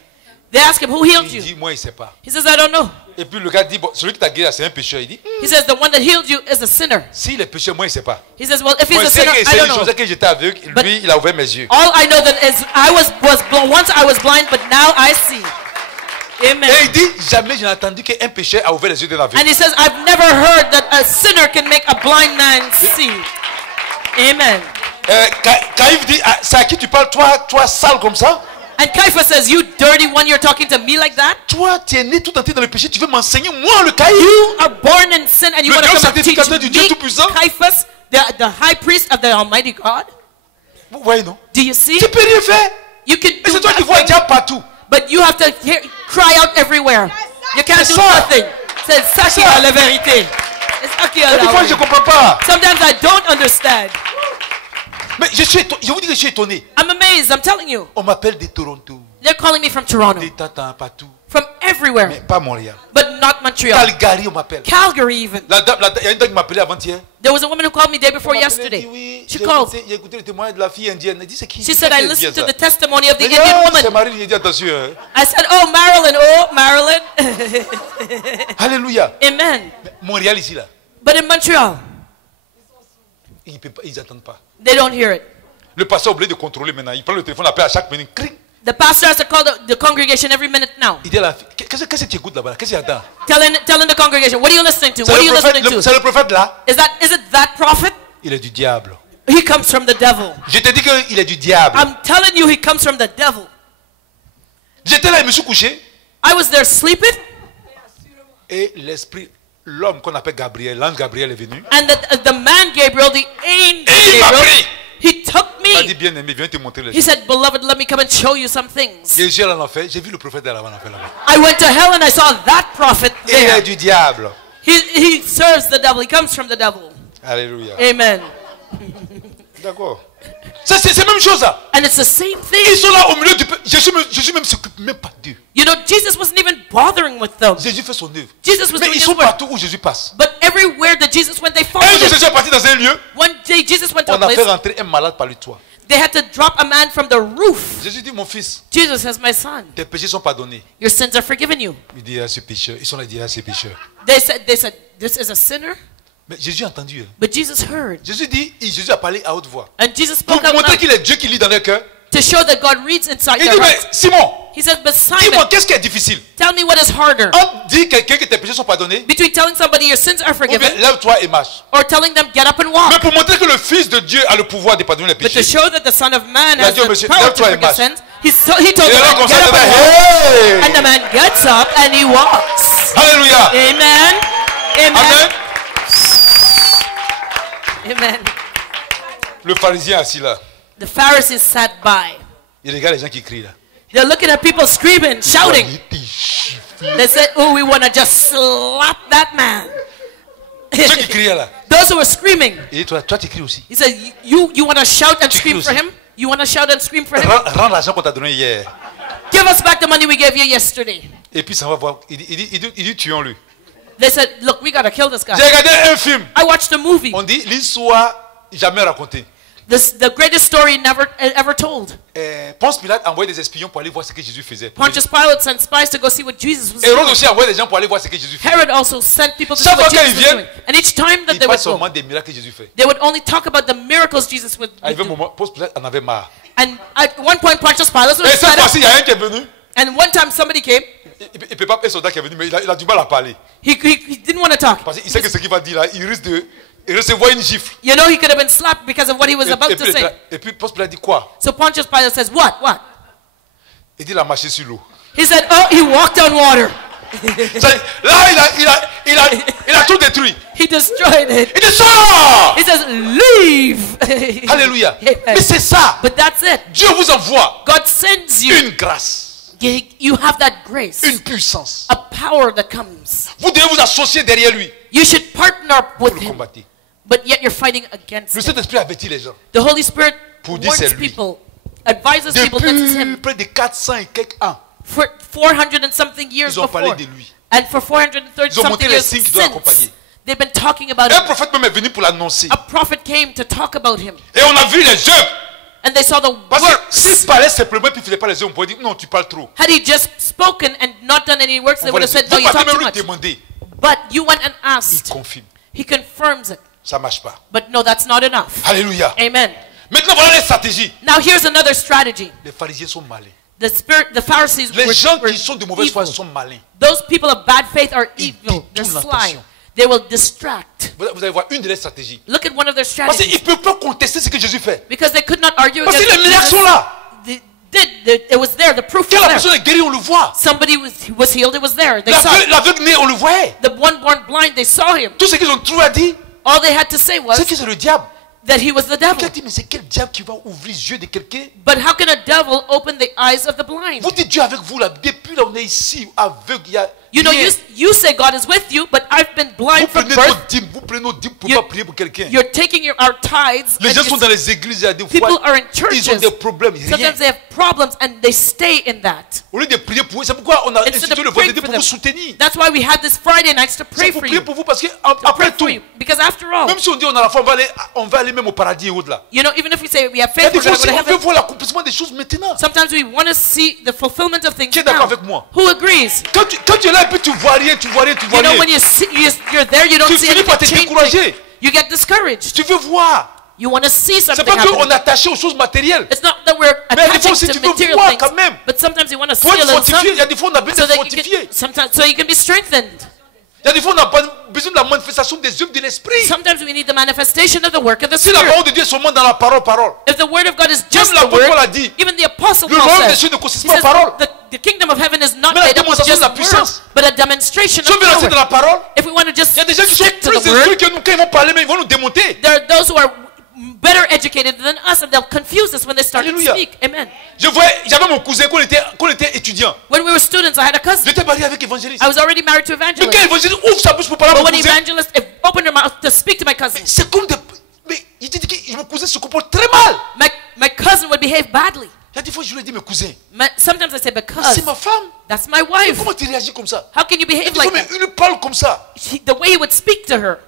They ask him, who healed Il you? dit, moi, il ne sait pas. He says, I don't know. Et puis le gars dit, bon, celui qui t'a guéri, là, c'est un pécheur. Il dit, He says, the one that healed you is a sinner. s'il est pécheur, moi, il ne sait pas. He says, well, if he's Moi, a c'est sinner, I don't une chose know. que j'étais aveugle, But- lui, il a ouvert mes yeux. All I know that is once I was blind, but now I see. Amen. Et il dit, jamais je n'ai entendu qu'un pécheur a ouvert les yeux d'un aveugle. And he says, I've never heard that a sinner can make a blind man see. Amen. Caïphe dit, ah, c'est à qui tu parles, toi sale comme ça? And Caiaphas says, you dirty one, you're talking to me like that? Toi, tu es né tout entier dans le péché, tu veux m'enseigner, moi, le Caïphe? You are born in sin and you Le want to grand come and teach sacrificateur du Dieu me, Tout-Puissant? Caiaphas, the high priest of the Almighty God? Vous voyez, non? Do you see? Tu peux rien faire. You can Et do c'est toi qui vois le nothing, diable partout. but you have to cry out everywhere. You can't C'est do ça. nothing. C'est ça qui est la vérité. C'est ça qui est Et des la fois, je ne vérité. comprends pas. Sometimes I don't understand. Mais je vous dis que je suis étonné. I'm amazed, I'm telling you. On m'appelle de Toronto, They're calling me from Toronto, des Tatans, partout. from everywhere, Mais pas Montréal. but not Montreal. Calgary, on m'appelle. Calgary even. Il y a une dame qui m'a appelé avant-hier. There was a woman who called me day before Elle m'a appelé, yesterday. elle dit, oui, She j'ai called. j'ai écouté le témoignage de la fille indienne. Elle dit, c'est qui? She said, I listened to the testimony of the J'ai dit, Indian ah, c'est woman. Marie. J'ai dit, attention. Hein. I said, oh, Marilyn, Alléluia. Amen. Mais Montréal ici, là, But in Montreal, ils n'attendent pas. they don't hear it. Le pasteur a oublié de contrôler maintenant. Il prend le téléphone, appelle à chaque minute. Cric. The pastor has to call the congregation every minute now. Il dit à la fille, qu'est-ce que tu écoutes là-bas? Qu'est-ce qu'il y a dedans? Telling the congregation, what are you listening to? C'est What are you le listening prophète, to? c'est le prophète là. Is it that prophet? Il est du diable. He comes from the devil. Je te dis qu'il est du diable. I'm telling you, he comes from the devil. J'étais là, je me suis couché. I was there sleeping, Et l'esprit, l'homme qu'on appelle Gabriel, l'ange Gabriel est venu. and the man Gabriel, the angel Et il m'a Gabriel, pris. he took Il m'a dit, me. bien aimé, viens te montrer les He choses. said, beloved, let me come and show you some things. Et je suis allé en enfer. J'ai vu le prophète là-bas en enfer là-bas. I went to hell and I saw that prophet Il est there. du diable. He serves the devil. He comes from the devil. Alléluia. Amen. D'accord. C'est la même chose là. And it's the same Ils thing. sont là au milieu du peuple. Jésus même s'occupe même pas d'eux. You know, Jesus wasn't even bothering with them. Jésus fait son œuvre. Jesus was Mais doing ils his sont work. partout où Jésus passe. But everywhere that Jesus went, they Un followed jour, him. Jésus est parti dans un lieu. One day, Jesus went to a On a fait place. rentrer un malade par le toit. They had to drop a man from the roof. Jésus dit, mon fils, Jesus says, my son, tes péchés sont pardonnés. your sins are forgiven you. Il dit à ce pécheur. Ils sont là, il dit à ces pécheurs. They said, this is a sinner. Mais Jésus a entendu. Hein. But Jesus heard. Jésus dit, Jésus a parlé à haute voix. And Jesus Pour spoke out montrer loud qu'il est Dieu qui lit dans leur cœur. to show that God reads inside Il their dit, mais hearts. Simon, He said, but dis-moi, Simon, qu'est-ce qui est difficile? tell me what is harder. Entre dire quelqu'un que tes péchés sont pardonnés, Between telling somebody your sins are ou bien forgiven lève-toi et marche. or telling them get up and walk. Mais pour montrer que le Fils de Dieu a le pouvoir de pardonner les But to péchés. show that the Son of Man Il a has dit au the monsieur, power to lève-toi et forgive marche. sins, he told Et the alors, man, comme get ça, up and walk. hey! And the man gets up and he walks. Alléluia. Amen. Amen. Amen. Amen. Le pharisien assis là. The Pharisees sat by. Il regarde les gens qui crient là. They're looking at people screaming, shouting. Il était chiffré. They said, oh, we want to just slap that man. Ceux qui criaient là. Those who were screaming. Et toi tu cries aussi. He said, you want to shout and Tu scream cries for aussi. him? You want to shout and scream for him? Rends l'argent qu'on t'a donné hier. Give us back the money we gave you yesterday. Et puis ça va voir. Il dit tuons-le. They said, look, we got to kill this guy. J'ai regardé un film. I watched a movie. On dit l'histoire jamais racontée. The greatest story never ever told. Ponce Pilate a envoyé des espions pour aller voir ce que Jésus faisait. Pontius Pilate sent spies to go see what Jesus was Hérode doing. aussi a envoyé des gens pour aller voir ce que Jésus faisait. Herod also sent people to see Chaque what fois qu'ils Jesus was viennent, doing. And each time that Il they parle would seulement go, des miracles que Jésus fait. they would only talk about the miracles Jesus would Arrivé un do. moment, Ponce Pilate en avait marre. And at one point, Pontius Pilate Et was cette fed fois-ci, il up. y a un qui est venu. And one time somebody came. Il peut pas un soldat qui est venu, mais il a du mal à parler. He didn't want to talk. Parce qu'il sait que ce qu'il va dire là, il risque de recevoir une gifle. You know, he could have been slapped because of what he was about to say. Et puis Ponce Pilate dit quoi? So Pontius Pilate says, what? Il dit il a marché sur l'eau. He said, oh, he walked on water. Là, il a tout détruit. He destroyed it. Il dit sors! He says, leave. Alléluia. Amen. Mais c'est ça. But that's it. Dieu vous envoie God sends you. une grâce, You have that grace. une puissance. A power that comes. Vous devez vous associer derrière lui You should partner up pour with le him. combattre. But yet you're fighting against Le him. Saint-Esprit avertit les gens. The Holy Spirit Pour dire c'est warns lui. people, advises people, mentions Depuis him. près de 400 et quelques ans, For 400 and something years ils ont parlé before. de lui. And for 430 Ils ont montré something les years signes qui doivent since, l'accompagner. they've been talking about Un him. prophète même est venu pour l'annoncer. A prophet came to talk about him. Et on a vu les œuvres. And they saw the Parce que works. s'il parlait simplement et puis il ne faisait pas les œuvres, on pourrait dire non, tu parles trop. Had he just spoken and not done any works, they On would va have les- said, no, Vous you partez talk même too lui much. demander. But you went and Il asked. confirme. He confirms it. Ça ne marche pas. But no, that's not enough. Alléluia. Amen. Maintenant, voilà les stratégies. Now here's another strategy. Les pharisiens sont malins. The Pharisees Les gens were qui sont de mauvaise foi evil. sont malins. Those people of bad faith are Ils evil. They're détournent sly. l'attention. They will distract. Vous allez voir une de leurs stratégies. Look at one of their Parce qu'ils strategies. ne peuvent pas contester ce que Jésus fait. Because they could not argue Parce que against les miracles Jesus. sont là. It was there. The proof Quand la was personne there. est guérie, on le voit. Somebody was healed. It was there. They saw it. L'aveugle né, on le voyait. The one born blind, they saw him. Tout ce qu'ils ont trouvé à dire, All they had to say was c'est que c'est le diable. that he was the devil. Quelqu'un dit, mais c'est quel diable qui va ouvrir les yeux de quelqu'un? But how can a devil open the eyes of the blind? Vous dites Dieu avec vous là, depuis là on est ici, aveugle, il y a You know, rien. you say God is with you, but I've been Vous blind from prenez nos birth. dîmes, vous prenez nos dîmes pour You- pas prier pour quelqu'un. You're taking our tithes. Les and gens you sont dans les églises, il y a des People fois, are in ils ont churches. des problèmes, rien. Sometimes they have problems and they stay in that. Au lieu de prier pour eux, c'est pourquoi on a Instead institué of le praying vendredi for pour them. vous soutenir. That's why we had this Friday nights to C'est pray pour for prier you. pour vous parce que To après pray tout, for you. Because after all, même si on dit on a la foi, on va aller même au paradis et au-delà. you know, even if we say we have Il y a faith, des we're fois going to aussi, go to on veut heaven. voir l'accomplissement des choses maintenant. Sometimes we want to see the fulfillment of things Qui est d'accord now. avec moi? Who agrees? Quand tu es là et puis tu vois rien, tu vois rien, tu vois You know, rien. when you're there, you don't Tu see finis par te anything décourager. changing. You get discouraged. Tu veux voir. You want to see C'est something pas qu'on happen. est attaché aux choses matérielles. It's not that we're Mais des fois attaching aussi, to tu veux material voir things, quand même. but sometimes you want to see Pour a être little fortifié, il y a something des fois on a besoin so d'être that you fortifié. can, sometimes so you can be strengthened. Il y a des fois on n'a pas besoin de la manifestation des œuvres de l'esprit. Sometimes we need the manifestation of the work of the Si la Spirit. parole de Dieu est seulement dans la parole, If the word of God is just Même the l'apôtre Paul a word, dit, even the apostle le Paul royaume des says, cieux ne consiste he pas en says parole. the kingdom of heaven is not Mais la made up of démonstration just de la puissance. words, but a demonstration Si on of veut rester dans power. la parole, If we want to just il y a des gens qui sont stick to plus the word, instruits que nous. Quand ils vont parler, mais ils vont nous démonter. there are those who are better educated than us, and they'll confuse us when they start to Alléluia. speak. Amen. J'avais mon cousin quand on était étudiant. When we were students, I had a cousin. J'étais marié avec évangéliste. I was already married to Mais quand evangelist. l'évangéliste ouvre sa bouche pour parler à But mon when cousin, evangelist opened her mouth to speak to my cousin, c'est comme des... Mais il dit que mon cousin se comporte très mal. my cousin would behave badly. Il y a des fois, je lui ai dit, mes cousins, Sometimes I say, c'est because ma femme. that's my wife. Comment tu réagis comme ça? How can you Il y a behave des fois, like mais that? il lui parle comme ça. The way he would speak to her.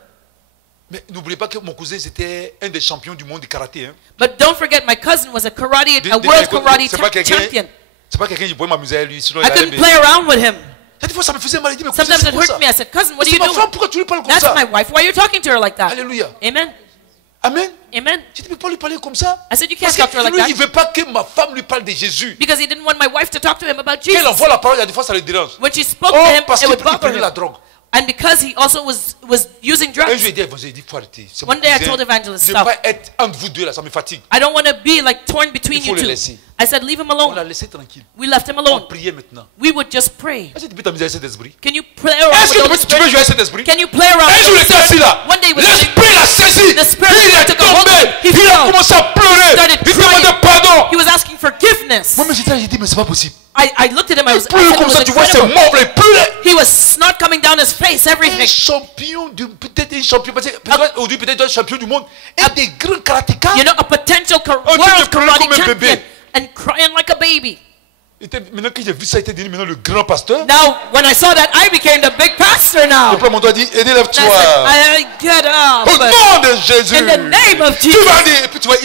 Mais n'oubliez pas que mon cousin, c'était un des champions du monde du karaté. Hein. But don't forget, my cousin was a Des- world karate c'est pas quelqu'un- champion. C'est pas quelqu'un qui pourrait m'amuser avec lui. Sinon, I il allait couldn't me- play around with him. Il y a des fois, ça me faisait mal. Il dit, mais cousin, Sometimes c'est it quoi ça? hurt me. I said, cousin, what are C'est you ma doing? femme, pourquoi tu lui parles comme That's ça? my wife. Why are you talking to her like that? Alléluia. Amen. Amen. Amen. J'ai dit, mais pas lui parler comme ça. I said, you Parce can't talk to her que like lui, il that. veut pas que ma femme lui parle de Jésus. Because he didn't want my wife to talk to him about Quand il Jesus. envoie la parole, il y a des fois, ça le dérange. When she spoke Oh, to him, parce it would qu'il bother prenait la him. drogue. And because he also was using Un jour, drugs, j'ai dit, évangile, il dit, faut arrêter. C'est one mon day I cousin. told Evangelist, Je ne veux stop. pas être entre vous deux là, ça me fatigue. I don't want to be like torn between Il faut you le two. laisser. I said, leave him On l'a alone. laissé tranquille. We left him On alone. priait maintenant. We would just pray. Est-ce que tu peux t'amuser avec cet esprit? Can you play around Est-ce with the que Holy tu peux Spirit? jouer avec cet esprit? Can you play around Un with jour, the il était Holy assis Spirit? là. One day he was sitting. L'esprit l'a saisi. The Spirit Il est took a hold tombé. of him. He Il a fell. commencé à pleurer. Started Il crying. demandait pardon. He was asking forgiveness. Moi, j'ai dit, mais c'est pas possible. I looked at him. I Il said, pleure it comme was ça, tu vois, c'est incredible. mort, il pleurait. He was snot coming down his face, Un everything. champion, peut-être un champion, parce que aujourd'hui, peut-être un champion du monde. Un des grands karatékas. You know, a potential Oh, tu world te pleurais karate comme un bébé. champion. And crying like a baby. Maintenant que j'ai vu ça, il était devenu maintenant le grand pasteur. Now, when I saw that, I became the big pastor now. Le plan mon doigt dit, And élève-toi. I said, get up. Au nom de Jésus. In the name of Tu Jesus. vas dire, et puis tu vois,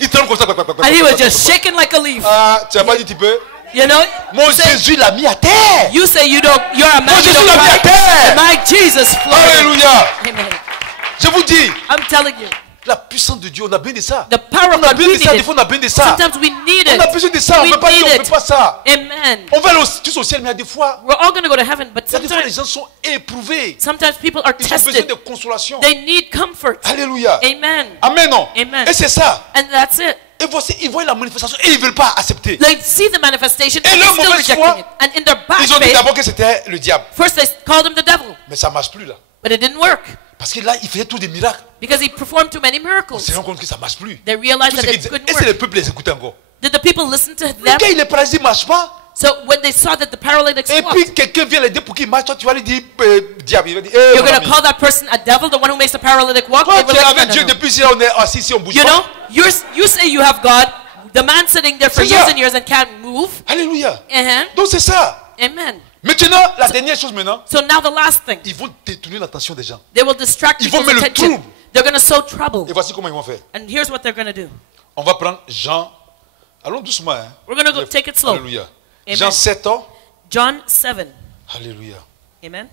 il tremble comme ça. And he was just shaking like a leaf. Ah, tu n'as pas dit, tu peux. You know, Mon you say, Jésus l'a mis à terre. you say you're a man, Mon you Jésus don't l'a mis à cry. terre. My Jesus flooded. Alléluia. Amen. Je vous dis, I'm telling you, la puissance de Dieu, on a besoin de ça. the power On of a God, we besoin de ça, need des it. fois on a besoin de ça. Sometimes we need On a it. besoin de ça, on ne We peut pas dire need on ne it. fait pas ça. Amen. On va aller tous au ciel, mais il y a des fois, We're all going to go to heaven, but il y a des fois les sometimes, gens sont éprouvés. sometimes people are Ils ont besoin tested. de consolation. They need comfort. Alléluia. Amen. Amen, non. Amen. Et c'est ça. And that's it. Et voici, ils voient la manifestation et ils ne veulent pas accepter. They see the manifestation Et and leur they're still mauvaise rejecting foi, it. And in their bad Ils ont dit faith, d'abord que c'était le diable. first they called him the devil, Mais ça ne marche plus là. but it didn't work Parce que là, il faisait tous des miracles. because he performed too many On miracles. se rend compte que ça ne marche plus. They realized Tout that ce qu'ils it disaient. couldn't Et c'est le work. peuple les écoute encore. Did the people listen to Le them? gars, il est paralysé, il ne marche pas. So when they saw that the paralytic Et walked, puis quelqu'un vient l'aider pour qu'il marche. Toi, tu vas lui dire diable. Il va dire, you're mon going ami. to call that person a devil, the one who makes the paralytic walk? Toi, They were tu es like, avec no, Dieu no, no. depuis si on est assis ici, on ne bouge You pas. know, you say you have God, the man sitting there for C'est years ça. and years and can't move. Alléluia. Uh-huh. Donc c'est ça. Amen. Maintenant, la dernière chose maintenant, So now the last thing, ils vont détourner l'attention des gens. they will distract Ils vont people's mettre le attention. trouble. They're going to sow trouble. Et voici comment ils vont faire. And here's what they're going to do. On va prendre Jean. Allons doucement. Hein. We're going to go take it slow. Alléluia. Amen. Jean 7 ans. John 7. Alléluia. Amen.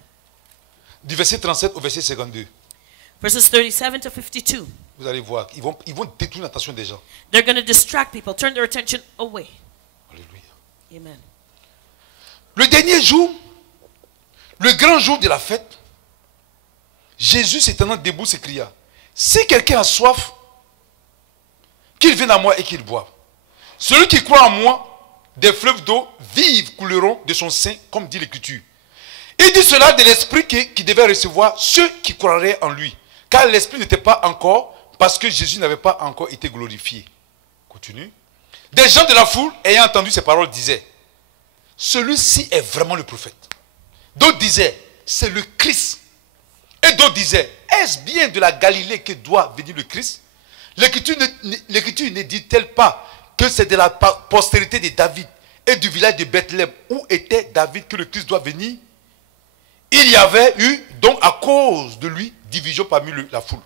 Du verset 37 au verset 52. Verses 37 to 52. Vous allez voir. Ils vont détourner l'attention des gens. They're going to distract people, turn their attention away. Alléluia. Amen. Le dernier jour, le grand jour de la fête, Jésus s'étendant debout s'écria, si quelqu'un a soif, qu'il vienne à moi et qu'il boive. Celui qui croit en moi, des fleuves d'eau vives couleront de son sein, comme dit l'Écriture. Il dit cela de l'Esprit qui devait recevoir ceux qui croiraient en lui. Car l'Esprit n'était pas encore, parce que Jésus n'avait pas encore été glorifié. Continue. Des gens de la foule, ayant entendu ces paroles, disaient, celui-ci est vraiment le prophète. D'autres disaient, c'est le Christ. Et d'autres disaient, est-ce bien de la Galilée que doit venir le Christ? L'Écriture ne dit-elle pas que c'est de la postérité de David et du village de Bethléem où était David que le Christ doit venir? Il y avait eu donc à cause de lui division parmi la foule.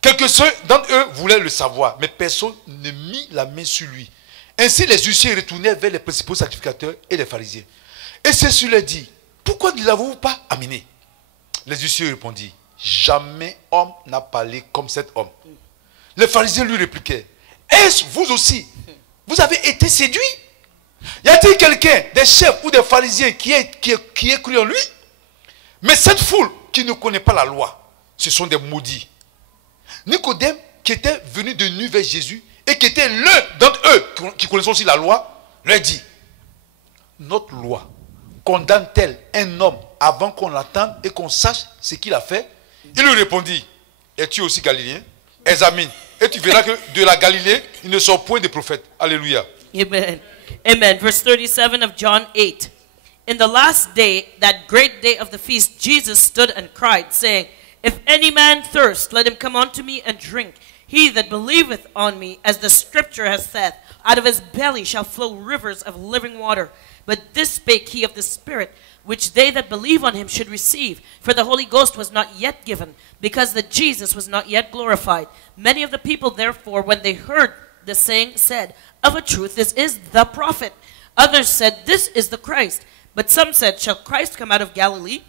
Quelques-uns d'entre eux voulaient le savoir, mais personne ne mit la main sur lui. Ainsi les huissiers retournèrent vers les principaux sacrificateurs et les pharisiens. Et ceux-ci leur dit, pourquoi ne l'avez-vous pas amené? Les huissiers répondirent, jamais homme n'a parlé comme cet homme. Les pharisiens lui répliquaient, est-ce vous aussi? Vous avez été séduits? Y a-t-il quelqu'un, des chefs ou des pharisiens qui ait cru en lui? Mais cette foule qui ne connaît pas la loi, ce sont des maudits. Nicodème, qui était venu de nuit vers Jésus, et qui était l'un d'entre eux qui connaissent aussi la loi, leur dit, notre loi condamne-t-elle un homme avant qu'on l'attende et qu'on sache ce qu'il a fait? Il lui répondit, es-tu aussi galiléen? Examine, et tu verras que de la Galilée, il ne sort point de prophète. Alléluia. Amen. Amen. Verse 37 of John 8. In the last day, that great day of the feast, Jesus stood and cried, saying, if any man thirst, let him come unto me and drink. He that believeth on me, as the scripture has said, out of his belly shall flow rivers of living water. But this spake he of the Spirit, which they that believe on him should receive. For the Holy Ghost was not yet given, because that Jesus was not yet glorified. Many of the people, therefore, when they heard the saying, said, of a truth, this is the prophet. Others said, this is the Christ. But some said, shall Christ come out of Galilee?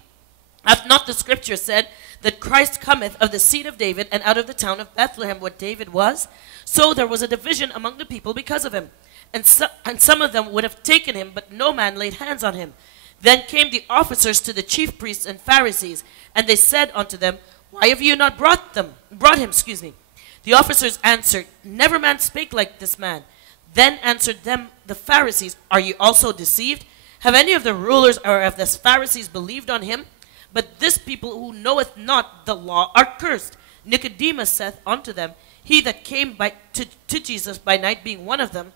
Hath not the scripture said that Christ cometh of the seed of David and out of the town of Bethlehem where David was? So there was a division among the people because of him. And some of them would have taken him, but no man laid hands on him. Then came the officers to the chief priests and Pharisees, and they said unto them, Why have you not brought him? The officers answered, Never man spake like this man. Then answered them the Pharisees, Are you also deceived? Have any of the rulers or of the Pharisees believed on him? But this people who knoweth not the law are cursed. Nicodemus saith unto them, He that came to Jesus by night being one of them,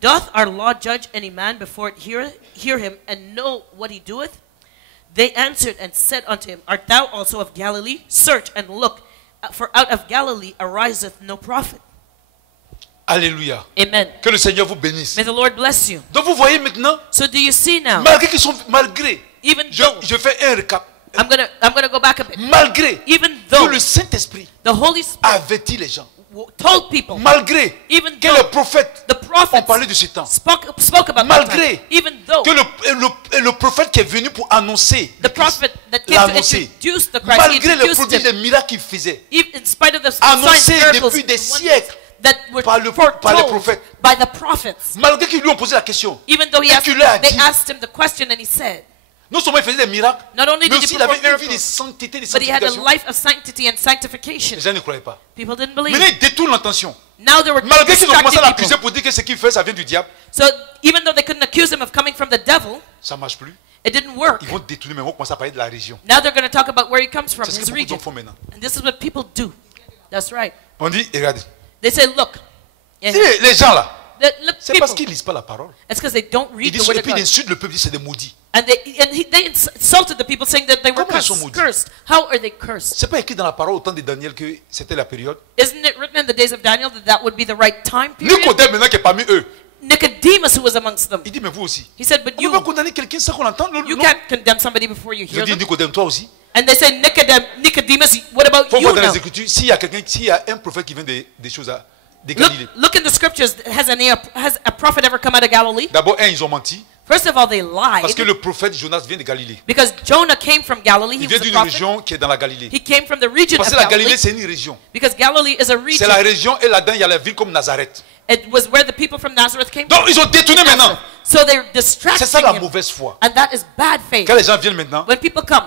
doth our law judge any man before it hear him, and know what he doeth? They answered and said unto him, Art thou also of Galilee? Search and look, for out of Galilee ariseth no prophet. Alléluia. Amen. Que le Seigneur vous bénisse. May the Lord bless you. Donc vous voyez maintenant, So do you see now? malgré, Even though, je fais un récap. I'm gonna go back a bit. Malgré Even que though le Saint-Esprit the Holy Spirit avertit les gens. told people, Malgré even que though les prophètes the ont prophets parlé de ce temps. spoke about that Malgré time, even though que le prophète qui est venu pour annoncer the prophet that l'a came to annoncé. introduce the Christ, Malgré les introduced prodiges et him, les miracles qu'il faisait. even in spite of the signs, Annoncé miracles, depuis des and wonders siècles that were par les foretold prophètes. by the prophets. Malgré qu'ils lui ont posé la question. Even though Et qu'il leur a they dit, asked him the question and he said, non seulement il faisait des miracles, not only mais did he aussi il avait perform une vie de miracles, sainteté, de but he had a sanctification. life of sanctity and sanctification. Les gens ne croyaient pas. People didn't believe. Maintenant, il détourne l'attention. Now they were Malgré qu'ils ont commencé à distracting l'accuser people. pour dire que ce qu'il fait, ça vient du diable, So even though they couldn't accuse him of coming from the devil, ça ne marche plus. it didn't work. Ils vont détourner, mais ils vont commencer à parler de la région. Now they're going to talk about where he comes from, C'est ce que his beaucoup de gens region. font maintenant. And this is what people do. That's right. On dit, regardez, They say, look, yeah, les gens là, look, c'est people. parce qu'ils ne lisent pas la parole. It's because they don't Ils read the disent, word et of puis ils God. insultent le peuple, ils disent, c'est des maudits. And they insulted the people saying that they were Comment ils sont maudits? cursed. How are they cursed? C'est pas écrit dans la parole au temps de Daniel que c'était la période. Isn't it written in the days of Daniel that that would be the right time period? Nicodème maintenant qui est parmi eux, Nicodemus, who was amongst them, il dit, mais vous aussi. he said, but On ne you, peut pas condamner quelqu'un sans qu'on l'entende. you Non. can't condemn somebody before you Je hear dis, them. Nicodème, toi aussi. And they say, Nicodemus, what about Faut you voir dans now? les Écritures, s'il y a un prophète qui vient des choses de Galilée. Look in the scriptures. Has a prophet ever come out of Galilee? D'abord, ils ont menti. First of all, they Parce que lied le prophète Jonas vient de Galilée. because Jonah came from Galilee. He Il vient was a d'une prophet. région qui est dans la Galilée. He came from the region Parce of que la Galilee Galilée, c'est une région. because Galilee is a C'est region. la région et là-dedans, il y a la ville comme Nazareth. It was where the people from Nazareth came Donc, from. ils ont détourné maintenant. So they're C'est ça distracting la him. mauvaise foi. And that is bad faith. Quand les gens viennent maintenant, When people come,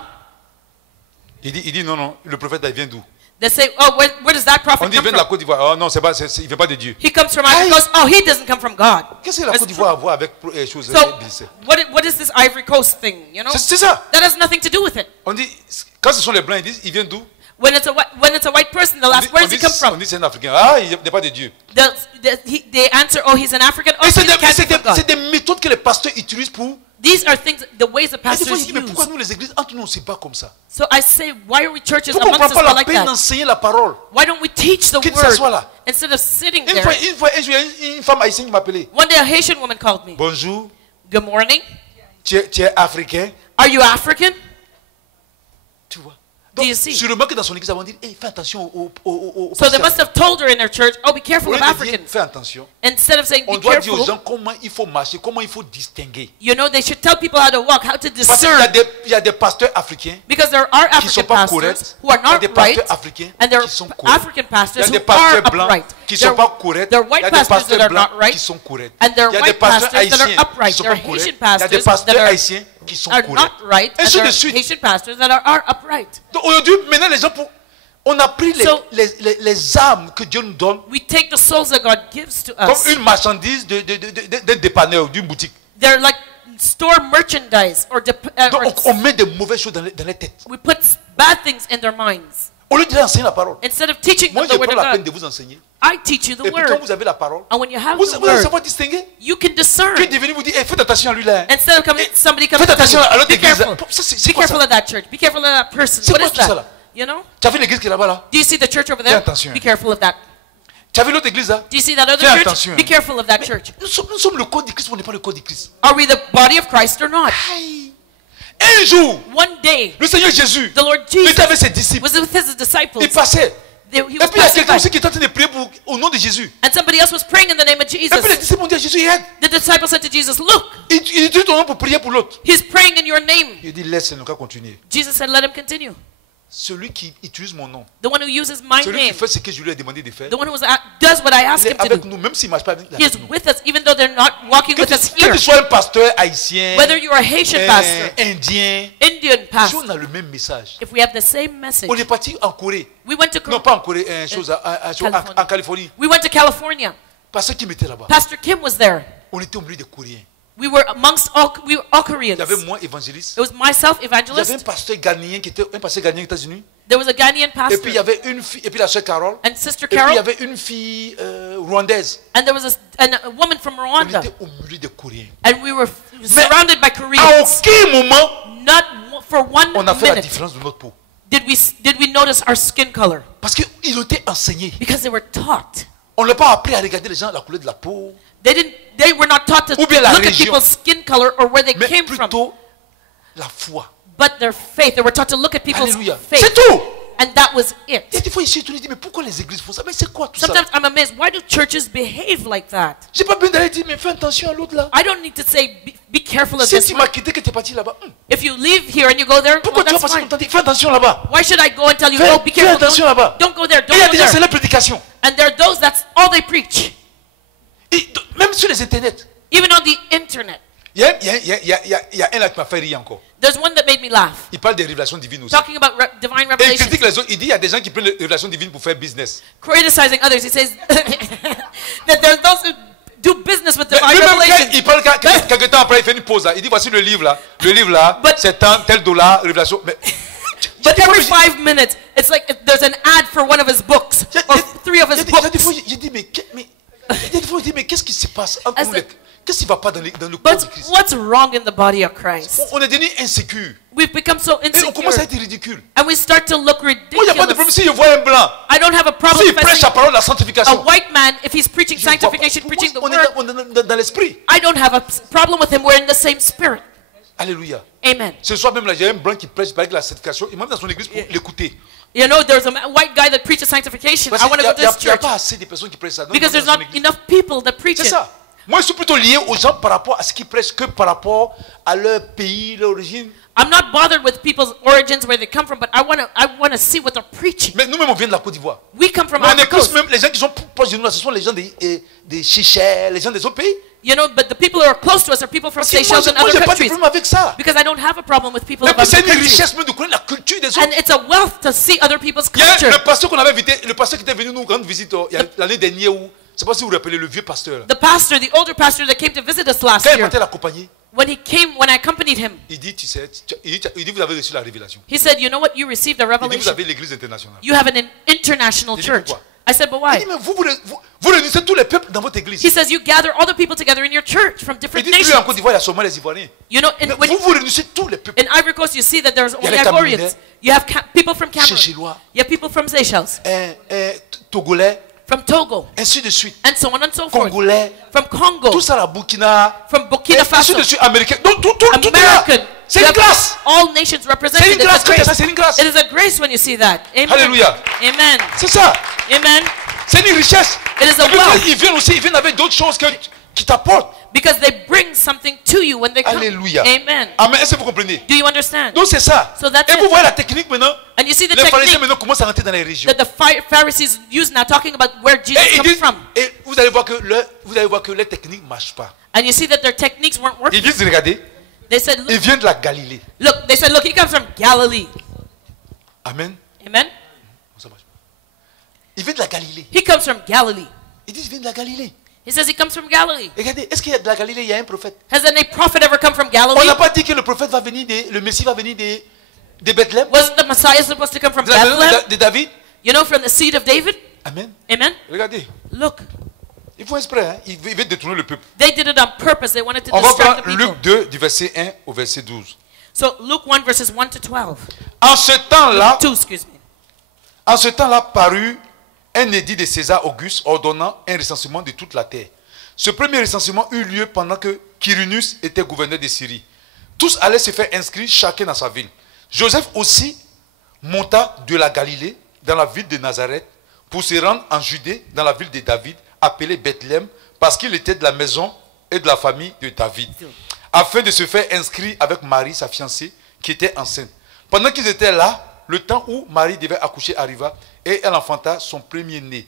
il dit non, le prophète, il vient d'où? they say, oh, where does that On prophet dit, il come vient de la from? Côte d'Ivoire. Oh non, il ne vient pas de Dieu. He comes from Ivory Coast. Oh, he doesn't come from God. Qu'est-ce que la Côte d'Ivoire a à voir avec les choses So, blessées? what is this Ivory Coast thing, you know? C'est ça. That has nothing to do with it. On dit, quand ce sont les Blancs, ils disent, il vient d'où? When it's a white person, they'll ask, where does he come On from? dit, c'est un Africain. Ah, il n'est pas de Dieu. They answer, oh, he's an African. Oh, Et he can't be c'est from God. des méthodes que les pasteurs utilisent pour... These are things, the ways the Et des fois, pastors je dis, mais pourquoi use. nous, les églises, entre nous, on ne sait pas comme ça? So I say, why are we churches Pourquoi on ne amongst prend us pas la like peine that? d'enseigner la parole? Why don't we teach the Qu'il s'assoit word là. instead of sitting Une there? fois, un jour, il y a une femme haïtienne qui m'a appelé. One day a Haitian woman called me. Bonjour, Good morning. tu es africain? Are you African? Tu vois? Do Donc, you see? sûrement que dans son église, ils vont dire, hey, fais attention aux So they pasteurs. must have told her in their church, oh, be careful Au of lieu de dire, Africans. fais attention. Instead of saying, On be doit dire aux careful, gens comment il faut marcher, comment il faut distinguer. you know, they should tell people how to walk, how to Parce qu'il discern. y a des pasteurs africains Because there are qui ne sont African pas pastors corrects. who are Il y a not des right, pasteurs africains and there qui sont are corrects. African Il y pastors a who des are pasteurs blancs upright. qui ne There sont pas corrects. there are Il white y a des pastors pasteurs that are blancs not right, qui sont corrects. and there Il y are a des white pasteurs pastors that haïtiens are upright. qui There sont are pas corrects. Haitian Il y a des pastors pasteurs that haïtiens qui sont are corrects. not right, and Ainsi there de are suite. Haitian pastors that are upright. Donc aujourd'hui, maintenant, les gens, on a pris So- les âmes que Dieu nous donne We take the souls that God gives to comme us. une marchandise d'un dépanneur, d'une boutique. They're like store merchandise or Donc on met des mauvaises choses dans les têtes. we put bad things in their minds. Au lieu de leur enseigner la parole. Instead of teaching Moi, them je the word prends of la peine God, de vous enseigner. I teach you the Et puis quand word. vous avez la parole, And when you have vous the allez word, savoir distinguer. you can discern. Que devenu vous dire, hey, faites attention à lui là. Instead of somebody coming Faites to attention à you, l'autre be église. careful. Ça, c'est Be quoi careful ça? of that church. Be careful of that person. C'est What quoi is tout ça that? là? You know? Tu as vu l'église qui est là-bas là? Do you see the church over Fais there? attention. Be careful of that. Tu as vu l'autre église là? Do you see that other Fais church? attention. Be careful of that church. Nous sommes le corps de Christ, mais on n'est pas le corps de Christ. Are we the body of Christ or not? Aïe. Un jour, One day, le Seigneur Jésus the Lord Jesus était avec ses disciples. was with his disciples. Il passait. He Et was puis il y a passing quelqu'un by. aussi qui est en train de prier au nom de Jésus. And somebody else was praying in the name of Et puis les Jesus. disciples ont dit à Jésus, aide. The disciples said to Jesus, look, Il utilise ton nom pour prier pour l'autre. he's praying in your name. Il dit, laisse le cas continuer. Jesus said, let him continue. celui qui utilise mon nom, The one who uses my celui qui name. fait ce que je lui ai demandé de faire, The one who does what I ask il est him to avec do. nous, même s'il ne marche pas avec He is nous. with us even though they're not walking Que with tu, us que here. tu sois un pasteur haïtien, Whether you're a Haitian pastor, indien, Indian si pastor, on a le même message. if we have the same message. On est parti en Corée. We went to Non, pas en Corée, en Californie. We went to California. Pasteur qui m'était là-bas. Pastor Kim was there. On était au milieu des Coréens. We were all Koreans. Il y avait It moi, évangéliste. was myself, Il y avait un evangelist. pasteur ghanéen qui était un pasteur ghanéen aux États-Unis. There was a Ghanaian Et puis il y pastor avait une fille, et puis la sœur Carole. and Sister Et puis il y Carol, avait une fille rwandaise. and there was a woman from On Rwanda, était au milieu des Coréens. and we were surrounded by À Koreans. aucun moment, Not for one on a fait la minute différence de notre peau. did we notice our skin color, Parce qu'ils ont été enseignés. because they were taught. On ne l'a pas appris à regarder les gens, la couleur de la peau. They were not taught to Ou bien la look at région. people's skin color or where they Mais came from, plutôt la foi. but their faith. They were taught to look at people's Alléluia. faith, C'est tout. and that was it. Et des fois ici, tu lui dis, mais pourquoi les églises font ça? Mais c'est quoi tout ça? Sometimes I'm amazed. Why do churches behave like that? J'ai pas besoin d'aller dire, mais fais attention à l'autre là. I don't need to say be careful of Si this tu one. m'as quitté, que tu es parti là-bas, If you leave here and you go there, pourquoi well, tu vas that's passer fine. ton temps? Fais attention là-bas. Why should I go and tell you, Fais- oh, be fais careful, attention là-bas. don't go there, Et il y a don't des go gens, c'est there. la prédication. And there are those, that's all they preach. Même sur les internets. Even on the internet. Il y a un là qui m'a fait rire encore. There's one that made me laugh. Il parle des révélations divines aussi. Talking about divine Et il revelation, critique les autres. Il dit il y a des gens qui prennent les révélations divines pour faire business. criticizing others. He says that there's those who do business with Mais divine lui-même, quand revelation. il parle quelques temps après, il fait une pause là. Il dit voici le livre là. Le livre là, But- c'est tant, tel dollar, révélation. Mais But every 5 minutes, it's like there's an ad for one of his books or 3 of his il y a des books. fois, j'ai dit mais qu'est-ce qui se passe entre I nous said- qu'est-ce qui ne va pas dans le corps But de Christ? what's wrong in the body of Christ? On est devenu insécure. We've become so Et on commence à insecure, être ridicule. and we start to look Moi, il n'y a pas de problème ridiculous. si je vois un blanc. I don't have a problem S'il if I prêche see la parole de la a sanctification. white man, if he's preaching je vois pas. sanctification, Pour preaching the moi, word. on est dans l'esprit. I don't have a problem with him. We're in the same spirit. Alléluia. Amen. Ce soir même là, j'ai un blanc qui prêche avec la sanctification. Il m'a mis dans son église pour l'écouter. You know, there's a white guy that preaches sanctification. Parce I want to go to qu'il this n'y a church pas assez de personnes qui prêchent ça. Donc, because il m'a there's mis dans not son église. enough people that preach C'est it. ça. Moi, je suis plutôt lié aux gens par rapport à ce qu'ils prêchent que par rapport à leur pays, leur origine. I'm not bothered with people's origins, where they come from, but I want to see what they're preaching. Mais nous-mêmes, on vient de la Côte d'Ivoire. We come from Mais on Ivory est plus Coast. même, les gens qui sont proches de nous, là, ce sont les gens des Chichets, les gens des autres pays. You know, but the people who are close to us are people from Parce que moi, Seychelles and moi, other j'ai pas de countries. problème avec ça. Because I don't have a problem with people Mais of puis, c'est other une countries. richesse même de connaître la culture des autres. And it's a wealth to see other people's Il y a culture. le pasteur qu'on avait invité, le pasteur qui était venu nous rendre visite l'année dernière, où, je ne sais pas si vous vous rappelez, le vieux pasteur. Là. The pastor, the older pastor that came to visit us last Quand il year, partait l'accompagner, when I accompanied him, il dit, tu sais, il dit, vous avez reçu la révélation. he said, you know what, you received a Il dit, vous revelation. avez l'église internationale. You have an international Il dit, church. pourquoi? I said, but Il why? dit, mais vous réunissez tous les peuples dans votre église. He says, you gather all the people together in your church from Il different dit, lui en nations. Côte d'Ivoire, il y a seulement les Ivoiriens. You know, Mais vous réunissez tous les peuples. in Ivory Coast, you see that there's only les Ivorians. Camerounais, You have people from Cameroon. Seychellois, You have people from Seychelles, Togolais, from Togo, ainsi de suite. and so on and so forth. Congolais, From Congo, tout ça, la Burkina, from Burkina ainsi Faso, de suite, américain. Donc tout est là. American. C'est You une have grâce. all nations C'est represented. une grâce. It's a Quand il y a ça, grace. c'est une grâce. It is a grace when you see that. Amen. Alléluia. Amen. C'est ça. Amen. C'est une richesse. It is a Et puis, wealth. ils viennent aussi, ils viennent avec d'autres choses qui t'apportent. Because they bring something to you when they come. Alléluia. Amen. Amen. Est-ce que vous comprenez? Do you understand? Donc c'est ça. So that's Et vous it. voyez la technique maintenant. And you see the Les pharisiens technique maintenant commencent à rentrer dans les régions. that the Pharisees use now, talking about where Jesus Et ils comes disent, from. et vous allez voir que les techniques ne marchent pas. And you see that their techniques weren't working. Ils disent, regardez, They said, il vient de la Galilée. look, he comes from Galilee. Amen. Amen. Ça marche. Il vient de la Galilée. He comes from Galilee. Ils disent, il vient de la Galilée. He says he comes from Galilee. Regardez, est-ce qu'il y a de la Galilée, il y a un prophète? Has any prophet ever come from On Galilee? n'a pas dit que le prophète va venir, le Messie va venir de Bethléem, Wasn't the Messiah supposed to come from de la maison Bethlehem? de David? You know, from the seed of David? Amen. Amen. Regardez, Look, ils font exprès, hein? Ils veulent détourner le peuple. they did it on purpose. They wanted to On va distract the prendre people. Luc 2, du verset 1 au verset 12. So Luke 1 verses 1 to 12. En ce temps-là, 2, excuse me. En ce temps-là parut un édit de César Auguste ordonnant un recensement de toute la terre. Ce premier recensement eut lieu pendant que Quirinius était gouverneur de Syrie. Tous allaient se faire inscrire chacun dans sa ville. Joseph aussi monta de la Galilée dans la ville de Nazareth pour se rendre en Judée dans la ville de David appelée Bethléem parce qu'il était de la maison et de la famille de David afin de se faire inscrire avec Marie sa fiancée qui était enceinte. Pendant qu'ils étaient là, le temps où Marie devait accoucher arriva et elle enfanta son premier-né.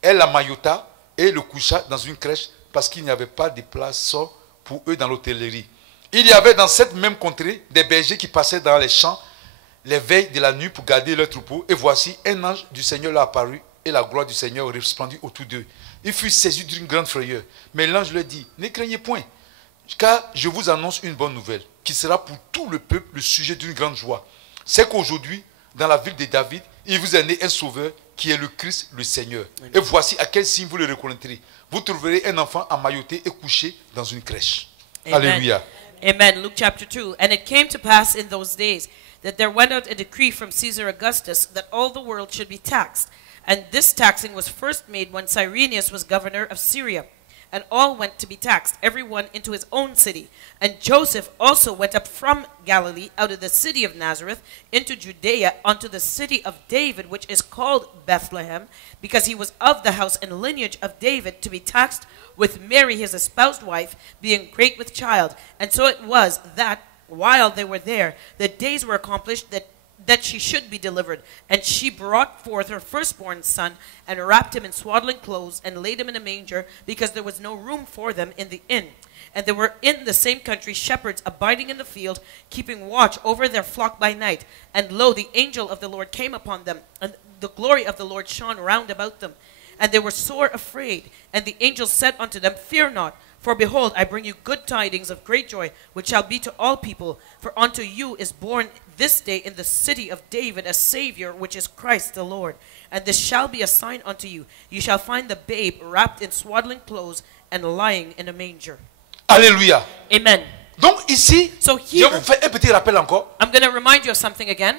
Elle la maillota et le coucha dans une crèche parce qu'il n'y avait pas de place pour eux dans l'hôtellerie. Il y avait dans cette même contrée des bergers qui passaient dans les champs les veilles de la nuit pour garder leur troupeau. Et voici, un ange du Seigneur leur apparut et la gloire du Seigneur resplendit autour d'eux. Ils furent saisis d'une grande frayeur. Mais l'ange leur dit, ne craignez point, car je vous annonce une bonne nouvelle qui sera pour tout le peuple le sujet d'une grande joie. C'est qu'aujourd'hui, dans la ville de David, il vous est né un sauveur qui est le Christ, le Seigneur. Amen. Et voici à quel signe vous le reconnaîtrez. Vous trouverez un enfant emmailloté et couché dans une crèche. Amen. Alléluia. Amen. Luke chapter 2. And it came to pass in those days that there went out a decree from Caesar Augustus that all the world should be taxed. And this taxing was first made when Cyrenius was governor of Syria. And all went to be taxed, every one into his own city. And Joseph also went up from Galilee, out of the city of Nazareth, into Judea, unto the city of David, which is called Bethlehem, because he was of the house and lineage of David, to be taxed with Mary his espoused wife, being great with child. And so it was that, while they were there, the days were accomplished that she should be delivered. And she brought forth her firstborn son, and wrapped him in swaddling clothes, and laid him in a manger, because there was no room for them in the inn. And there were in the same country shepherds abiding in the field, keeping watch over their flock by night. And lo, the angel of the Lord came upon them, and the glory of the Lord shone round about them. And they were sore afraid. And the angel said unto them, Fear not, for behold, I bring you good tidings of great joy, which shall be to all people. For unto you is born this day in the city of David a Savior, which is Christ the Lord. And this shall be a sign unto you. You shall find the babe wrapped in swaddling clothes and lying in a manger. Alléluia. Amen. Donc ici, So je here, vous fais un petit rappel encore. I'm going to remind you of something again.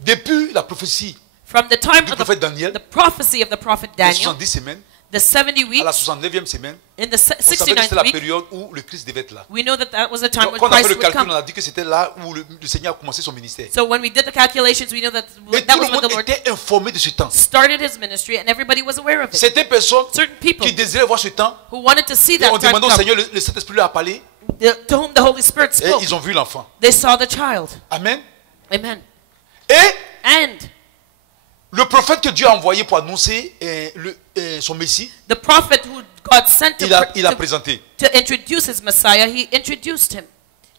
Depuis la prophétie From the time du of prophète Daniel, the prophecy of the prophet les Daniel, 70 semaines, the 70 à la weeks, 69e semaine, in the on savait que c'était 69th la week, période où le Christ devait être là. we know that that was the time Donc, when quand on a fait Christ le would calcul, come. on a dit que c'était là où le Seigneur a commencé son ministère. So when we did the calculations, we know that Et that tout was le when the monde Lord était informé de ce temps. started his ministry, and everybody was aware of it. C'était personnes Certain people qui désiraient voir ce temps. who wanted to see Et that on time demandait au come, Seigneur, le Saint-Esprit lui a parlé. to whom the Holy Spirit Et spoke. ils ont vu l'enfant. They saw the child. Amen. Amen. Et And le prophète que Dieu a envoyé pour annoncer son Messie, the prophet who God sent il a présenté. to introduce his Messiah, he introduced him.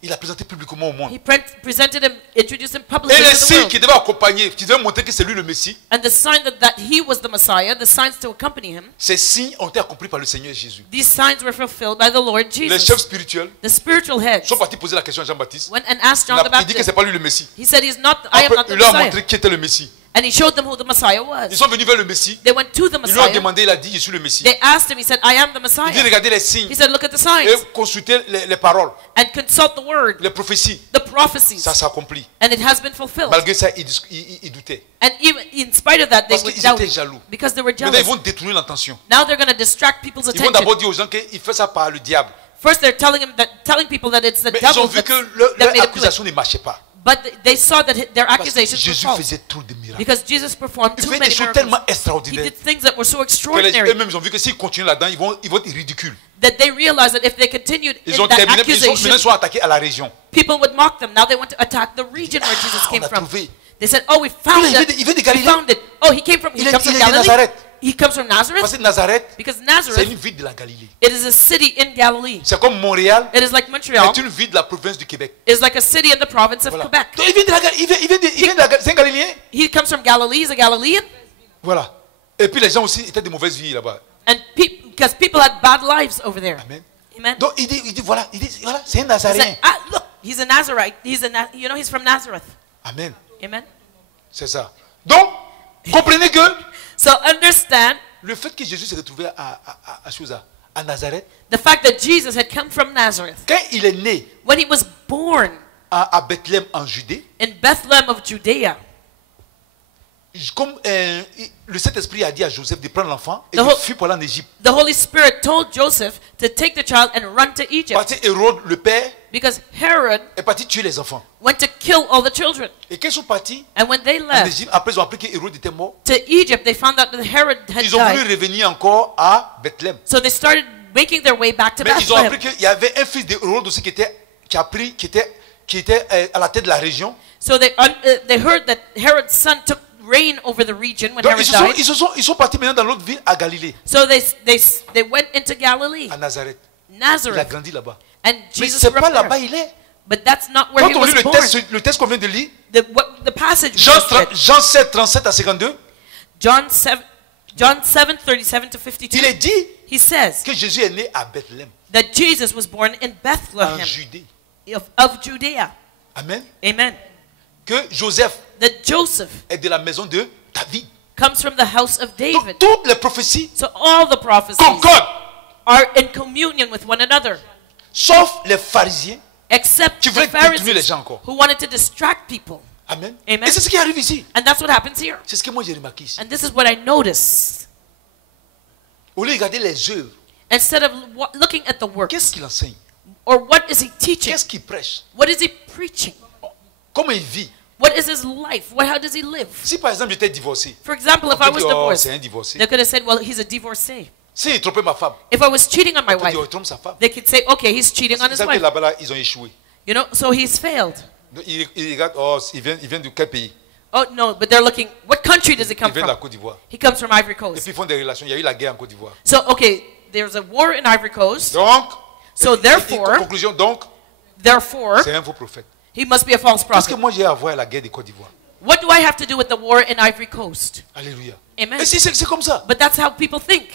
Il a présenté publiquement au monde. He presented him, introduced him Et publicly les to the signes world. qui devaient accompagner, qui devaient montrer que c'est lui le Messie, And the sign that he was the Messiah, the signs to accompany him, ces signes ont été accomplis par le Seigneur Jésus. these signs were fulfilled by the Lord Les Jesus. chefs spirituels The spiritual heads sont partis poser la question à Jean-Baptiste. went and asked John the Il dit que Baptist. c'est pas lui le Messie. He said, I am Après, not the il leur a Messiah. montré qui était le Messie. And he showed them who the Messiah Ils was. sont venus vers le Messie. They went to the Ils lui ont Messiah. demandé, il a dit, je suis le Messie. They asked him, he said, I am the Il dit, Messiah. regardez les signes He said, look at the et signs consultez les paroles, and consult the word, les prophéties. the prophecies. Ça s'accomplit. And it has been fulfilled. Malgré ça, ils doutaient. And even in spite of that, they Parce would qu'ils doubt étaient it jaloux. because they were Maintenant, ils jealous. vont détourner l'attention. Now they're going to distract people's Ils vont attention. d'abord dire aux gens qu'il fait ça par le diable. First, they're telling people that it's the Mais ils ont devil vu que that leur made him do it. accusation ne marchait pas. But they saw that their Parce que accusations were Jésus false faisait trop de miracles. because Jesus performed Il too fait many des choses miracles. tellement He extraordinaires did things that were so que extraordinary eux-mêmes ils ont vu que s'ils continuent là-dedans, ils vont être ridicules. that they realized that if they continued Ils in ont that terminé, maintenant accusation, ils sont attaqués à la région. people would mock them. Now they want to attack the region where Jesus on came a from. trouvé. They said, "Oh, we found Il vient it. de- il vient de We Galilée. found it. Oh, he comes Il est from de Galilee. Nazareth. He comes from Parce Nazareth que Nazareth, because c'est Nazareth une ville de la Galilée. it is a city in Galilee. C'est comme Montréal, It is like Montreal. c'est une ville de la province du Québec. It is like a city in the province of Voilà. Quebec. Donc il vient de la Galilée, c'est un Galiléen. He comes from Galilee. He's a Galilean, Voilà. Et puis les gens aussi étaient de mauvaise vie là-bas. and because people had bad lives over there. Amen. Amen. Donc il dit voilà, c'est un He Nazaréen. said, look, he's a Nazarite. He's from Nazareth. Amen. Amen. C'est ça. Donc, comprenez que So understand le fait que Jésus s'est retrouvé à Nazareth, the fact that Jesus had come from Nazareth. quand il est né When he was born à Bethléem en Judée, in Bethlehem of Judea, comme le Saint-Esprit a dit à Joseph de prendre l'enfant et The de whole- fuir pour aller en Égypte. the Holy Spirit told Joseph to take the child and run to Egypt Parce que Hérode, le père, because Herod est parti tuer les enfants. went to kill all the children. Et quand ils sont partis And when they en left Égypte, après ils ont appris que Hérode était mort, to Egypt, they found out that Herod had ils ont voulu died. revenir encore à Bethléem. So they started making their way back to Mais ils ont appris Bethlehem. qu'il y avait un fils d'Hérode aussi qui qui était à la tête de la région. So they heard that Herod's son took reign over the region when Donc Herod died. ils sont partis maintenant dans l'autre ville à Galilée, So they went into Galilee, à Nazareth. Il a Nazareth, grandi là-bas. and Mais Jesus c'est grew pas up là-bas there. il est. But that's not where he Quand on lit was born. le texte qu'on vient de lire, The passage we just read, Jean 7, 37 à 52, John 7, 37 to 52. il est dit He says que Jésus est né à Bethléem, that Jesus was born in en Bethlehem Judée. of Judea. Amen. Amen. Que Joseph That Joseph est de la maison de David. comes from the house of David. Donc toutes les prophéties So all the prophecies concordent, are in communion with one another, sauf les pharisiens except qui the voulaient détourner les Pharisees gens encore. who wanted to distract people. Amen. Amen. Et c'est ce qui arrive ici. And that's what happens here. C'est ce que moi j'ai remarqué ici. And this is what I noticed. Au lieu de regarder les œuvres, Instead of looking at the works, qu'est-ce qu'il enseigne? or what is he teaching? Qu'est-ce qu'il prêche? What is he preaching? Comment il vit? What is his life? How does he live? Si par exemple j'étais divorcé, For example, on if I peut was dire, oh, divorced, c'est un divorcé. they could have said, well, he's a divorcee. Si il trompait ma femme, If I was cheating on my on peut wife, dire, oh, il trompe sa femme. they could say, okay, he's cheating on Vous his savez que wife. là-bas, là, ils ont échoué. You know, so he's failed. Donc, il regarde, oh, il vient de quel pays? Oh, no, but they're looking, what country does he Il come vient de la from? Côte d'Ivoire. He comes from Ivory Et Coast. puis ils font des relations. Il y a eu la guerre en Côte d'Ivoire. So, okay, there's a war in Ivory Coast. Donc, So therefore, conclusion, donc, Therefore, c'est un faux prophète. he must be a false Qu'est-ce que prophet. moi j'ai à voir à la guerre de Côte d'Ivoire? What do I have to do with the war in Ivory Coast? Alléluia. Amen. Et c'est comme ça. But that's how people think.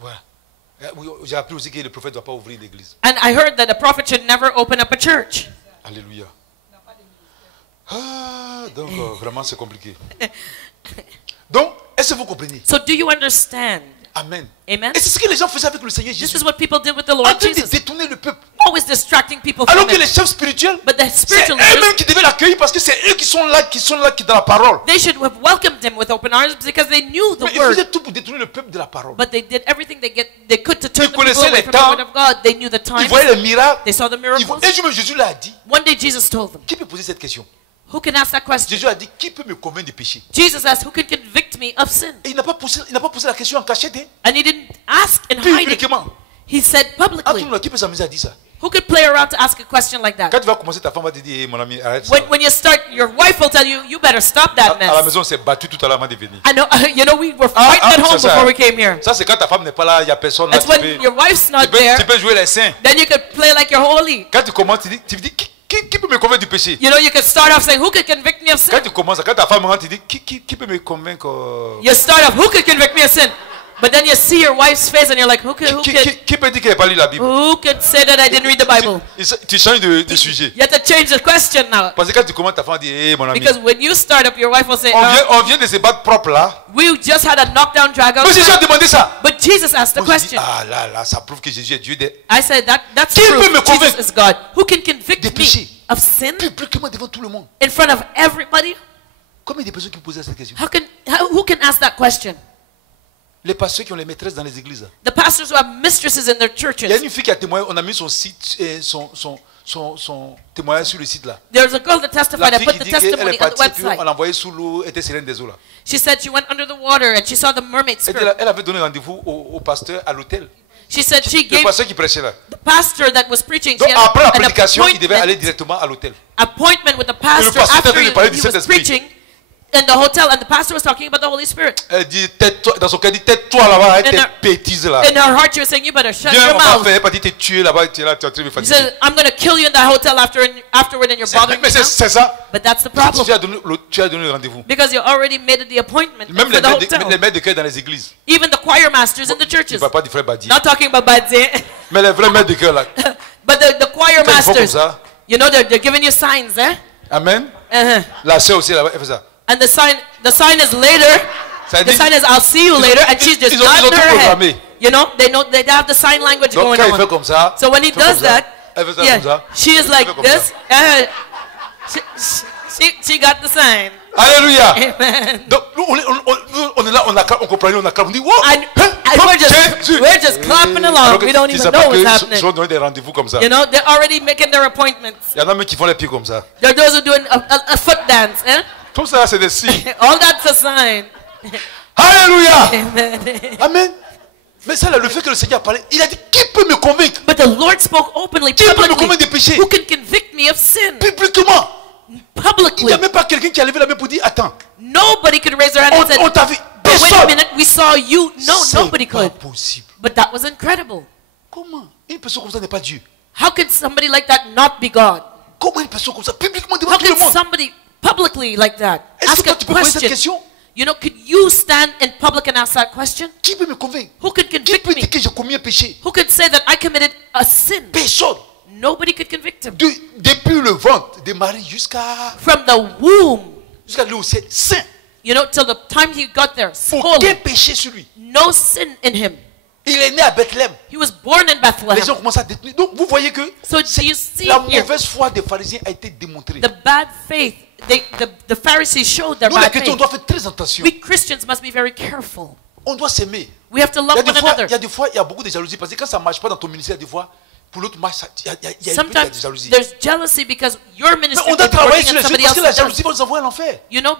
Voilà. Oui, j'ai appris aussi que le prophète ne doit pas ouvrir l'église. And I heard that a prophet should never open up a church. Alléluia. Ah, donc vraiment c'est compliqué. Donc, est-ce que vous comprenez? So do you understand? Amen. Amen. Et c'est ce que les gens faisaient avec le Seigneur This Jésus. is what people did with the En Lord train de Jesus. détourner le peuple. Always distracting people Alors from que les it. chefs spirituels, But the c'est spiritual leaders, eux-mêmes qui devaient l'accueillir parce que c'est eux qui sont là qui dans la parole. they should have welcomed him with open arms because they knew the Mais ils word. faisaient tout pour détourner le peuple de la parole. But they did everything they could to turn Ils the people connaissaient away les from the temps. word of God. They knew the Ils times. voyaient les miracles. They saw the miracles. Et Jésus leur a dit, One day Jesus told them, qui peut poser cette question? who can ask that question? Jésus a dit, qui peut me convaincre du péché? Jesus asked, who can convict me of sin? Et il n'a pas posé la question en cachette. Hein? And he didn't ask in hiding. Publiquement. He said Entre publicly. nous, qui peut s'amuser à dire ça? Who could play around to ask a question like that? Quand tu vas commencer, ta femme va te dire, mon ami, arrête ça. When you start, your wife will tell you, you better stop that À la mess. maison, on s'est battu tout à l'heure avant de venir. I know, we were fighting at home c'est ça. before we came here. Ça, c'est quand ta femme n'est pas là, il n'y a personne là. That's when your wife's not Tu there. peux jouer les saints. Then you could play like you're holy. Quand tu commences, tu dis, qui peut me convaincre du péché? You know, you could start off saying, who could convict me of sin? Quand tu commences, quand ta femme rentre, tu dis, qui peut me convaincre? You start off, who could convict me of sin? But then you see your wife's face and you're like, who Qui peut dire qu'elle n'a pas lu la Bible? could say that I didn't read the Bible? Tu changes de sujet. You have to change the question now. Parce que quand tu commences, ta femme dit, hé mon ami, Because when you start up, your wife will say, on vient de se battre propre là. we just had a knockdown drag out. Mais Jésus a demandé ça. But Jesus asked the Moi, je dis, question. ah là, ça prouve que Jésus est Dieu. I said that's Qui peut me proof convaincre Jesus is God. Who can convict des me péchés? of sin Publiquement devant tout le monde. in front of everybody? Combien de personnes qui me posaient cette question? Who can ask that question? Les pasteurs qui ont les maîtresses dans les églises. The pastors who have mistresses in their Il y a churches. une fille qui a témoigné, on a mis son site, son témoignage sur le site là. There's a girl that testified. La I fille put qui the dit qu'elle testimony est on the partie, puis website. on l'a envoyée sous l'eau, elle était sirène des eaux là. She said she went under the water and she saw the mermaid spirit. Elle avait donné rendez-vous au pasteur à l'hôtel. She said she Le gave pasteur qui prêchait là. the pastor that was preaching. Donc She had après la an prédication, il devait aller appointment, directement à l'hôtel. appointment with the pastor pasteur after devait lui parler he du was Saint-Esprit. preaching in the hotel, and the pastor was talking about the Holy Spirit. Elle dit, tais-toi, dans son cœur, elle dit, tais-toi là-bas, elle And tes her- bêtises là. In her heart, she was saying, "You better shut Viens, your on va mouth." faire, elle pas dit, t'es tué là-bas, tu es là, tu es en train de me He fatiguer. said, "I'm going to kill you in that hotel afterward, and you're bothering me Mais now." c'est ça. But that's the Parce que problem, tu as donné le rendez-vous. because you already made the appointment Même for the les hotel. maîtres de cœur dans les églises. Even the choir masters in the Je ne churches. parle pas du frère Badi. Not talking about Badze, Mais les vrais maîtres de cœur là. but the choir Quand ils font comme masters. ça. You know, they're giving you signs, eh? Amen. Uh-huh. La sœur aussi là-bas, elle fait ça. And the sign is later. Ça The dit, sign is I'll see you later, and she's just ils ont nodding tout her programmé. head. You know, they have the sign language donc going quand il fait on. comme ça, So when he il fait comme does ça, that, elle fait ça yeah, comme ça. she is Elle like fait comme this. She got the sign. Alléluia. Amen. Donc nous, on est là, on comprend, on acclame, on dit, wow, And we're just clapping along. We don't even know what's happening. Ils sont donné des rendez-vous comme ça. You know, they're already making their appointments. Il y en a même qui font les pieds comme ça. There are those who are doing a foot dance. Eh? Tout ça, c'est des signes. All that's a sign. Alléluia. Amen. Amen. Mais ça, là, le fait que le Seigneur a parlé, il a dit, qui peut me convaincre? But the Lord spoke openly, Qui peut me publicly. convaincre des péchés? Who can convict me of sin? Publiquement. Il n'y Publicly. a même pas quelqu'un qui a levé la main pour dire, attends, Nobody could raise their hand and on say, t'a vu. but wait a Personne. minute, we saw you. No, C'est nobody pas could. possible. But that was incredible. Comment une personne comme ça n'est pas Dieu? How could somebody like that not be God? Comment une personne comme ça, publiquement devant How tout le can monde? somebody publicly like that Est-ce que ask toi, a tu peux poser cette question? question? You know, could you stand in public and ask that question? Qui peut me convaincre? Who could Qui convict peut dire me? que j'ai commis un péché? Who could say that I committed a sin? Personne. Nobody could convict him. Depuis le ventre de Marie jusqu'à From the womb, là où c'est saint. you know, till the time he got there, Aucun holy, péché sur lui. no sin in him. Il est né à Bethléem. He was born in Les Bethlehem. gens commencent à détenir. Donc vous voyez que So do you see la here, mauvaise foi des pharisiens a été démontrée. the bad faith, the Pharisees showed their Nous les bad chrétiens, on faith. doit faire très attention. We Christians must be very careful. On doit s'aimer. We have to Il y love a one des fois, another. il y a beaucoup de jalousie parce que quand ça ne marche pas dans ton ministère, des fois, pour l'autre marche, il y a un peu de Sometimes jalousie. there's jealousy because your Mais ministry on doit is travailler working sur and les choses somebody parce que la else jalousie doesn't. va nous envoyer à l'enfer. You know,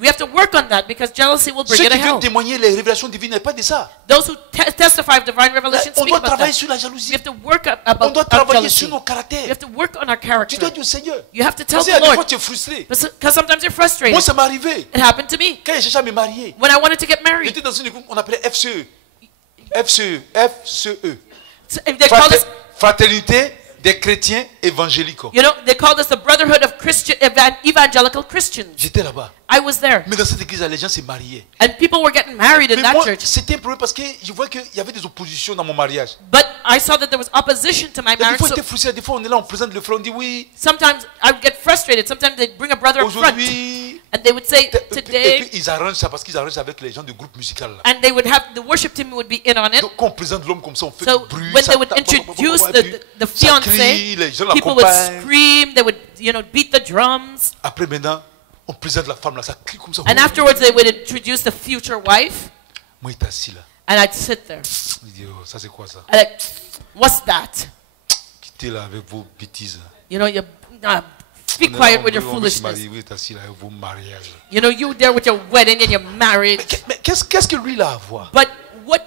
we have to work on that because jealousy will bring Ceux you to qui veulent hell. témoigner les révélations divines, n'est pas de ça. Those who testify of divine revelation On speak doit about travailler that. sur la We jalousie. have to work On about doit travailler jealousy. sur nos We caractères. have to work on our Tu character. dois dire au Seigneur. You have to tell Parce qu'il the y a des Lord. fois tu es frustré. Because sometimes you're Moi, frustrated. ça m'est arrivé. It happened to me Quand j'ai cherché à me marier, when I wanted to get married. j'étais dans une école qu'on appelait FCE. FCE. FCE. They called us, Fraternité des chrétiens évangéliques. you know, they called us the Brotherhood of Christian Evangelical Christians. J'étais là-bas. I was there, Mais dans cette église, les gens se mariaient. and people were getting married in Mais that moi, church. c'était un problème parce que je voyais qu'il y avait des oppositions dans mon mariage. But I saw that there was opposition to my Et des marriage. fois, So j'étais frustré. Des fois, on est là, on présente le frère, on dit oui, sometimes I would get frustrated. Sometimes they'd bring a brother up front, aujourd'hui. and they would say, Et puis, today, ils arrangent ça parce qu'ils arrangent avec les gens du groupe musical. Là. and they would have the worship team would be in on it. Donc, quand on présente l'homme comme ça, on fait So du bruit. when ça they would tape, introduce et puis the ça fiancé, crie, les gens people would l'accompagnent. scream. They would, you know, beat the drums. Après, maintenant, on présente la femme là, ça crie comme ça. And afterwards, they would introduce the future wife, Moi, il est assis là. and I'd sit there. Il dit, oh, ça c'est quoi ça? I'm like, what's that? Quittez là avec vos bêtises. You know, you be On est quiet là, with your on veut se foolishness. marier, vous êtes assis là avec vos mariages. You know, you there with your wedding and your marriage. Mais qu'est-ce que lui là a à voir? But what,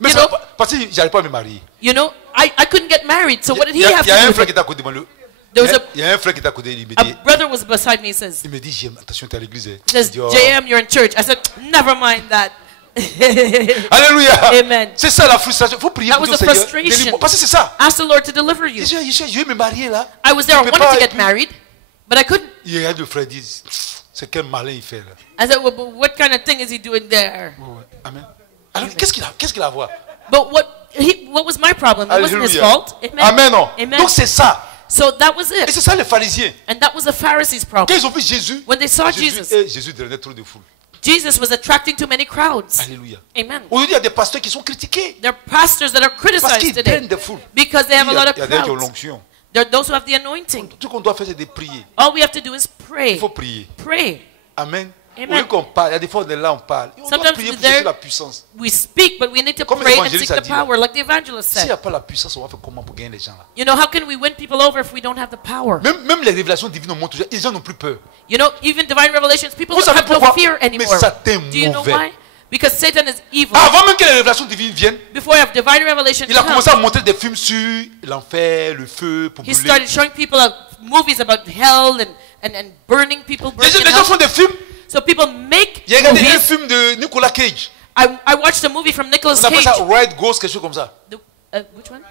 Mais you ça, know, parce que j'arrive pas à me marier. I couldn't get married. So what did Il he have y a to un do frère with qui it? est à côté de moi. There was Il y a un frère qui est à côté, il me a dit, brother was beside me. He says, JM, attention, tu es à l'église. Hein. he says, Il dit, oh. JM, you're in church. I said, never mind that. Alléluia. Amen. C'est ça la frustration. Il faut prier That pour was Dieu, the Seigneur. frustration. Délivre-moi. Parce que c'est ça. Ask the Lord to deliver you. Je vais me marier là. I was there. I Je peux wanted pas, to et get puis- married, but I couldn't. Il regarde le frère et dit, c'est quel malin il fait là. I said, well, but what kind of thing is he doing there? Ouais, ouais. Amen. Alors, qu'est-ce qu'il a à voir? But what was my problem? It wasn't his Alléluia. fault. Amen. Amen. Non. Amen. Donc c'est ça. So that was Et it. c'est ça les pharisiens. And that was the Pharisees' Quand problem. ils ont vu Jésus, When they saw Jesus, Jésus drainait trop de foule. Jesus was attracting too many crowds. Alléluia. Amen. Aujourd'hui, il y a des pasteurs qui sont critiqués There are pastors that are parce criticized qu'ils today drainent des foules. because they have a lot of Il y a des gens qui ont crowds. l'onction. There are those who have the anointing. Tout ce qu'on doit faire, c'est de prier. All we have to do is Il pray. faut prier. Pray. Amen. Amen. Au lieu qu'on parle, il y a des fois on est là, on parle. On doit Sometimes prier pour there- chercher la puissance. We speak, but we need to Comme pray and l'évangéliste seek a the dit, là. power, like the evangelist S'il n'y a said. pas la puissance, on va faire comment pour gagner les gens là? You know, how can we win people over if we don't have the power? Même les révélations divines montrent, les gens n'ont plus peur. You know, even divine revelations, people Vous don't savez have no pourquoi? fear Mais anymore. Satan est Do you know mauvais. why? Because Satan is evil. Avant même que les révélations divines viennent, Before you have divine revelation, il a come, commencé à montrer des films sur l'enfer, le feu, pour he brûler. started showing people movies about hell and burning people. Les Burning in gens hell. font des films. So people make Il y a regardé un movies. film de Nicolas Cage. I watched a movie from Nicolas On appelle Cage. ça Ride Ghost, quelque chose comme ça. Which one?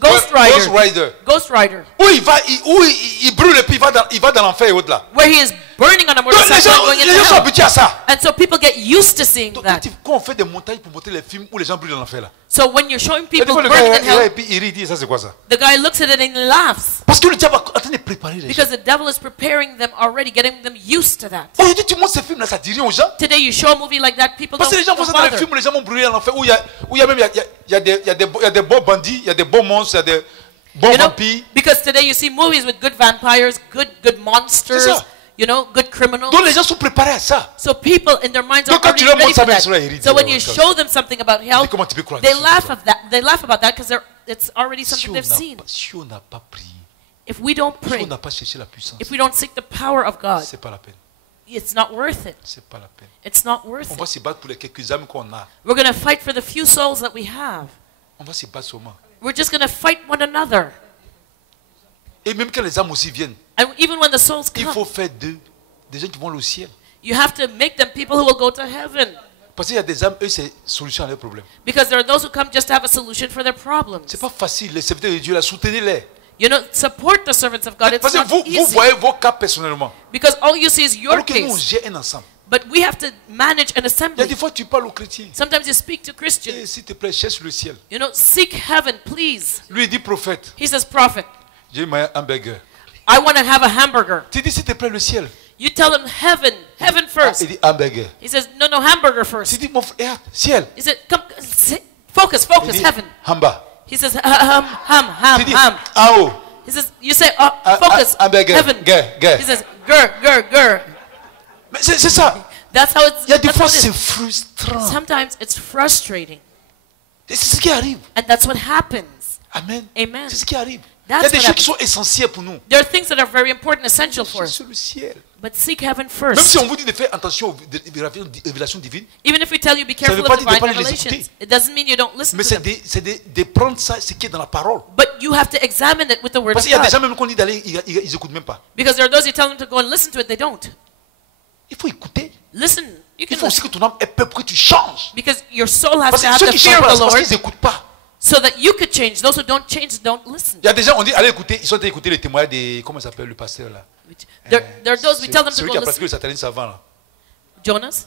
Ghost Rider. Ghost Rider. Ghost Rider. Où il brûle et puis il va dans l'enfer et autres là. Where he is burning on a Donc les motorcycle and going gens into sont hell. habitués à ça. And so people get used to seeing Donc, that. quand on fait des montagnes pour montrer les films où les gens brûlent dans l'enfer là. So when you're showing Et des people fois, le burning gars in est là et hell, puis il rit, il dit ça c'est quoi ça? the guy looks at it and he laughs. Parce que le diable est en train de préparer les gens. Because the devil is preparing them already, getting them used to that. Aujourd'hui tu montres ces films là, ça dit rien aux gens. Today you show a movie like that, people Parce que les gens font don't ça dans les bother. films où les gens vont brûler dans l'enfer, où il y a même il y a des bons bandits, il y a des bons monstres, il y a des bons You know, vampires. because today you see movies with good vampires, good monsters, C'est ça. you know, good criminals. Donc les gens sont préparés à ça. So people in their minds are Donc, quand tu already leur ready montres ça, for mais that. ils sont là, ils rient, So when oh, you ça. show them something about hell, Mais comment tu peux croire they dessus, laugh toi? at that. They laugh about that because it's already Si something on they've n'a seen. pas- si on n'a pas prié, If we don't si pray, on n'a pas cherché la puissance, if we don't seek the power of God, c'est pas la peine. it's not worth it. C'est pas la peine. It's not worth On va it. se battre pour les quelques âmes qu'on a. We're going to fight for the few souls that we have. On va se battre seulement. We're just going to fight one another. Et même quand les âmes aussi viennent, And even when the souls il come, faut faire des gens qui vont au ciel. you have to make them people who will go to heaven. Parce qu'il y a des âmes, eux, c'est solution à leurs problèmes. Because there are those who come just to have a solution for their problems. C'est pas facile, les serviteurs de Dieu, là, soutenez-les. You know, support the servants of God. It's Parce que not vous easy. voyez vos cas personnellement. Because all you see is your Alors que nous, on case. gère un ensemble. But we have to manage an Il y a assembly. des fois, tu parles aux chrétiens. Sometimes you speak to Et Christians. s'il te plaît, cherche le ciel. You know, seek heaven, please. Lui, il dit prophète. He says, prophet, J'ai eu un hamburger. I want to have a hamburger. Tu dis, s'il te plaît, le ciel. You tell him heaven, heaven Ah, first. il dit hamburger. He says, no, hamburger Tu first. dis, mon frère, ciel. He said, come, focus, Il focus, dit heaven. hamba. He says, Tu dis, ham. en haut. He says, you say, focus, Hamburger. heaven. Ger. He says, gur. Mais c'est ça. That's how it's. Il y a des that's fois, how it c'est is. frustrant. Sometimes it's frustrating, Et c'est ce qui arrive. and that's what happens. Amen. Amen. C'est ce qui arrive. That's Il y a des what choses qui happens. sont essentielles pour nous. There are things that are very important, essential for us. Sur le ciel. But seek heaven Même si first. on vous dit de faire attention aux révélations divines, Even if we tell you be veut careful pas of dire de divine pas les revelations, écouter. it doesn't mean you don't listen mais to c'est them. de prendre ça, ce qui est dans la parole. But you have to examine it with the word Parce of qu'il y a des gens God. même qu'on dit d'aller, ils écoutent même pas. Because there are those you tell them to go and listen to it, they don't. Il faut écouter. Listen. You Il can faut aussi listen. que ton âme ait peur pour que tu changes. Because your soul has Parce to que have ceux the qui fear changent of pas, the c'est parce Lord qu'ils n'écoutent pas. so that you could change. Those who don't change don't listen. Il y a des gens, on dit, allez écouter, ils sont allés écouter les témoignages de, comment il s'appelle le pasteur là? There are those we tell them to Celui go qui a pratiqué listen. le satanisme avant là. Jonas?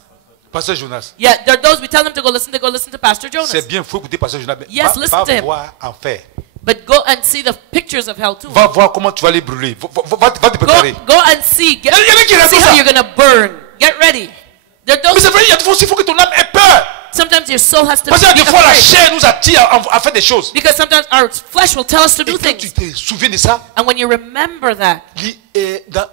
Pasteur Jonas. Yeah, there are those we tell them to go listen. They go listen to Pastor C'est Jonas. bien, il faut écouter pasteur Jonas. Mais Yes, listen va to him. voir en faire. But go and see the pictures of hell too. Va voir comment tu vas les brûler. Va te préparer. Go and see. Il y en a qui racontent See ça. how you're gonna burn. Get ready. There are Mais those. c'est vrai, il y a des fois aussi, il faut que ton âme ait peur. Sometimes your soul has to Parce qu'il y a be des fois, la afraid. chair nous attire à faire des choses. Because sometimes our flesh will tell us to Et do quand tu things. te souviens de ça, And when you remember that,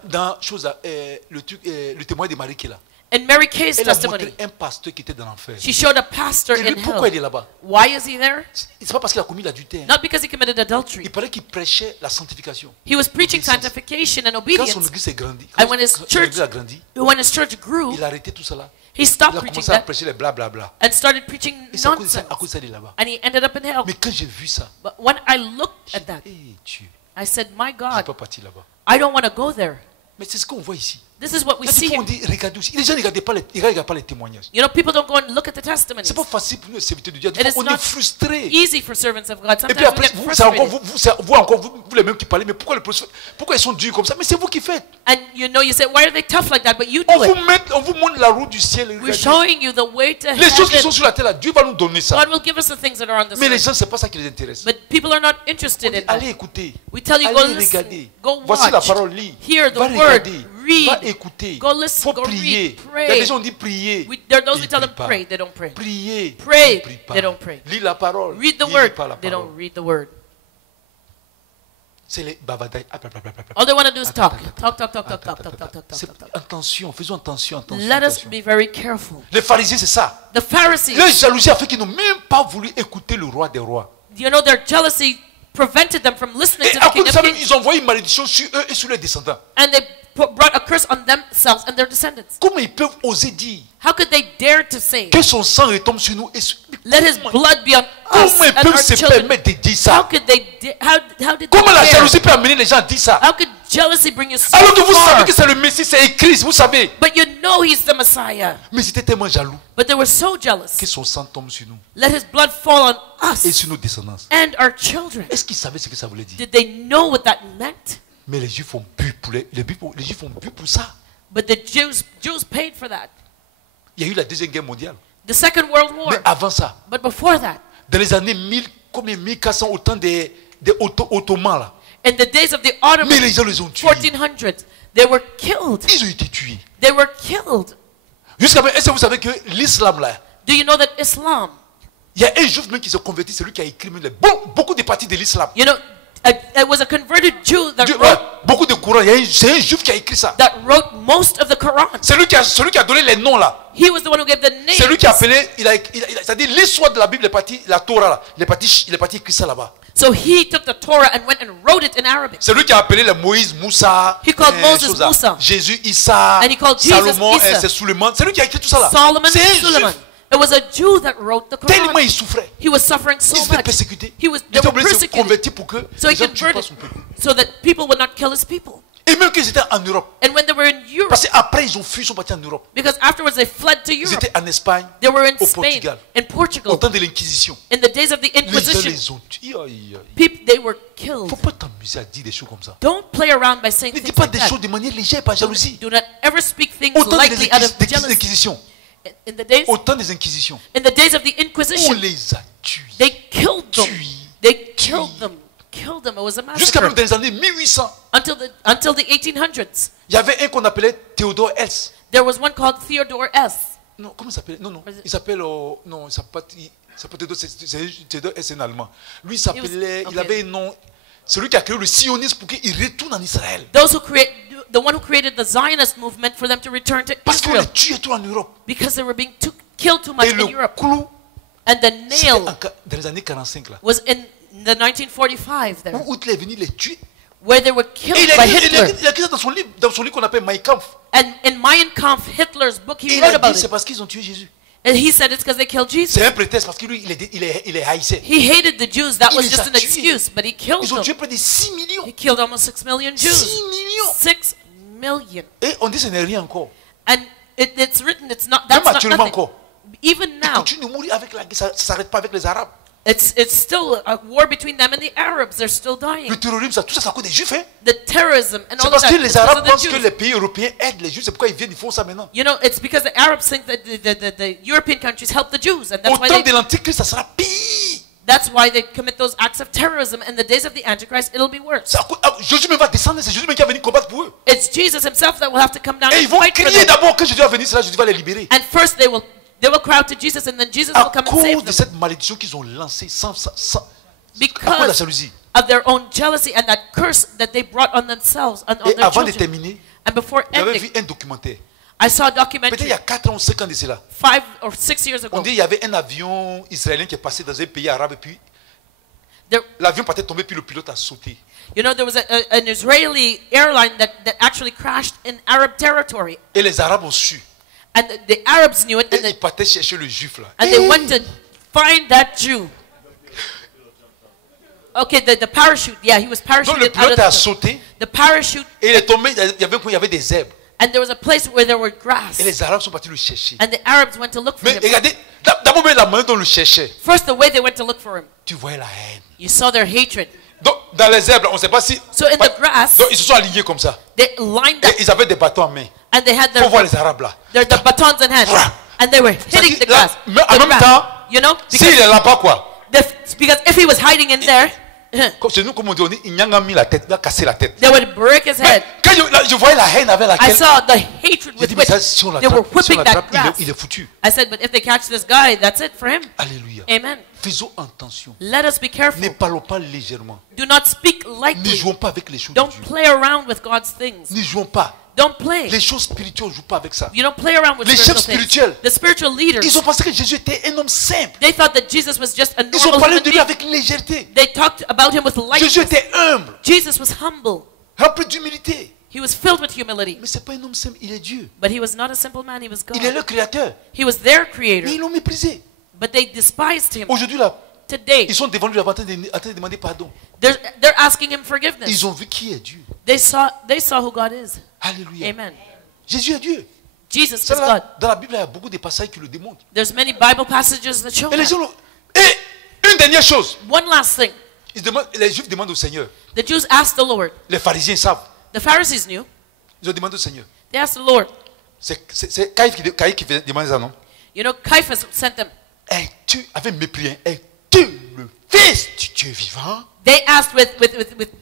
dans chose, le témoin de Marie qui est là, in Mary Kay's elle a testimony, montré un pasteur qui était dans l'enfer. she showed a pastor Et in lui, pourquoi il est hell. là-bas? Why is he there? C'est pas parce qu'il a commis l'adultère. Not because he committed adultery. Il paraît qu'il prêchait la sanctification. He was preaching Obedience. sanctification and Quand son obedience. église s'est grandie, And when his quand son church- église a grandi, When his church grew, il a arrêté tout cela. he Il stopped a preaching commencé à that prêcher les blablabla. and started preaching Et c'est à cause de nonsense. ça, il est là-bas. And he ended up in hell. Mais quand j'ai vu ça, But when I looked at that, eh Dieu, I said, my je ne suis God, pas parti là-bas. I don't want to go there. Mais c'est ce qu'on voit ici. This is what we Là, see des fois, on here. dit, regardez aussi. Les gens ne regardent pas les témoignages. You know, people don't go and look at the testimonies. C'est pas facile pour nous, les serviteurs de Dieu. Des It fois, is on est not frustrés. easy for servants of God. Et puis Sometimes we après, get vous, c'est encore, frustrated. vous les mêmes qui parlez, mais pourquoi ils sont durs comme ça? Mais c'est vous qui faites. And you know, you say, why are they tough like that? But you On do it. on vous montre la route du ciel. We're Regardez. showing you the way to Les choses qui sont heaven. sur la terre, là, Dieu va nous donner ça. God will give us the things that are on this Mais les earth. gens, c'est pas ça qui les intéresse. But people are not On interested dit, in allez that. écouter. We tell you, go Allez listen, regarder. go Voici la watch, parole, lis. hear the Va word, regarder. Va read, écouter. go listen, Faut go prier. read, pray. Il y a des gens qui disent prier. There are those Ils we tell them prient pas. pray, they don't pray. Prier. Pray, Ils prient pas. they don't pray. Lis la parole. Read the Ils word, lisent pas la they parole. don't read the word. C'est les bavadailles. All they want to do is talk. Attends, Talk. Attention, faisons attention. Let us be very careful. Les pharisiens, c'est ça. The Pharisees, Leur jalousie a fait qu'ils n'ont même pas voulu écouter le roi des rois. you know, their jealousy prevented them from listening Et to à the cause King de of ça, même, Kings. ils ont envoyé une malédiction sur eux et sur leurs descendants. And they brought a curse on themselves and their descendants. Comment ils peuvent oser dire How could they dare to say, que son sang retombe sur nous et sur... let his blood be on us Comment ils and peuvent our se children? permettre de dire How ça? could they, how did they Comment la dare? jalousie peut amener les gens à dire ça? How could jealousy bring you so Alors que vous savez far? que c'est le Messie, c'est écrit, vous savez. But you know he's the Messiah. Mais ils étaient tellement jaloux But they were so jealous. que son sang tombe sur nous Let his blood fall on et us sur nos descendants. and our children. Est-ce qu'ils savaient ce que ça voulait dire? Did they know what that meant? Mais les Juifs ont bu pour les Juifs ont bu pour ça. But the Jews paid for that. Il y a eu la Deuxième Guerre mondiale. The Second World War. Mais avant ça, But before that, dans les années 1000, combien 1400 au temps des Ottomans là. in the days of the Mais Ottomans, les gens les ont tués. 1400s, they were killed. Ils ont été tués. They were killed. Jusqu'à maintenant, est-ce que vous savez que l'islam là, Do you know that Islam, il y a un juif même qui s'est converti, c'est lui qui a écrit même beaucoup de parties de l'islam. you know, it was a converted Jew that Beaucoup de courants, c'est un juif qui a écrit ça. wrote most of the Quran. C'est lui qui a donné les noms là. He was the one who gave the C'est lui names. qui a appelé, c'est-à-dire l'histoire de la Bible, la Torah là. Il est parti écrire ça là-bas. So he took the Torah and went and wrote it in Arabic. C'est lui qui a appelé les Moïse, Moussa, He called Moses, choses là. Moussa. Jésus, Issa, And he called Jesus, Salomon, Issa. c'est Suleiman. C'est lui qui a écrit tout ça là. Solomon, C'est un Suleiman. juif. It was a Jew that wrote the Tellement Quran. il souffrait. He was suffering Il so se fait much. persécuter. They Il était were obligé de se persecuted convertir pour que so he les gens could tuent pas burn son it, peuple. so that people would not kill his people. Et même qu'ils étaient en Europe. And when they were in Europe, Parce qu'après, ils ont fui, ils sont partis en Europe. because afterwards they fled to Ils Europe. étaient en Espagne, They were in au Spain, Portugal, in au Portugal, temps de l'Inquisition. in the days of the Les gens Inquisition. les ont tués. Aïe, aïe. People, they were Faut killed. pas t'amuser à dire des choses comme ça. Don't play around by saying Ne dis things pas like des that. choses de manière légère, par jalousie. Do not ever speak things Au temps lightly out of des jealousy. Inquisitions, In the days, au temps des Inquisitions, in the days of the on Inquisition, les a tués. they killed them. Tués. They killed them. Killed them. It was a Jusqu'à même massacre. dans les années 1800, Until the 1800s. il y avait un qu'on appelait Théodore Hess. There was one called Theodore S. Non, comment il s'appelle? Non, non. Il s'appelle. Non, il s'appelle Théodore. Théodore Hess, c'est un Allemand. Lui, il s'appelait. Il avait un nom. Celui qui a créé le sionisme pour qu'il retourne en Israël. The one who created the Zionist movement for them to return to Parce qu'on Israel. les tuait tout en Europe. Because they were being killed too much Et in le Europe. clou, And the c'était nail dans les années 45 là. was in the 1945 there, Où Hitler est venu les tuer. where they were Et killed il by a Hitler. écrit ça dans son livre qu'on appelle Mein Kampf. And in Mein Kampf, Hitler's book, Et he il wrote a about dit c'est it. parce qu'ils ont tué Jésus. And he said it's because they killed Jesus. C'est un prétexte parce que lui, il les haïssait. He hated the Jews. That Il was les just a an tués. excuse, but he killed Ils ont tué them. près de 6 millions. He killed almost 6 million 6 Jews. millions. 6 million. Et on dit ce n'est rien encore. And it's written, it's not, Même that's not actuellement nothing. encore. Even Ils now, continuent de mourir avec la guerre. Ça ne s'arrête pas avec les Arabes. it's still a war between them and the Arabs. They're still dying. Le terrorisme, tout ça, c'est à cause des Juifs. Hein? The terrorism and C'est all of parce that. que it's les because of Arabes the pensent que Jews. les pays européens aident les Juifs. C'est pourquoi ils viennent, ils font ça maintenant. You know, it's because the Arabs think that the European countries help the Jews, and Au temps de l'Antichrist, ça sera pire. that's why they commit those acts of terrorism. In the days of the Antichrist, it'll be worse. Jésus même va descendre, c'est Jésus même qui va venir combattre pour eux. It's Jesus himself that will have to come down Et and ils vont fight for crier them. d'abord que Jésus va venir, c'est là Jésus va les libérer. And first they will cry out to Jesus, and then Jesus À will come and cause save de them cette malédiction qu'ils ont lancée à cause de la because jalousie. of their own jealousy and that curse that they brought on themselves and on Et their avant de children. terminer, And before j'avais ending, vu un documentaire. I saw a Peut-être il documentary y a 4 ans ou 5 ans de cela. 5 or 6 years On ago. dit qu'il y avait un avion israélien qui est passé dans un pays arabe et puis There, l'avion partait tomber puis le pilote a sauté. you know, there was an Israeli airline that actually crashed in Arab territory. Et les Arabes ont su. And the Arabs knew it, Et ils partaient chercher le juif là. and they went to find that Jew. Okay, the parachute. Yeah, he was Donc le parachuted out pilote a of sauté the parachute, et il est tombé, il y avait des zèbres. and there was a place where there were grass. Et les Arabes sont partis le chercher. And the Arabs went to look for Mais him. regardez, d'abord même la manière dont on le cherchait, First, the way they went to look for him, tu voyais la haine. you saw their hatred. Donc dans les zèbres, on ne sait pas si. So in the grass, Donc ils se sont alignés comme ça. they lined Et up, ils avaient des bâtons en main. and they had Faut voir les Arabes là. their batons in hand, and they were hitting the Là, grass. mais en The même grass. temps, You know, s'il est là-bas quoi, because if he was hiding in there, comme chez nous, comme on dit, il a mis la tête, il a cassé la tête. they would break his Mais head. quand je voyais la haine avec I laquelle. saw the hatred J'ai with dit, mais which ça, si on they were l'attrape, si on whipping that l'attrape, grass. il est foutu. I said, but if they catch this guy, that's it for him. Alléluia. Amen. Faisons attention. Let us be Ne careful. parlons pas légèrement. Do not speak Ne lightly. jouons pas avec les choses de Don't Dieu. play around with God's things. Ne jouons pas. Don't play. Les choses spirituelles, ne jouons pas avec ça. You don't play around with Les spiritual chefs things. spirituels, The spiritual leaders, Ils ont pensé que Jésus était un homme simple. they thought that Jesus was just a Ils ont normal parlé human de lui being. avec légèreté. They talked about him with Jésus lightness. était humble, Jesus was humble. rempli d'humilité. He was filled with humility. Mais ce n'est pas un homme simple, il est Dieu. But he was not a simple man, he was Il est God. le créateur. He was their Mais creator. ils l'ont méprisé. But they despised him. Aujourd'hui, là, Today, ils sont devant lui en train de demander pardon. they're asking him forgiveness. Ils ont vu qui est Dieu. They saw who God is. Alléluia. Amen. Jésus est Dieu. Jesus Ça, is là, God. dans la Bible, il y a beaucoup de passages qui le démontrent. There's many Bible passages that show Et les that. gens Et une dernière chose. One last thing. Les Juifs demandent au Seigneur. The Jews asked the Lord. Les pharisiens savent. The Pharisees knew. Ils ont demandé au Seigneur. They asked the Lord. C'est Caïphe qui demande ça, non? You know, Caiaphas sent them. Es-tu, avec mépris, hein, es-tu le fils du Dieu vivant? They asked with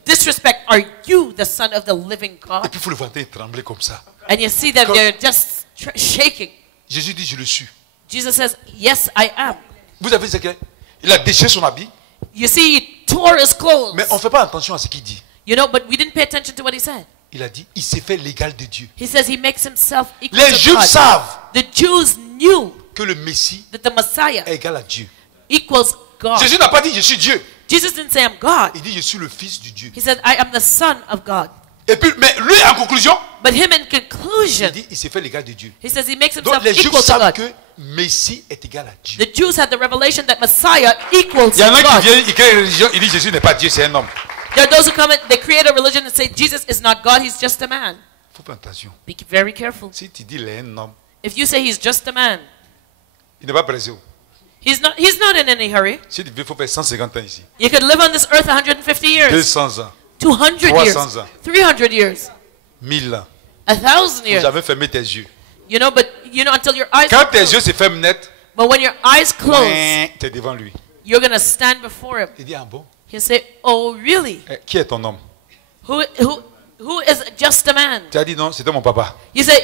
disrespect, are you the son of the living Et God? puis il faut le voir trembler comme ça. And you see that Come. they're just shaking. Jésus dit, je le suis. Jesus says, yes, I am. Vous avez vu ce qu'il a? Il a déchiré son habit, You see, he tore his clothes. mais on ne fait pas attention à ce qu'il dit. You know, but we didn't pay attention to what he said. Il a dit, il s'est fait l'égal de Dieu. He says he makes himself equal Les to Juifs God. savent The Jews knew que le Messie that the Messiah est égal à Dieu. equals God. Jésus n'a pas dit, je suis Dieu. Jesus didn't say I'm God. Il dit, je suis le fils du Dieu. He said I am the son of God. Et puis, mais lui, en conclusion, But him in Il conclusion, dit, il s'est fait l'égal de Dieu. he says he makes Donc himself les Juifs equal to savent God. que Messie est égal à Dieu. The Jews had the revelation that Messiah equals Il y en a qui God. viennent, ils créent une religion, ils disent Jésus n'est pas Dieu, c'est un homme. There are those who come and they create a religion and say Jesus is not God, he's just a man. Il faut faire attention. Be very careful. Si tu dis il est un homme, If you say he's just a man, il n'est pas pressé. he's not in any hurry. Si tu veux, il faut faire 150 ans ici. You could live on this earth 150 years, 200 ans, 200 years, 300 ans. 300 years, 1000 ans. 1,000 Vous years. avez fermé tes yeux. You know, but you know until your eyes Quand are tes closed. yeux se ferment net, But when your eyes close, tu es devant lui. you're going to stand before him. Il dit, ah bon? He'll say, "Oh, really? Qui est ton homme? Who is just a man?" Tu as dit non, c'était mon papa. You say,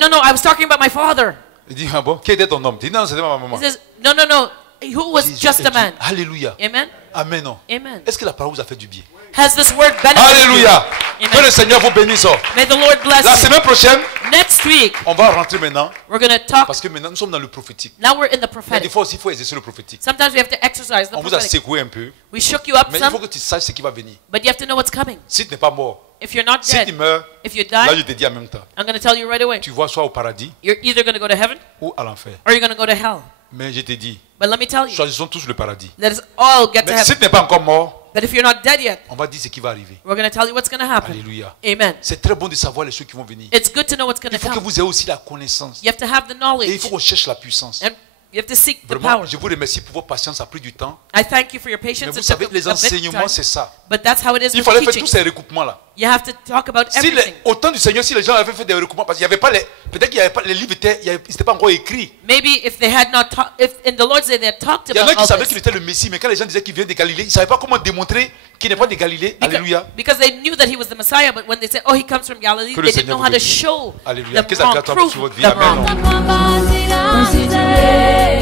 "No, I was talking about my father." Il dit, ah bon? Qui était ton homme? Tu dis, non, c'était ma maman. He says, "No, who was Jésus just est a Dieu. man?" Alléluia. Amen. Amen. Non. Amen. Est-ce que la parole vous a fait du bien? Has this word benefited Alléluia. you? Que le Amen. Seigneur vous bénisse. May the Lord bless La you. semaine prochaine, Next week, on va rentrer maintenant. we're going to talk. Parce que maintenant, nous sommes dans le prophétique. Now we're in the Il y a des prophetic. fois aussi, il faut exercer le prophétique. Sometimes we have to exercise the On vous a prophetic. secoué un peu. We shook you up Mais il faut some, que tu saches ce qui va venir. but you have to know what's coming. Si tu n'es pas mort, If you're not si tu dead, meurs, if you là die, je te dis en même temps. I'm going to tell you right away. Tu vois soit au paradis You're either going to go to heaven ou à l'enfer. or you're going to go to hell. Mais je te dis, But let me tell you, choisissons tous le paradis. let us all get to Mais si heaven. tu n'es pas encore mort, But if you're not dead yet, on va dire ce qui va arriver. we're going to tell you what's going to happen. Alléluia. Amen. C'est très bon de savoir les choses qui vont venir. It's good to know what's going Il to faut que come. vous ayez aussi la connaissance. You have to have the Et il knowledge. faut qu'on cherche la puissance. And you have to seek the Vraiment, power. je vous remercie pour votre patience, ça a pris du temps. I thank you for your Mais patience. vous It savez, took les a bit enseignements, time, c'est ça. but that's how it is Il with fallait faire teaching. tous ces recoupements-là. You have to talk about Si everything. au temps du Seigneur, si les gens avaient fait des recoupements, parce qu'il n'y avait pas les. Peut-être qu'il n'y avait pas les livres, n'étaient pas encore écrits. Maybe if they had not if in the Lord's day they had talked Il y en a about qui all savaient qu'il this, était le Messie, mais quand les gens disaient qu'il vient de Galilée, ils ne savaient pas comment démontrer qu'il n'est pas de Galilée. Alléluia. because they knew that he was the Messiah, but when they said, "Oh, he comes from Galilee," Que le they didn't know Seigneur how to vous bénisse. show Alléluia. them Que ça wrong, grâce prove sur votre vie. them Amen. wrong. Constitué,